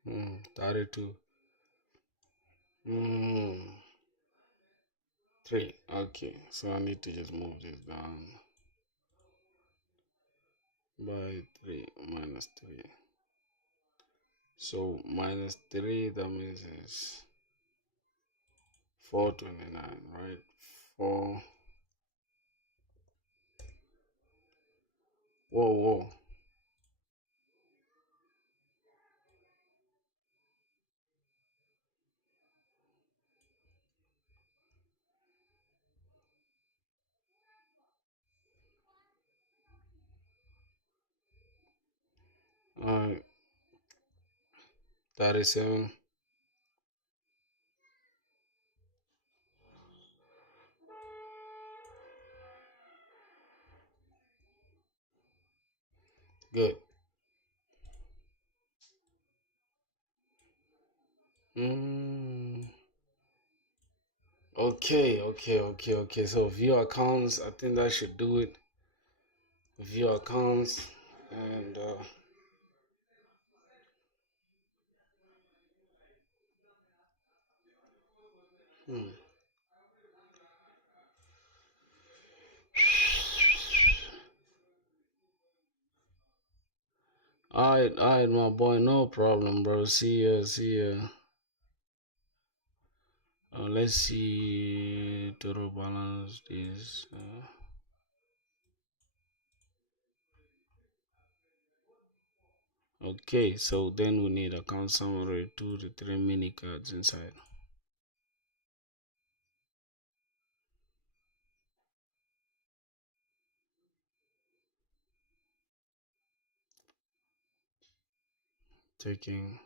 hmm, 32. Hmm, 3. Okay, so I need to just move this down by 3 minus 3. So minus 3, that means it's 429, right? 4. Whoa, whoa. Alright, 37. Good. Mm. Okay, okay, okay, okay. So view accounts, I think that should do it. View accounts and hmm. Alright, my boy, no problem, bro. See ya, see ya. Let's see total balance is okay. So then we need account summary, 2 to 3 mini cards inside. Checking.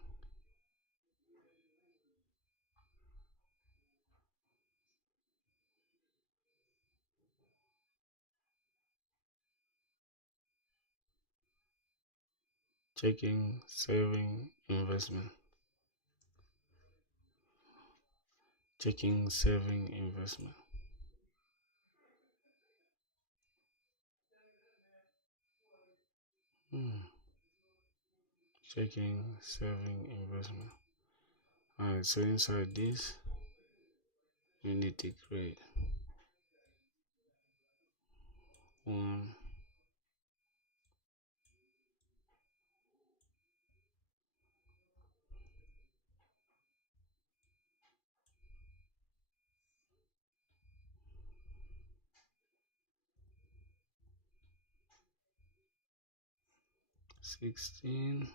Checking, saving, investment. Checking, saving, investment. Hmm. Checking, saving, investment. Alright, so inside this, we need to create one, 16,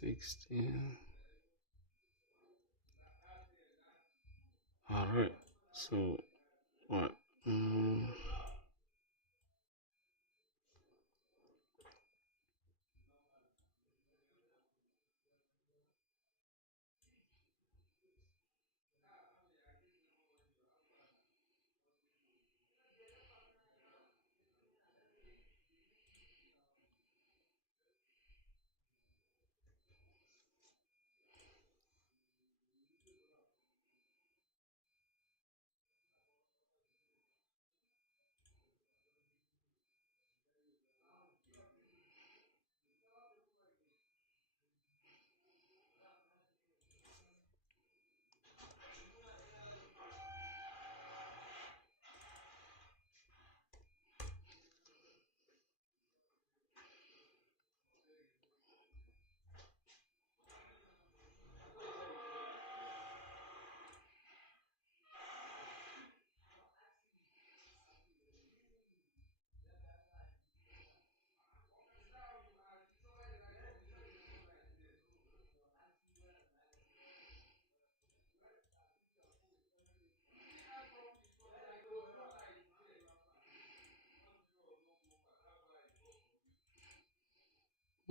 16. Alright, so what? Mm,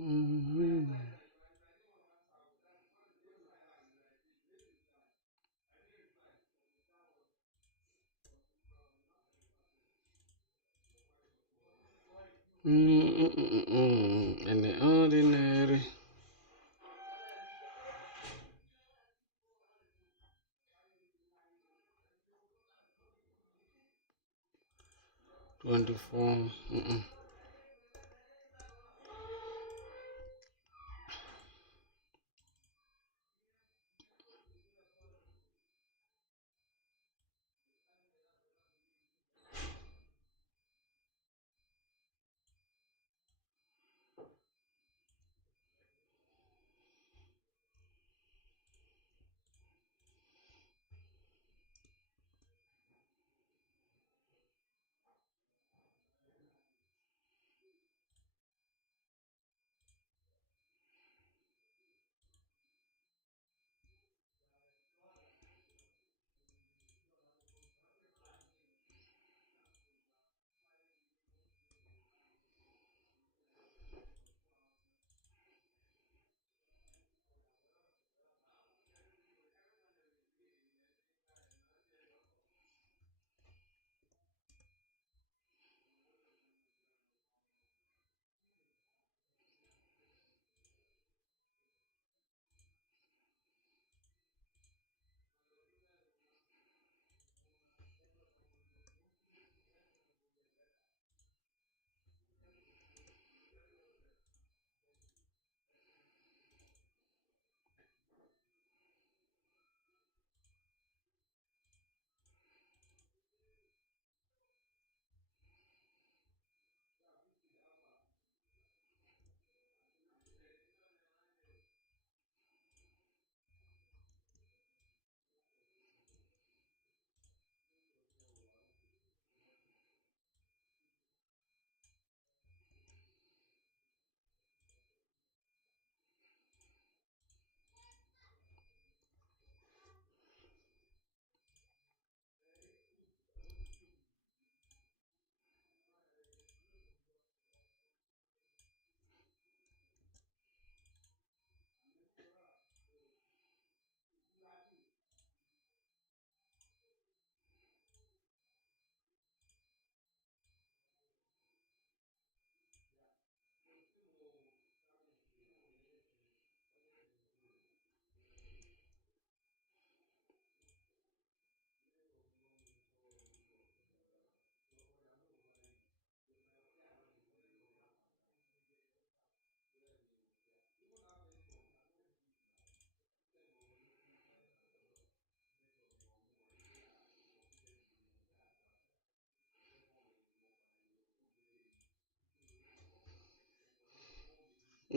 うん、in the ordinary. 24.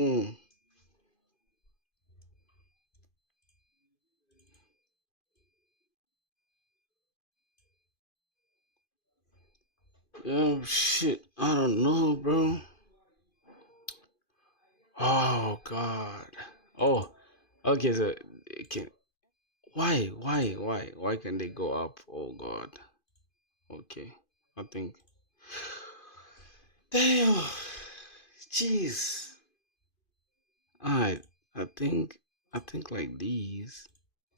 Mm. Oh shit, I don't know, bro. Oh god. Oh, okay. So it can. Why can they go up? Oh god. Okay, I think. Damn. Jeez. Alright. I think. I think like these.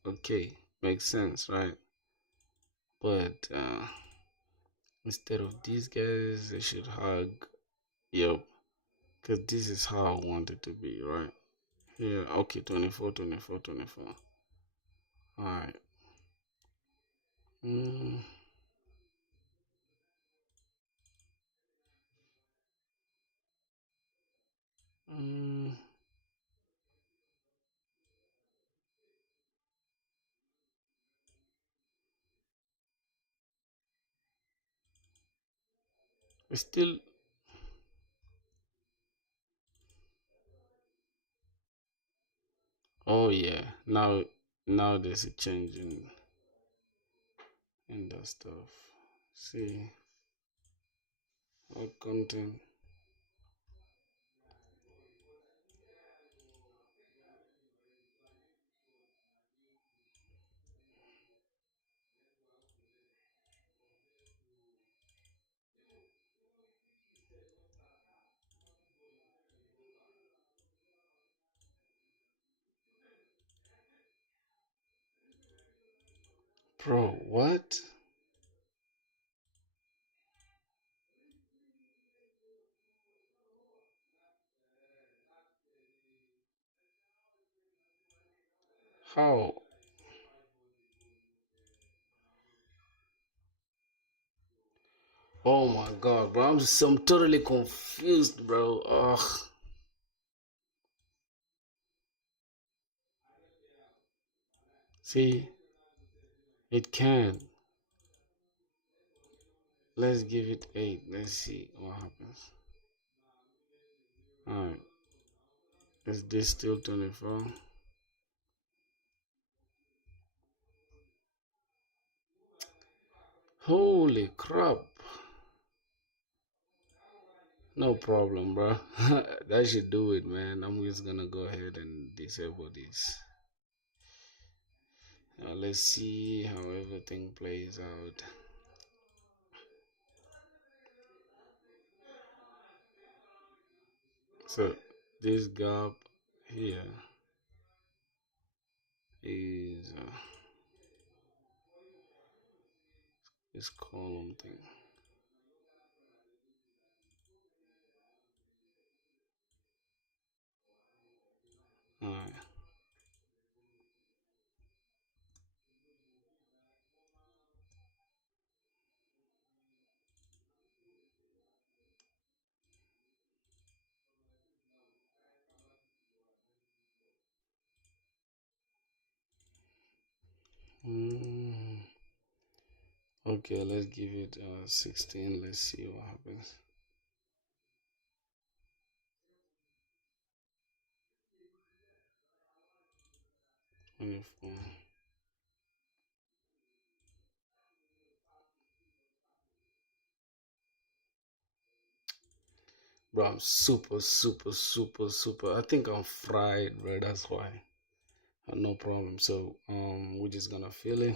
Okay, makes sense, right? But instead of these guys, they should hug. Yep. Because this is how I want it to be, right? Yeah, okay, 24, 24, 24. Alright. Mm, mm, it's still. Oh, yeah. Now there's a change in that stuff. See, what content. Bro, what? How? Oh my god, bro. I'm totally confused, bro. Ugh. See, it can. Let's give it 8. Let's see what happens. Alright. Is this still 24? Holy crap. No problem, bro. That should do it, man. I'm just gonna go ahead and disable this. Now let's see how everything plays out. So this gap here is this column thing. Alright. Mm, okay, let's give it 16. Let's see what happens. 24. Bro, I'm super, super, super, super. I think I'm fried, bro. That's why. No problem. So we're just gonna fill it.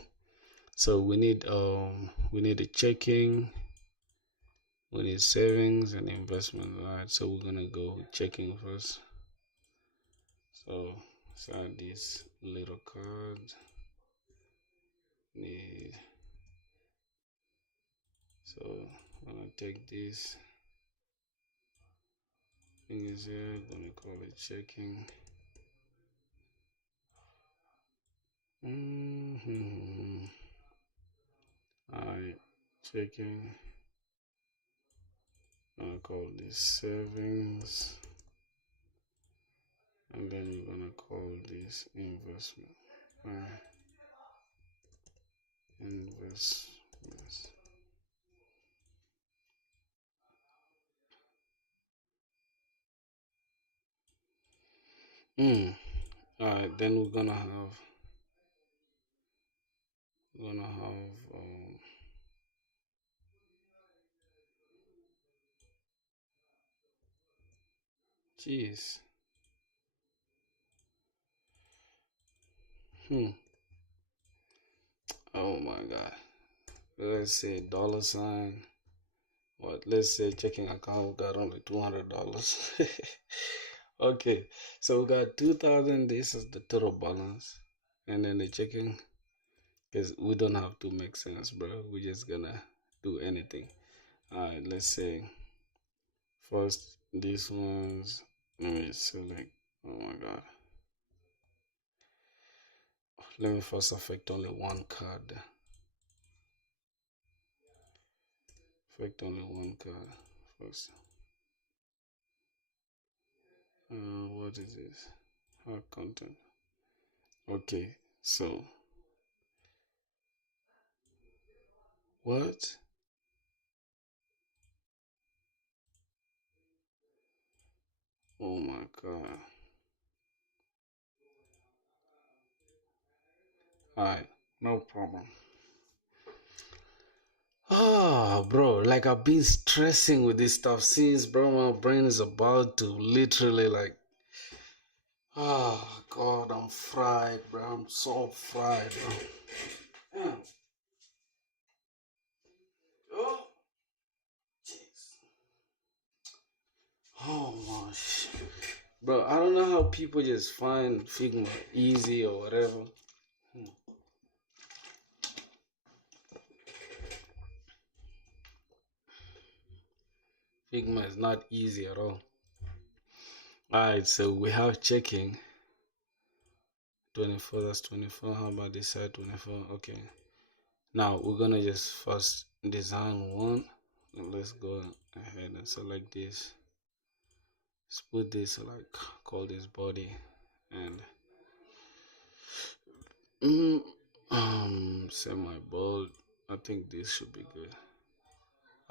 So we need a checking, we need savings and investment. Alright, so we're gonna go with checking first. So inside this little card, need so I'm gonna take this fingers here, gonna call it checking. Alright, checking. I'm gonna call this savings, and then you're gonna call this investment. Investments. Mm. All right, then we're gonna have jeez. Hmm. Oh my God. Let's say dollar sign. What? Let's say checking account got only $200. Okay, so we got 2,000. This is the total balance, and then the checking, because we don't have to make sense, bro. We're just gonna do anything. All right, let's say first these ones. Let me select. Oh my God. Let me first affect only one card. Affect only one card first. What is this? Hard content. Okay, so what? Oh my God. Alright, no problem. Ah, bro, like I've been stressing with this stuff since, bro. My brain is about to literally like, God, I'm fried, bro. I'm so fried, bro. Damn. Oh, jeez. Oh my shit. Bro, I don't know how people just find Figma easy or whatever. Hmm. Figma is not easy at all. Alright, so we have checking 24, that's 24. How about this side 24? Okay. Now we're gonna just first design one. Let's go ahead and select this. Let's put this like call this body and semi bold. I think this should be good.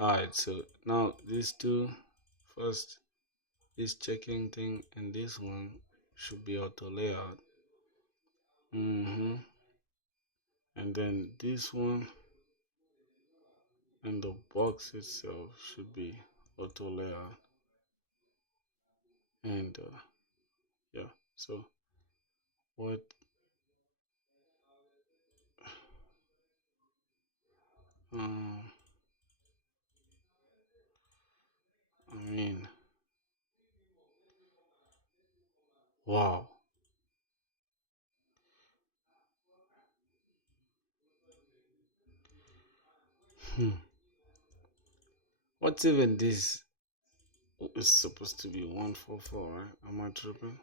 Alright, so now these two first, this checking thing and this one should be auto layout. And then this one and the box itself should be auto layout. And yeah, so what um I mean, wow. Hmm. What's even this? It's supposed to be 144, right? Am I tripping?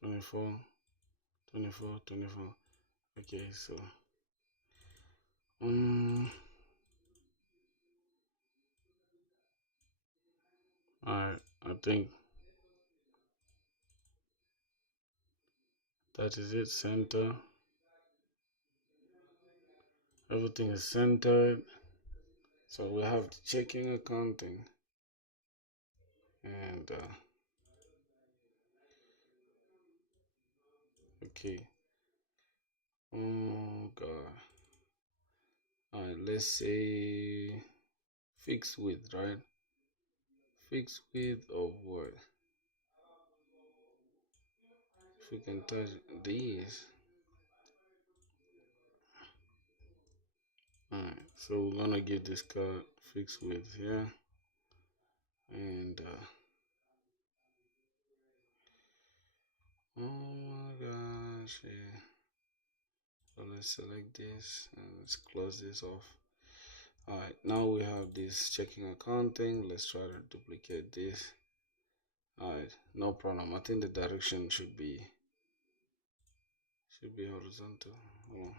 24, 24, 24. Okay, so um, alright. I think that is it. Center. Everything is centered. So we have the checking accounting and okay. Oh God. Alright, let's say fixed width, right? Fixed width of what? If we can touch these. Alright, so we're gonna give this card fixed width here. And oh my gosh, yeah. So let's select this and let's close this off. Alright, now we have this checking accounting. Let's try to duplicate this. Alright, no problem. I think the direction should be horizontal. Hold on.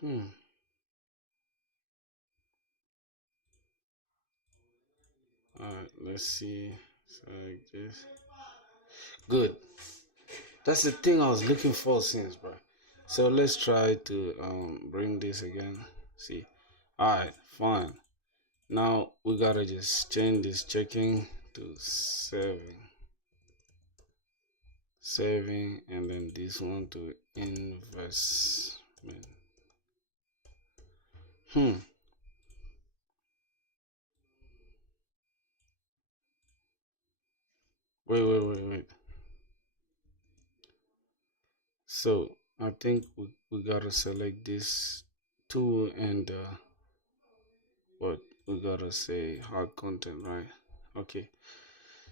Hmm. Alright, let's see. Select this. Good. That's the thing I was looking for since, bro. So let's try to bring this again. See. Alright, fine. Now we gotta just change this checking to saving, and then this one to investment. Hmm. Wait. So I think we gotta select this tool and what we gotta say hard content, right? Okay.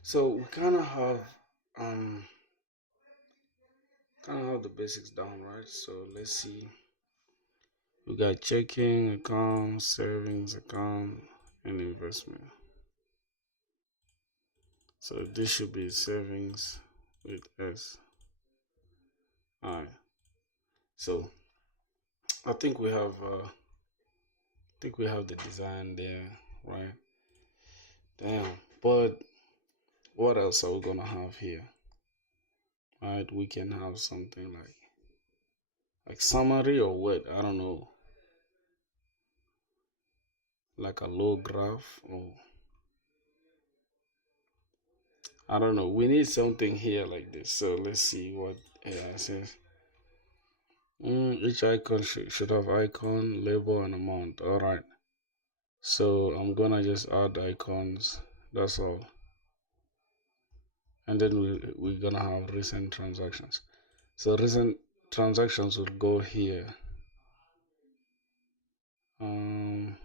So we um kind of have the basics down, right? So let's see. We got checking account, savings account, and investment. So this should be savings with S. Alright. So I think we have the design there, right? Damn. But what else are we gonna have here? Right, we can have something like summary or what? I don't know. Like a low graph or I don't know. We need something here like this. So let's see what AI says. Each icon should have icon, label, and amount. All right. So I'm gonna just add icons. That's all. And then we're gonna have recent transactions. So recent transactions will go here. Um,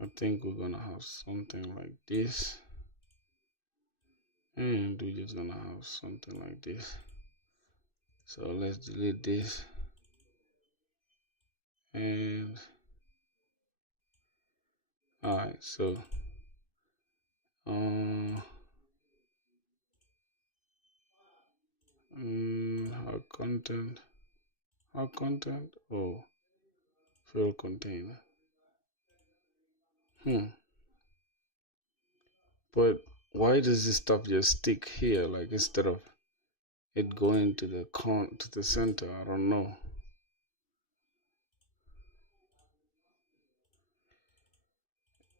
I think we're gonna have something like this, and we're just gonna have something like this. So let's delete this, and all right. So um, our content, Oh, fill container. Hmm. But why does this stuff just stick here? Like instead of it going to the center? I don't know.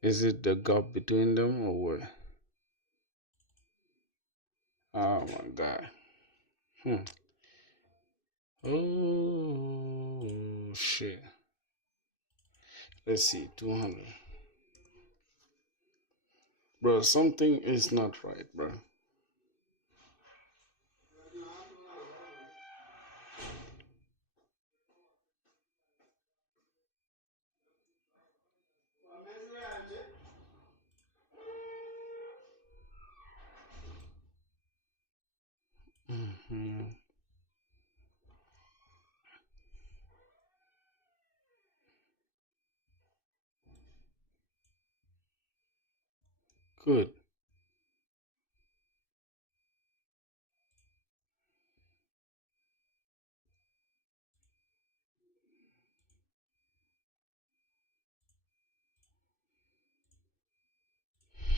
Is it the gap between them or what? Oh my god. Hmm. Oh shit. Let's see. 200. Bro, something is not right, bro. Hmm. Good.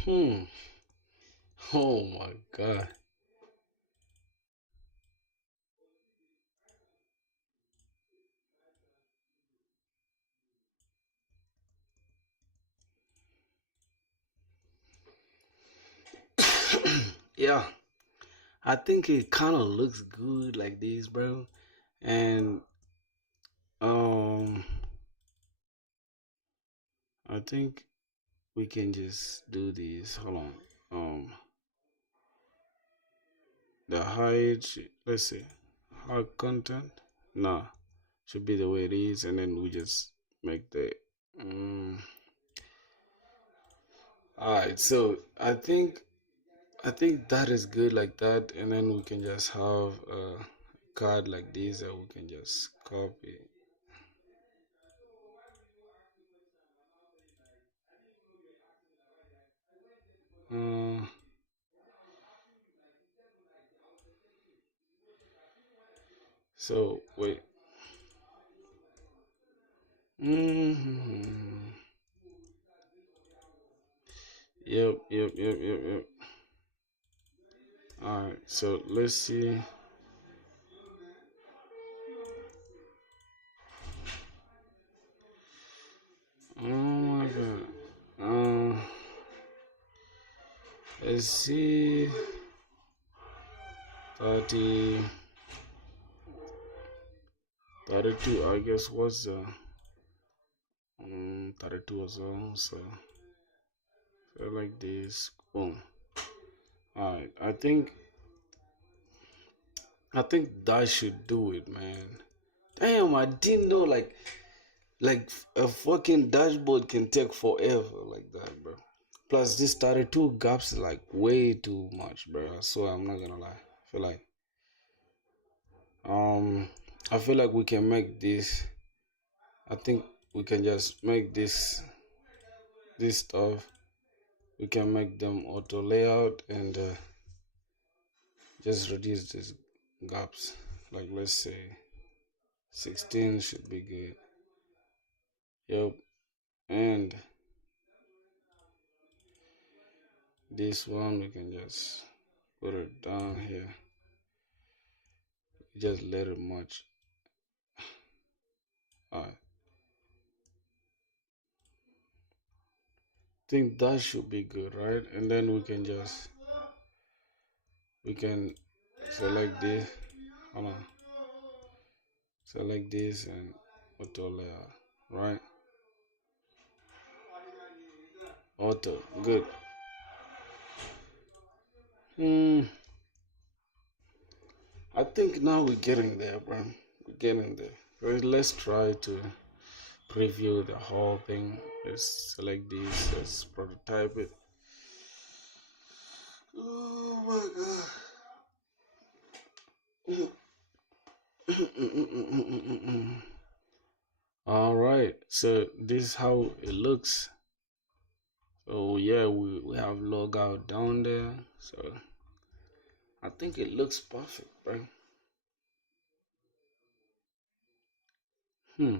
Hmm. Oh my god. Yeah. I think it kind of looks good like this, bro. And um I think we can just do this. Hold on. The height, let's see. Hard content. Nah. Should be the way it is, and then we just make the alright, so I think that is good like that, and then we can just have a card like this that we can just copy. Uh, so wait. hmm Yep. Alright, so let's see. Let's see. 30, 32, I guess was 32 as well. So like this. Boom. Alright, I think that should do it, man. Damn, I didn't know like a fucking dashboard can take forever like that, bro. Plus this 32 gaps is like way too much, bro. So I'm not gonna lie. Um I feel like we can make this. I think we can just make this stuff. We can make them auto layout and just reduce these gaps. Like let's say 16 should be good. Yep. And this one we can just put it down here. Just let it match. Alright. Think that should be good, right? And then we can select this. Hold on. Select this and auto layer, right? Auto, good. Hmm. I think now we're getting there, bro. We're getting there. Let's try to preview the whole thing. Let's select this. Let's prototype it. Oh my god. All right. So this is how it looks. So yeah, we have logout down there. So I think it looks perfect, bro. Hmm.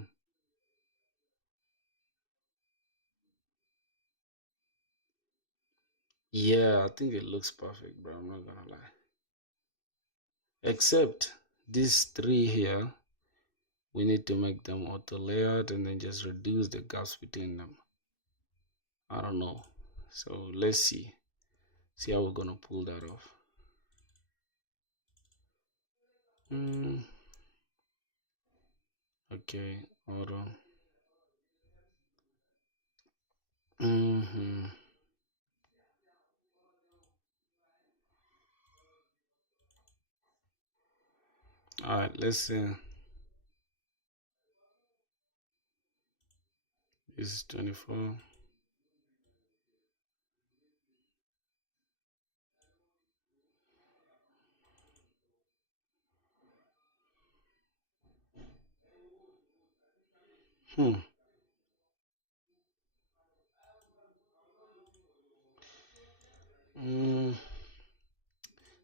Yeah, I think it looks perfect, bro. I'm not gonna lie. Except these three here, we need to make them auto layout and then just reduce the gaps between them. I don't know. So let's see. See how we're gonna pull that off. Okay, auto. Mm-hmm. All right, let's see. This is 24. Hmm. Mm,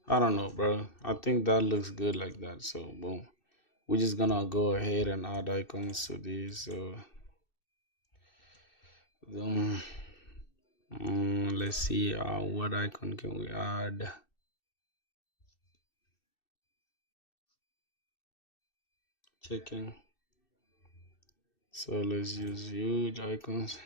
I don't know, bro. I think that looks good like that. So boom. We're just gonna go ahead and add icons to these. So um, let's see what icon can we add. Checking. So let's use huge icons.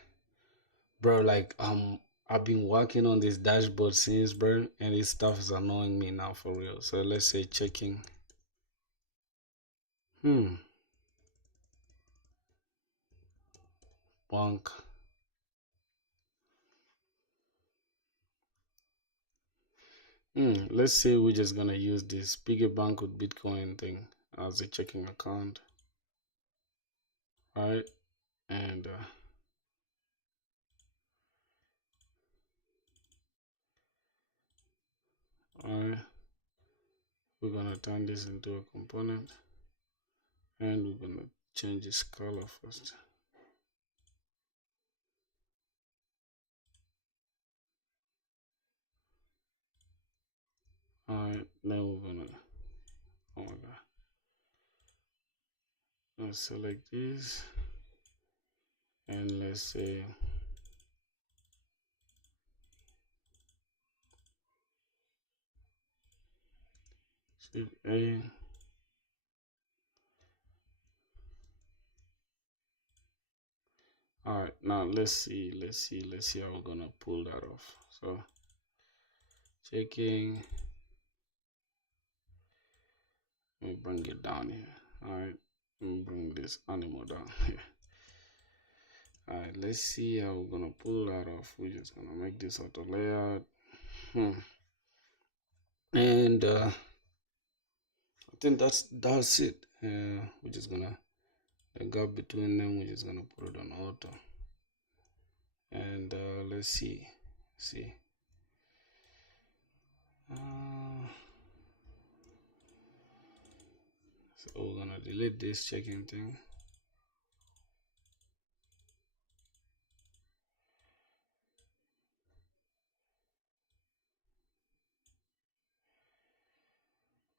Bro, like I've been working on this dashboard since, bro, and this stuff is annoying me now for real. So let's say checking. Hmm. Bank. Let's say we're just gonna use this bigger bank with Bitcoin thing as a checking account, right? And alright, we're gonna turn this into a component, and we're gonna change this color first. Alright, then we're gonna, oh my god, let's select this, and let's say Shift A. All right, now let's see how we're gonna pull that off. So Checking. Let me bring it down here. Alright. Let me bring this animal down here. Alright, let's see how we're gonna pull that off. We're just gonna make this auto layout. And I think that's it. We're just gonna the gap between them. We're just gonna put it on auto. And let's see. So we're gonna delete this checking thing.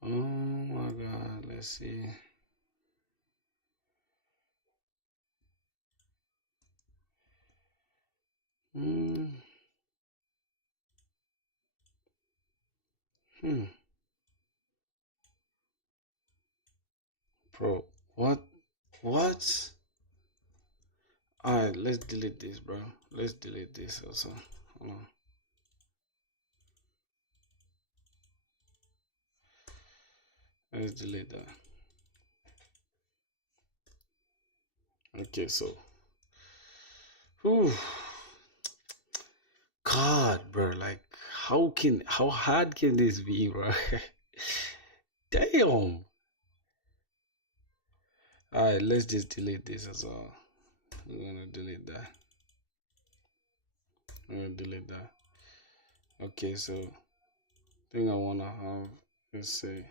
Oh my god, let's see. Hmm. Hmm. Bro, what? What? Alright, let's delete this, bro. Let's delete this also. Hold on. Let's delete that. Okay, so. Whew. God, bro, like, how hard can this be, bro? Damn. Alright, let's just delete this as well. We're gonna delete that. We're gonna delete that. Okay, so thing I wanna have, let's say,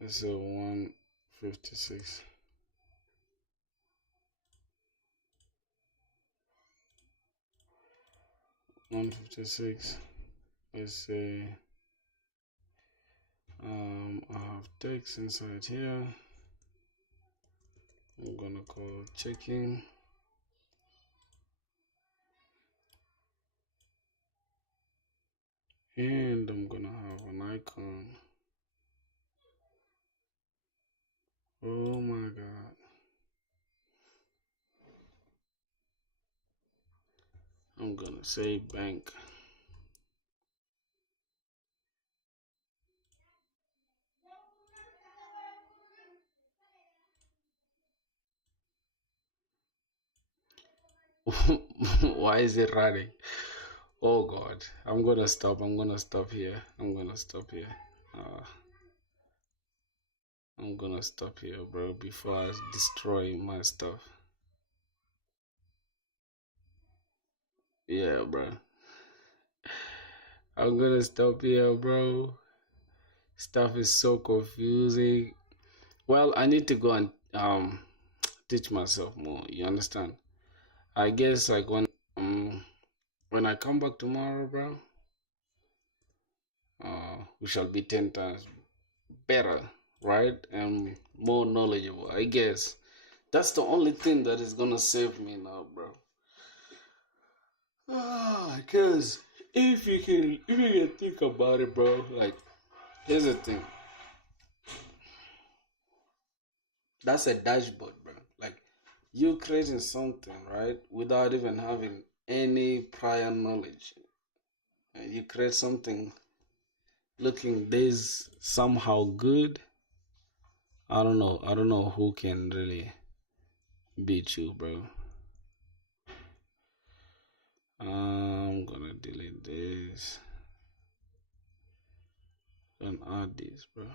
let's say 156. 156. Let's say I have text inside here. I'm gonna call checking. And I'm gonna have an icon. Oh my god. I'm gonna say bank. Why is it running? Oh god. I'm gonna stop. I'm gonna stop here. I'm gonna stop here. Uh, I'm gonna stop here, bro, before I destroy my stuff. Yeah, bro. I'm gonna stop here, bro. Stuff is so confusing. Well, I need to go and teach myself more. You understand? I guess like when I come back tomorrow, bro, we shall be 10 times better, right? And more knowledgeable. I guess that's the only thing that is gonna save me now, bro. Cause if you can think about it, bro, like here's the thing. That's a dashboard, bro. Like you creating something, right, without even having any prior knowledge. And you create something looking this somehow good. I don't know. I don't know who can really beat you, bro. I'm gonna delete this and add this, bro.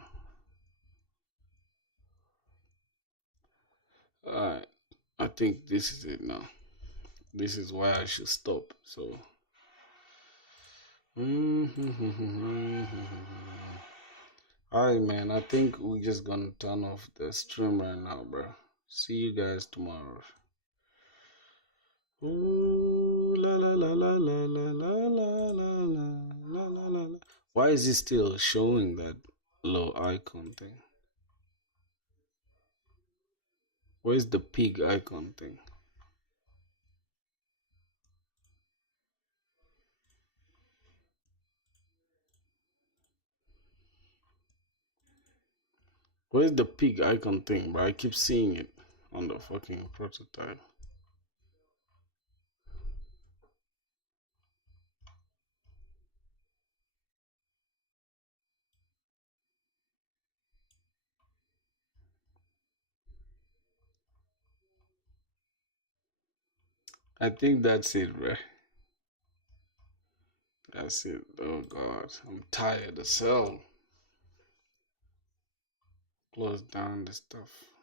Alright, I think this is it now. This is why I should stop. So, alright, man. I think we're just gonna turn off the stream right now, bro. See you guys tomorrow. Ooh, la la la la la la la la la la la la la. Why is it still showing that low icon thing? Where's the pig icon thing? Where's the pig icon thing, bro? I keep seeing it. on the fucking prototype. I think that's it, bro. That's it. Oh God, I'm tired as hell. Close down the stuff.